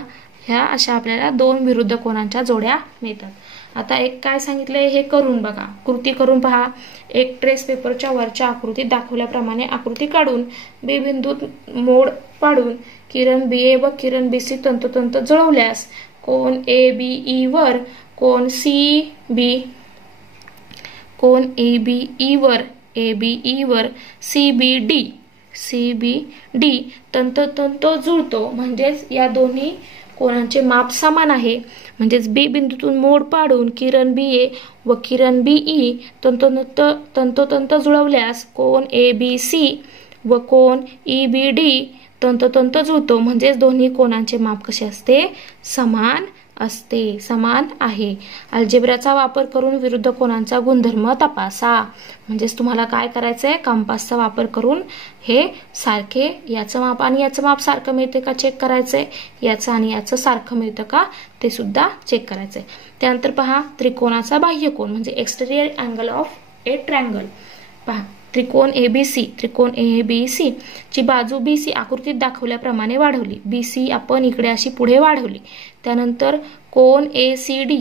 ह्या अशा आपल्याला दोन विरुद्ध कोनांच्या जोड्या मिळतात. आता एक काय सांगितलंय हे करून बघा, कृती करून पहा. एक ट्रेस पेपरच्या वरच्या आकृतीत दाखवल्याप्रमाणे आकृती काढून B बिंदूत मोड पाडून किरण BA व किरण BC तंतोतंत जुळवल्यास कोन ABE वर कोन ABE वर CBD तंतोतंत जुळतो. म्हणजेच या दोन्ही कोणांचे माप समान आहे. म्हणजेच B बिंदूतून मोड पाडून किरण BA व किरण BE तंतोतंत जुळवल्यास कोन ABC व कोन EBD तंतोतंत जुळतो. म्हणजेच दोन्ही कोणांचे माप कसे असते, समान असते, समान आहे. अल्जेब्राचा वापर करून विरुद्ध कोनांचा गुणधर्म तपासा. म्हणजेच तुम्हाला काय करायचंय, कंपासचा वापर करून हे सारखे याचं माप आणि याचं माप सारखं मिळते का चेक करायचंय, याचं आणि याचं सारखं मिळतं का ते सुद्धा चेक करायचंय. त्यानंतर पहा त्रिकोणाचा बाह्य कोन म्हणजे exterior angle of A triangle. पहा त्रिकोण ABC ची बाजू BC आकृतीत दाखवल्याप्रमाणे वाढवली. BC आपण इकडे अशी पुढे वाढवली. त्यानंतर कोन ACD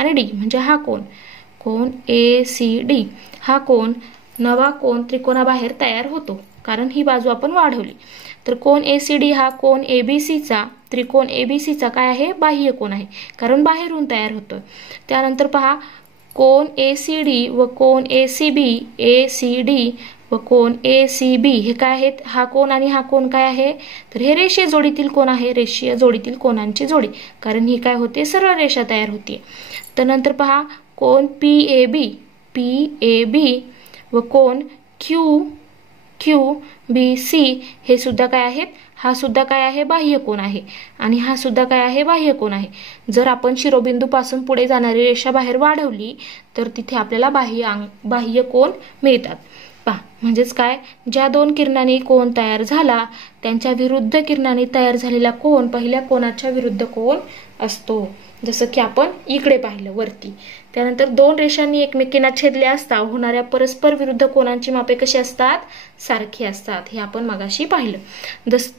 आणि D म्हणजे हा कोन ACD हा कोन नवा कोन त्रिकोणाबाहेर तयार होतो, कारण ही बाजू आपण वाढवली. तर कोन ACD हा कोन ABCचा त्रिकोण ABCचा काय आहे, बाह्य कोन आहे, कारण बाहेरून तयार होतोय. त्यानंतर पहा कोन ACD व कोन ACD व कोन ACB हे काय आहेत, हा कोन आणि हा कोन काय आहे, तर हे रेषीय जोडीतील कोन आहे, रेषीय जोडीतील कोनांची जोडी, कारण ही काय होते, सरळ रेषा तयार होते. त्यानंतर पहा कोन PAB व कोन QBC हे सुद्धा काय आहेत, हा सुद्धा काय आहे, बाह्य कोन आहे आणि हा सुद्धा काय आहे, बाह्य कोन आहे. जर आपण शिरोबिंदूपासून पुढे जाणारी रेषा बाहेर वाढवली तर तिथे आपल्याला बाह्य कोन मिळतात. पहा, म्हणजेच काय, ज्या दोन किरणांनी कोन तयार झाला त्यांच्या विरुद्ध किरणांनी तयार झालेला कोन पहिल्या कोनाच्या विरुद्ध कोन असतो. जसं की आपण इकडे पाहिलं वरती. त्यानंतर दोन रेषांनी एकमेकींना छेदले असता होणाऱ्या परस्पर विरुद्ध कोनांची मापे कशी असतात, सारखी असतात. हे आपण मगाशी पाहिलं.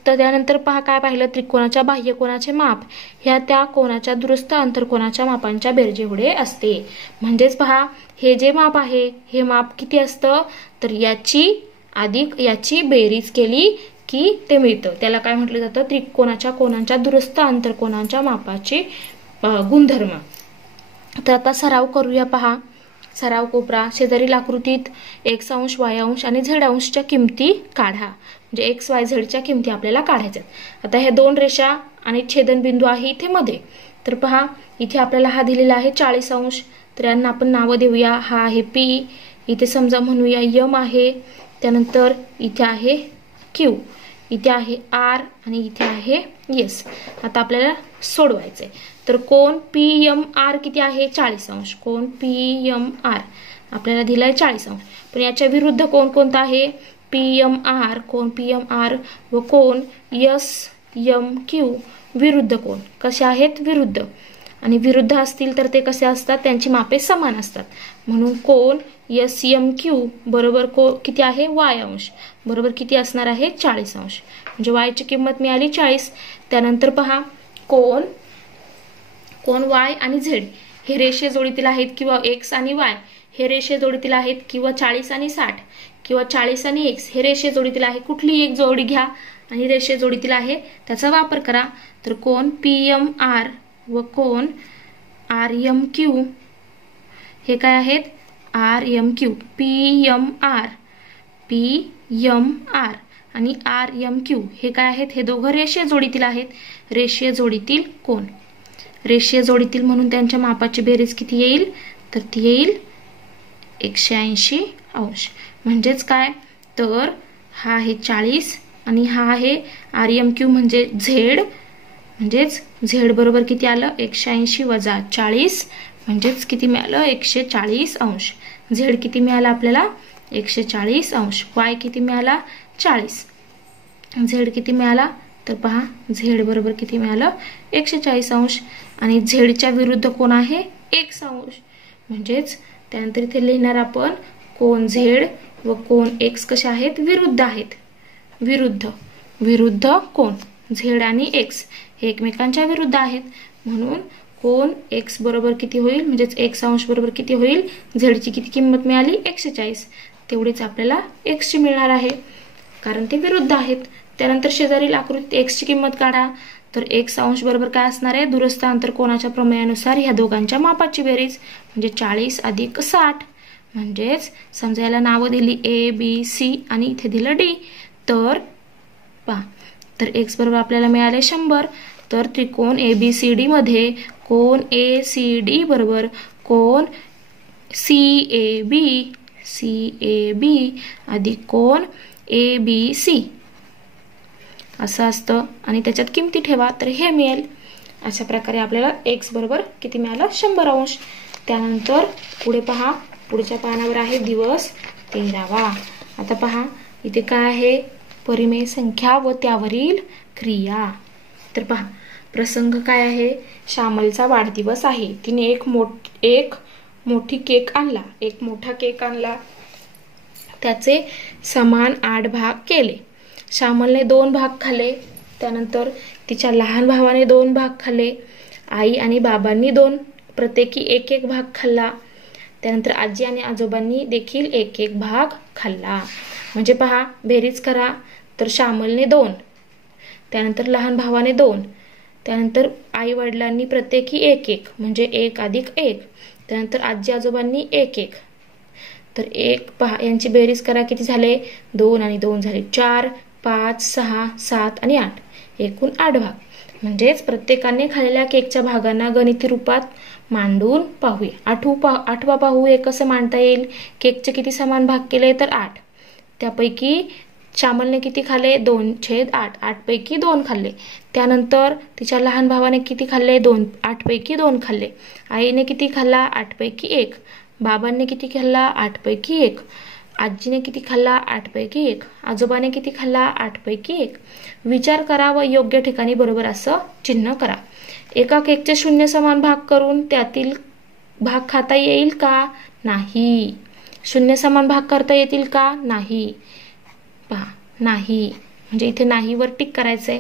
त्यानंतर पहा काय पाहिलं, त्रिकोणाच्या बाह्य कोनाचे माप ह्या त्या कोनाच्या दुरुस्त अंतरकोनाच्या मापांच्या बेरजे एवढे असते. म्हणजेच पहा, हे जे माप आहे हे माप किती असतं, तर याची अधिक याची बेरीज केली की ते मिळतं. त्याला काय म्हटलं जातं, त्रिकोणाच्या कोनांच्या दुरुस्त अंतरकोनांच्या मापाचे गुणधर्म. तर आता सराव करूया. पहा, सराव कोपरा. शेजारील आकृतीत x अंश, y अंश आणि z अंशच्या किमती काढा. म्हणजे x, y, z च्या किमती आपल्याला काढायच्या. आता ह्या दोन रेषा आणि छेदनबिंदू आहे इथे मध्ये. तर पहा, इथे आपल्याला हा दिलेला आहे 40 अंश. तर यांना आपण नावं देऊया. हा आहे P, इथे समजा म्हणूया M आहे. त्यानंतर इथे आहे Q, इथे आहे R आणि इथे आहे S. आता आपल्याला सोडवायचंय. तर कोन PMR किती आहे, 40 अंश. कोन PMR आपल्याला दिलाय 40 अंश. पण याच्या विरुद्ध कोन कोणता आहे, PMR. कोन PMR व कोन SMQ विरुद्ध कोन कसे आहेत, विरुद्ध. आणि विरुद्ध असतील तर ते कसे असतात, त्यांची मापे समान असतात. म्हणून कोन SMQ बरोबर किती आहे, y अंश बरोबर किती असणार आहे, 40 अंश. म्हणजे y ची किंमत मिळाली 40. त्यानंतर पहा, कोन y आणि z हे रेषीय जोडीतील आहेत किंवा x आणि y हे रेषीय जोडीतील आहेत किंवा 40 आणि 60 किंवा 40 आणि x हे रेषीय जोडीतील आहे. कुठली एक जोडी घ्या आणि रेषीय जोडीतील आहे त्याचा वापर करा. तर कोन PMR व कोन RMQ हे काय आहेत, RMQ. PMR आणि RMQ हे काय आहेत, हे दोघं रेषीय जोडीतील आहेत. रेषीय जोडीतील कोन, रेषीय जोडीतील म्हणून त्यांच्या मापाची बेरीज किती येईल, तर ती येईल 180 अंश. म्हणजेच काय, तर हा आहे 40 आणि हा आहे RMQ म्हणजे Z. म्हणजेच Z बरोबर किती आलं, 180 वजा 40 म्हणजेच किती मिळालं, 140 अंश. Z किती मिळाला आपल्याला, 140 अंश. Y किती मिळाला, 40. Z किती मिळाला, तर पहा Z बरोबर किती मिळालं, 140 अंश. आणि Z च्या विरुद्ध कोण आहे, x अंश. म्हणजेच त्यानंतर इथे लिहिणार आपण कोन Z व कोन x कसे आहेत, विरुद्ध आहेत. विरुद्ध कोन Z आणि x हे एकमेकांच्या विरुद्ध आहेत. म्हणून कोन x बरोबर किती होईल, म्हणजेच x अंश बरोबर किती होईल, Z ची किती किंमत मिळाली, 140. तेवढीच आपल्याला x ची मिळणार आहे कारण ते विरुद्ध आहेत. त्यानंतर शेजारील आकृतीत x ची किंमत काढा. तर x अंश बरोबर काय असणार आहे, दुरस्थ अंतरकोनाच्या प्रमेयानुसार ह्या दोघांच्या मापाची बेरीज म्हणजे 40 अधिक 60. म्हणजेच समजा याला नावं दिली A, B, C आणि इथे दिलं D. तर पहा, तर x बरोबर आपल्याला मिळाले 100. तर त्रिकोण ABCD मध्ये कोन ACD बरोबर कोन CAB अधिक कोन ABC असं असतं. आणि त्याच्यात किमती ठेवा तर हे मिळेल. अशा प्रकारे आपल्याला x बरोबर किती मिळालं, 100 अंश. त्यानंतर पुढे पहा, पुढच्या पानावर आहे दिवस 13वा. आता पहा इथे काय आहे, परिमेय संख्या व त्यावरील क्रिया. तर पहा प्रसंग काय आहे, श्यामलचा वाढदिवस आहे. तिने एक मोठा केक आणला. त्याचे समान 8 भाग केले. श्यामलने 2 भाग खाल्ले. त्यानंतर तिच्या लहान भावाने 2 भाग खाल्ले. आई आणि बाबांनी प्रत्येकी एक भाग खाल्ला. त्यानंतर आजी आणि आजोबांनी देखील एक भाग खाल्ला. म्हणजे पहा बेरीज करा. तर श्यामलने 2, त्यानंतर लहान भावाने 2, त्यानंतर आई वडिलांनी प्रत्येकी एक म्हणजे 1 अधिक 1, त्यानंतर आजी आजोबांनी 1. तर 1 पहा यांची बेरीज करा किती झाले, 2 आणि 2 झाले 4, 5, 6, 7 आणि 8 एकूण 8 भाग. म्हणजेच प्रत्येकाने खाल्लेल्या केकच्या भागांना गणिती रूपात मांडून पाहूया. 8वा पाहू, हे कसं मांडता येईल. केकचे किती समान भाग केले तर 8. त्यापैकी श्यामलने किती खाल्ले 2/8, 8 पैकी 2 खाल्ले. त्यानंतर तिच्या लहान भावाने किती खाल्ले 8 पैकी 2 खाल्ले. आईने किती खाल्ला 8 पैकी 1. बाबांनी किती खाल्ला 8 पैकी 1. आजीने किती खाल्ला 8 पैकी 1. आजोबाने किती खाल्ला 8 पैकी 1. विचार करा व योग्य ठिकाणी बरोबर असं चिन्ह करा. एका केकचे 0 समान भाग करून त्यातील भाग खाता येईल का? नाही. 0 समान भाग करता येतील का? नाही. पहा, नाही म्हणजे इथे नाहीवर टिक करायचंय.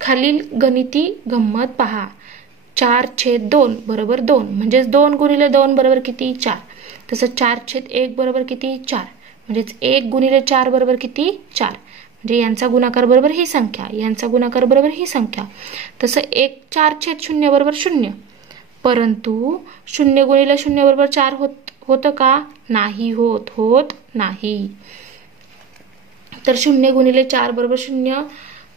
खालील गणिती गंमत पहा. 4/2 बरोबर 2 म्हणजे 2 गुणिले 2 बरोबर किती 4. तसं 4/1 बरोबर किती 4 म्हणजेच 1 गुणिले 4 बरोबर किती 4. म्हणजे यांचा गुणाकार बरोबर ही संख्या, यांचा गुणाकार बरोबर ही संख्या. तसं 4/0 बरोबर 0. परंतु 0 गुणिले 0 बरोबर 4 होतं का? नाही होत नाही. तर 0 गुणिले 4 बरोबर 0.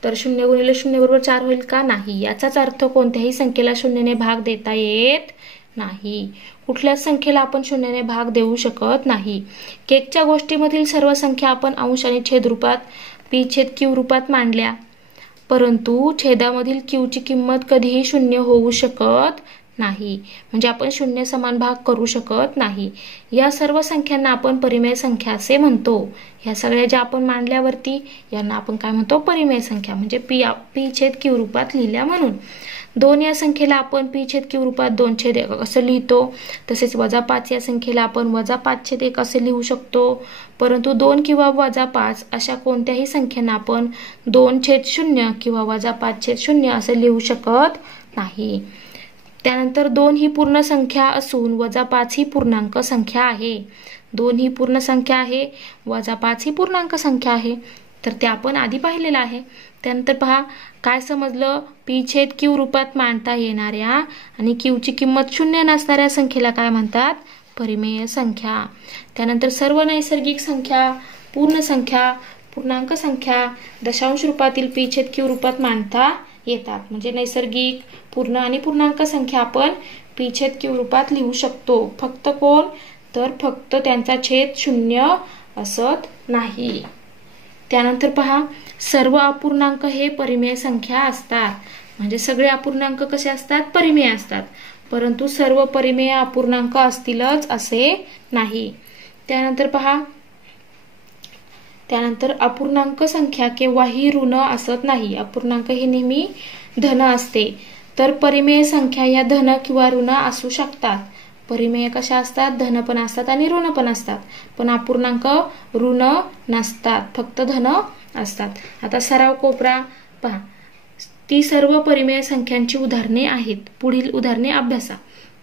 तर 0 गुणिले 0 बरोबर 4 होईल का? नाही. याचाच अर्थ कोणत्याही संख्येला 0ने भाग देता येत नाही. कुठल्याच संख्येला आपण 0ने भाग देऊ शकत नाही. केकच्या गोष्टीमधील सर्व संख्या आपण अंश आणि छेद रूपात p/q रूपात मांडल्या, परंतु छेदामधील q ची किंमत कधीही 0 होऊ शकत नाही. म्हणजे आपण 0 समान भाग करू शकत नाही. या सर्व संख्यांना आपण परिमेय संख्या असे म्हणतो. या सगळ्या ज्या आपण मांडल्यावरती यांना आपण काय म्हणतो? परिमेय संख्या. म्हणजे p/q रूपात लिहिल्या म्हणून. 2 या संख्येला आपण p/q रूपात 2/1 असं लिहितो. तसेच -5 या संख्येला आपण -5/1 असे लिहू शकतो. परंतु 2 किंवा -5 अशा कोणत्याही संख्यांना आपण 2/0 किंवा -5/0 असे लिहू शकत नाही. त्यानंतर 2 ही पूर्ण संख्या असून -5 ही पूर्णांक संख्या आहे. 2 ही पूर्ण संख्या आहे, -5 ही पूर्णांक संख्या आहे. तर ते आपण आधी पाहिलेलं आहे. त्यानंतर पहा काय समजलं? p/q रूपात मांडता येणाऱ्या आणि q ची किंमत 0 नसणाऱ्या संख्येला काय म्हणतात? परिमेय संख्या. त्यानंतर सर्व नैसर्गिक संख्या, पूर्ण संख्या, पूर्णांक संख्या दशांश रूपातील p/q रूपात मांडता येतात. म्हणजे नैसर्गिक, पूर्ण आणि पूर्णांक संख्या आपण p/q रूपात लिहू शकतो. फक्त कोण? तर फक्त त्यांचा छेद 0 असत नाही. त्यानंतर पहा सर्व अपूर्णांक हे परिमेय संख्या असतात. म्हणजे सगळे अपूर्णांक कसे असतात? परिमेय असतात. परंतु सर्व परिमेय अपूर्णांक असतीलच असे नाही. त्यानंतर पहा अपूर्णांक संख्या केव्हाही ऋण असत नाही. अपूर्णांक ही नेहमी धन असते. तर परिमेय संख्या या धन किंवा ऋण असू शकतात. परिमेय कशा असतात? धन पण असतात आणि ऋण पण असतात. पण अपूर्णांक ऋण नसतात, फक्त धन असतात. आता सराव कोपरा पहा. ती सर्व परिमेय संख्यांची उदाहरणे आहेत. पुढील उदाहरणे अभ्यासा.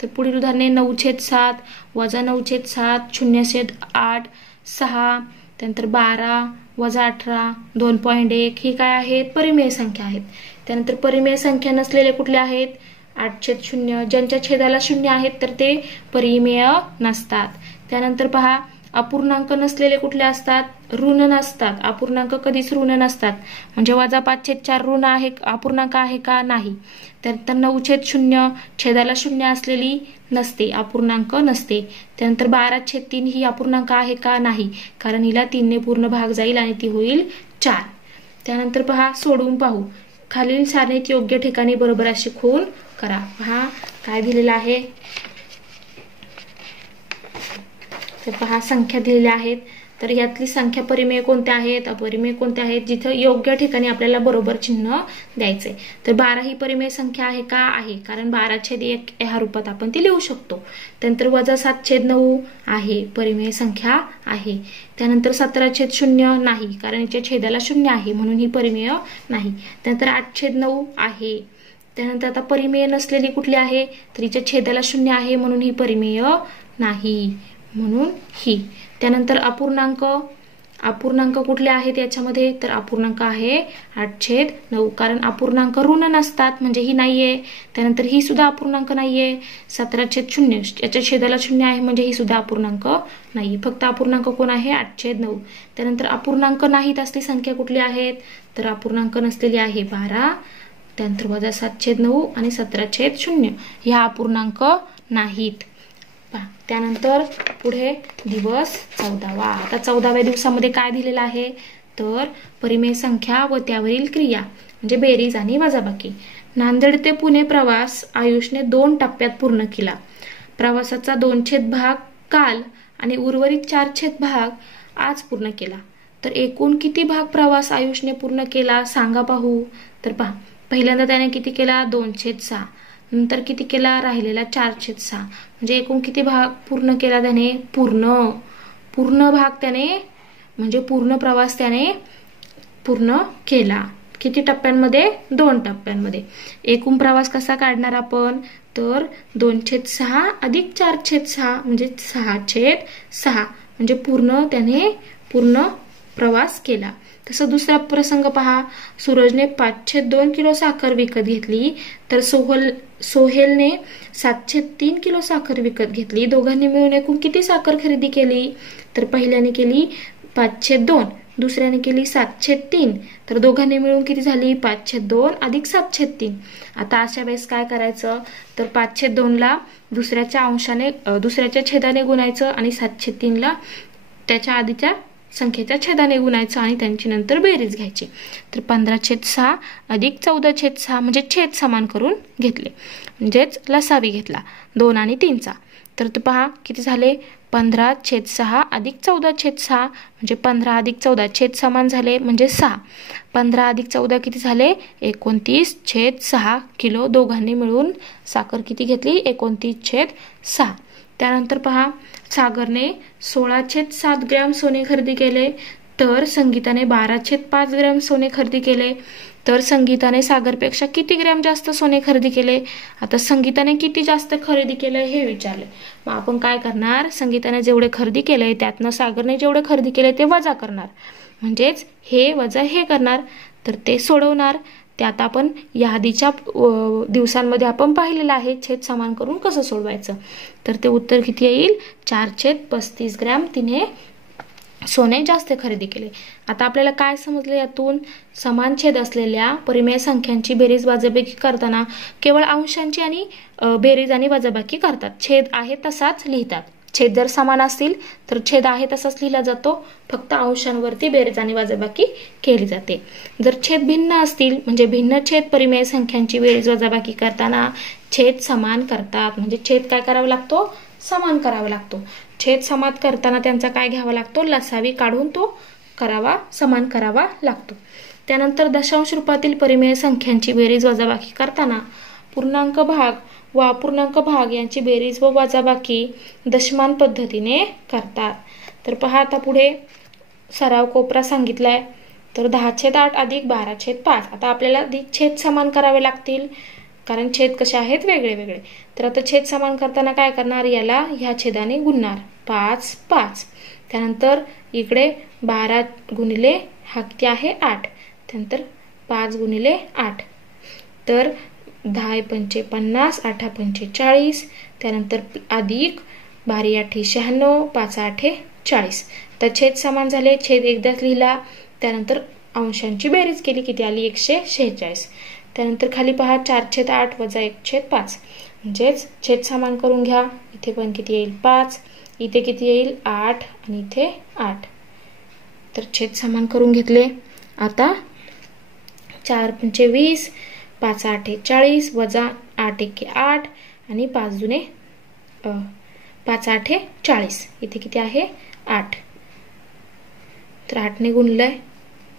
तर पुढील उदाहरणे 9/7, -9/7, 0/8, 6, त्यानंतर 12, -18, 2.1 ही काय आहेत? परिमेय संख्या आहेत. त्यानंतर परिमेय संख्या नसलेले कुठले आहेत? 8/0. ज्यांच्या छेदाला 0 आहेत तर ते परिमेय नसतात. त्यानंतर पहा अपूर्णांक नसलेले कुठले असतात? ऋण नसतात. अपूर्णांक कधीच ऋण नसतात. म्हणजे -5/4 ऋण आहे, अपूर्णांक आहे का? नाही. त्यानंतर 9/0 छेदाला 0 असलेली नसते, अपूर्णांक नसते. त्यानंतर 12/3 ही अपूर्णांक आहे का? नाही, कारण हिला 3 ने पूर्ण भाग जाईल आणि ती होईल 4. त्यानंतर पहा सोडवून पाहू. खालील सारणीत योग्य ठिकाणी बरोबर अशी खूण करा. पहा काय दिलेलं आहे. तर पहा संख्या दिलेल्या आहेत. तर यातली संख्या परिमेय कोणत्या आहेत, अपरिमेय कोणत्या आहेत, जिथं योग्य ठिकाणी आपल्याला बरोबर चिन्ह द्यायचंय. तर 12 ही परिमेय संख्या आहे का? आहे, कारण 12/1 ह्या रूपात आपण ती लिहू शकतो. त्यानंतर -7/9 आहे, परिमेय संख्या आहे. त्यानंतर 17/0 नाही, कारण याच्या छेदाला 0 आहे म्हणून ही परिमेय नाही. त्यानंतर 8/9 आहे. त्यानंतर आता परिमेय नसलेली कुठली आहे? तर हिच्या छेदाला 0 आहे म्हणून ही परिमेय नाही, म्हणून ही. त्यानंतर अपूर्णांक कुठले आहेत याच्यामध्ये? तर अपूर्णांक आहे 8/9, कारण अपूर्णांक ऋण नसतात म्हणजे ही नाहीये. त्यानंतर ही सुद्धा अपूर्णांक नाहीये. 17/0 याच्या छेदाला 0 आहे म्हणजे ही सुद्धा अपूर्णांक नाही. फक्त अपूर्णांक कोण आहे? 8/9. त्यानंतर अपूर्णांक नाहीत असली संख्या कुठली आहेत? तर अपूर्णांक नसलेली आहे 12. त्यानंतर -7/9 आणि 17/0 ह्या अपूर्णांक नाहीत. त्यानंतर पुढे दिवस 14वा. आता 14व्या दिवसामध्ये काय दिलेलं आहे? तर परिमेय संख्या व त्यावरील क्रिया म्हणजे बेरीज आणि वजाबाकी. नांदेड ते पुणे प्रवास आयुषने 2 टप्प्यात पूर्ण केला. प्रवासाचा 2/3 भाग काल आणि उर्वरित 4/3 भाग आज पूर्ण केला. तर एकूण किती भाग प्रवास आयुषने पूर्ण केला सांगा पाहू. तर पहा, पहिल्यांदा त्याने किती केला 2/6, नंतर किती केला राहिलेला 4/6. म्हणजे एकूण किती भाग पूर्ण केला त्याने, पूर्ण भाग त्याने म्हणजे पूर्ण प्रवास त्याने पूर्ण केला. किती टप्प्यांमध्ये 2 टप्प्यांमध्ये. एकूण प्रवास कसा काढणार आपण, तर 2/6 अधिक 4/6 म्हणजे 6/6 म्हणजे त्याने पूर्ण प्रवास केला. तसं दुसरा प्रसंग पहा, सूरजने 5/2 किलो साखर विकत घेतली तर सोहेलने 7/3 किलो साखर विकत घेतली. दोघांनी मिळून एकूण किती साखर खरेदी केली, तर पहिल्याने केली 5/2, दुसऱ्याने केली 7/3. तर दोघांनी मिळून किती झाली 5/2 अधिक 7/3. आता अशा वेळेस काय करायचं, तर 5/2ला दुसऱ्याच्या छेदाने गुणायचं आणि 7/3ला त्याच्या आधीच्या संख्येच्या छेदाने गुणायचं आणि त्यांची नंतर बेरीज घ्यायची. तर 15/6 अधिक 14/6 म्हणजे छेद समान करून घेतले, म्हणजेच लसावी घेतला 2 आणि 3चा. तर पहा किती झाले 15/6 अधिक 14/6 म्हणजे 15 अधिक 14 छेद समान झाले म्हणजे 6. 15 अधिक 14 किती झाले 29/6 किलो. दोघांनी मिळून साखर किती घेतली 29/6. त्यानंतर पहा, सागरने 16/7 ग्रॅम सोने खरेदी केले तर संगीताने 12/5 ग्रॅम सोने खरेदी केले. तर संगीताने सागरपेक्षा किती ग्रॅम जास्त सोने खरेदी केले. आता संगीताने किती जास्त खरेदी केले हे विचारले. मग आपण काय करणार, संगीताने जेवढे खरेदी केले त्यातनं सागरने जेवढे खरेदी केले ते वजा करणार, म्हणजेच हे वजा हे करणार. तर ते सोडवणार. त्यात आपण या आधीच्या दिवसांमध्ये आपण पाहिलेलं आहे छेद समान करून कसं सोडवायचं. तर ते उत्तर किती येईल 4/35 ग्रॅम तिने सोने जास्त खरेदी केले. आता आपल्याला काय समजले यातून, समान छेद असलेल्या परिमेय संख्यांची बेरीज वजाबाकी करताना केवळ अंशांची आणि बेरीज आणि वजाबाकी करतात. छेद आहे तसाच लिहितात. छेद जर समान असतील तर छेद आहे तसाच लिहिला जातो, फक्त अंशांवरती बेरीज आणि वजाबाकी केली जाते. जर छेद भिन्न असतील म्हणजे भिन्न छेद परिमेय संख्यांची बेरीज वजाबाकी करताना छेद समान करतात. म्हणजे छेद काय करावा लागतो, समान करावा लागतो. छेद समान करताना त्यांचा काय घ्यावा लागतो, लसावी काढून तो समान करावा लागतो. त्यानंतर दशांश रूपातील परिमेय संख्यांची बेरीज वजाबाकी करताना पूर्णांक भाग व अपूर्णांक भाग यांची बेरीज व वजाबाकी दशमान पद्धतीने करतात. तर पहा, आता पुढे सराव कोपरा सांगितलाय. तर 10/8 अधिक 12/5. आता आपल्याला छेद समान करावे लागतील, कारण छेद कसे आहेत वेगळे वेगळे. तर आता छेद समान करताना काय करणार, याला ह्या छेदाने गुणणार 5/5. त्यानंतर इकडे 12 गुणिले हा किती आहे 8. त्यानंतर 5 गुणिले 8. तर 10×5 50, 8×5 40. त्यानंतर अधिक 12×8 96, 5×8 40. तर छेद समान झाले. छेद एकदाच लिहिला. त्यानंतर अंशांची बेरीज केली, किती आली 146. त्यानंतर खाली पहा 4/8 वजा 1/5 म्हणजेच छेद समान करून घ्या. इथे पण किती येईल 5, इथे किती येईल 8 आणि इथे 8. तर छेद समान करून घेतले. आता 4×5 20, 5×8 40 वजा 8×1 8 आणि 5×8 40. इथे किती आहे 8. तर 8ने गुणलंय.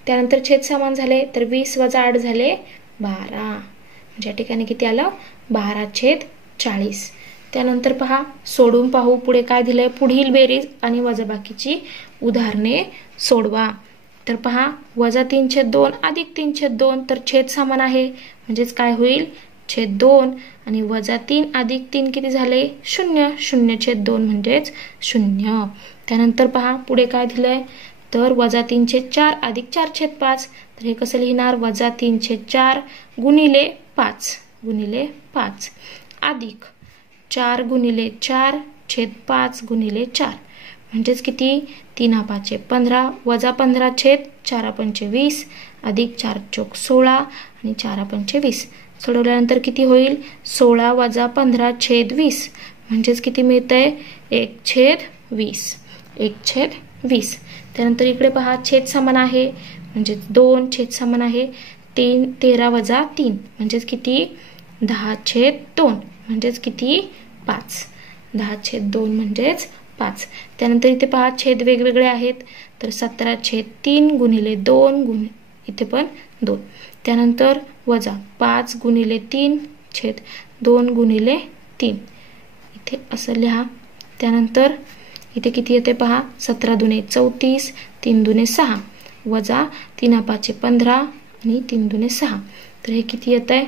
त्यानंतर छेद समान झाले. तर 20 वजा 8 झाले 12. म्हणजे या ठिकाणी किती आलं 12/40. त्यानंतर पहा, सोडून पाहू पुढे काय दिलंय. पुढील बेरीज आणि वजाबाकीची उदाहरणे सोडवा. तर पहा, वजा 3/2 अधिक 3/2. तर छेद समान आहे म्हणजेच काय होईल (2) आणि वजा 3 अधिक 3 किती झाले 0. 0/2 म्हणजेच 0. त्यानंतर पहा पुढे काय दिलंय. तर वजा 3/4 अधिक 4/5. तर हे कसं लिहिणार, वजा 3/4 गुणिले 5 अधिक 4 गुणिले 4/5 गुणिले 4 म्हणजेच किती 3×5 15 वजा 15/4×5 20 अधिक 4×4 16 आणि 4×5 20. सोडवल्यानंतर किती होईल 16 वजा 15/20 म्हणजेच किती मिळतंय 1/20. 20. त्यानंतर इकडे पहा छेद समान आहे म्हणजे 2 छेद समान आहे 13 वजा 3 म्हणजेच किती 10/2 म्हणजेच किती 5. 10/2 म्हणजेच 5. त्यानंतर इथे पहा छेद वेगवेगळे आहेत तर 17/3 गुणिले 2 इथे पण 2. त्यानंतर वजा 5 गुणिले 3 छेद 2 गुणिले 3 इथे असं लिहा. त्यानंतर इथे किती येते पहा 17 दुने 34 3 दुने 6 वजा 3 5 15 आणि 3 दुने 6 तर हे किती येत आहे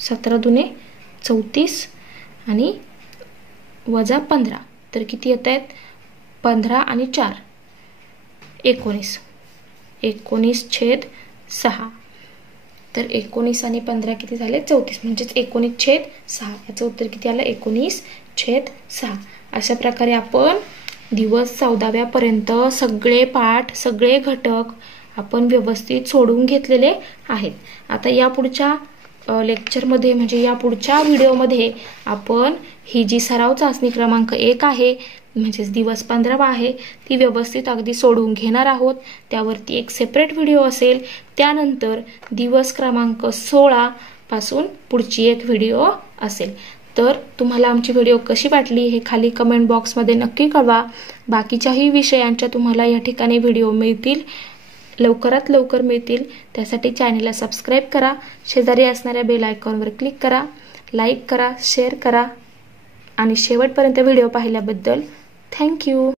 17 दुने 34 आणि वजा 15 तर किती येत आहेत 15 आणि 4 19 19/6 तर 19 आणि 15 किती झाले 34 म्हणजेच 19/6 याचं उत्तर किती आलं 19/6. अशा प्रकारे आपण दिवस 14व्या पर्यंत सगळे पाठ सगळे घटक आपण व्यवस्थित सोडवून घेतलेले आहेत. आता या पुढच्या लेक्चरमध्ये म्हणजे या पुढच्या व्हिडिओमध्ये आपण ही जी सराव चाचणी क्रमांक 1 आहे म्हणजेच दिवस 15वा आहे ती व्यवस्थित अगदी सोडवून घेणार आहोत. त्यावरती एक सेपरेट व्हिडिओ असेल. त्यानंतर दिवस क्रमांक 16 पासून पुढची एक व्हिडिओ असेल. तर तुम्हाला आमची व्हिडिओ कशी वाटली हे खाली कमेंट बॉक्समध्ये नक्की कळवा. बाकीच्याही विषयांच्या तुम्हाला या ठिकाणी व्हिडिओ मिळतील लवकरात लवकर मिळतील. त्यासाठी चॅनलला सबस्क्राईब करा. शेजारी असणाऱ्या बेल आयकॉनवर क्लिक करा. लाईक करा शेअर करा आणि शेवटपर्यंत व्हिडिओ पाहिल्याबद्दल थँक्यू.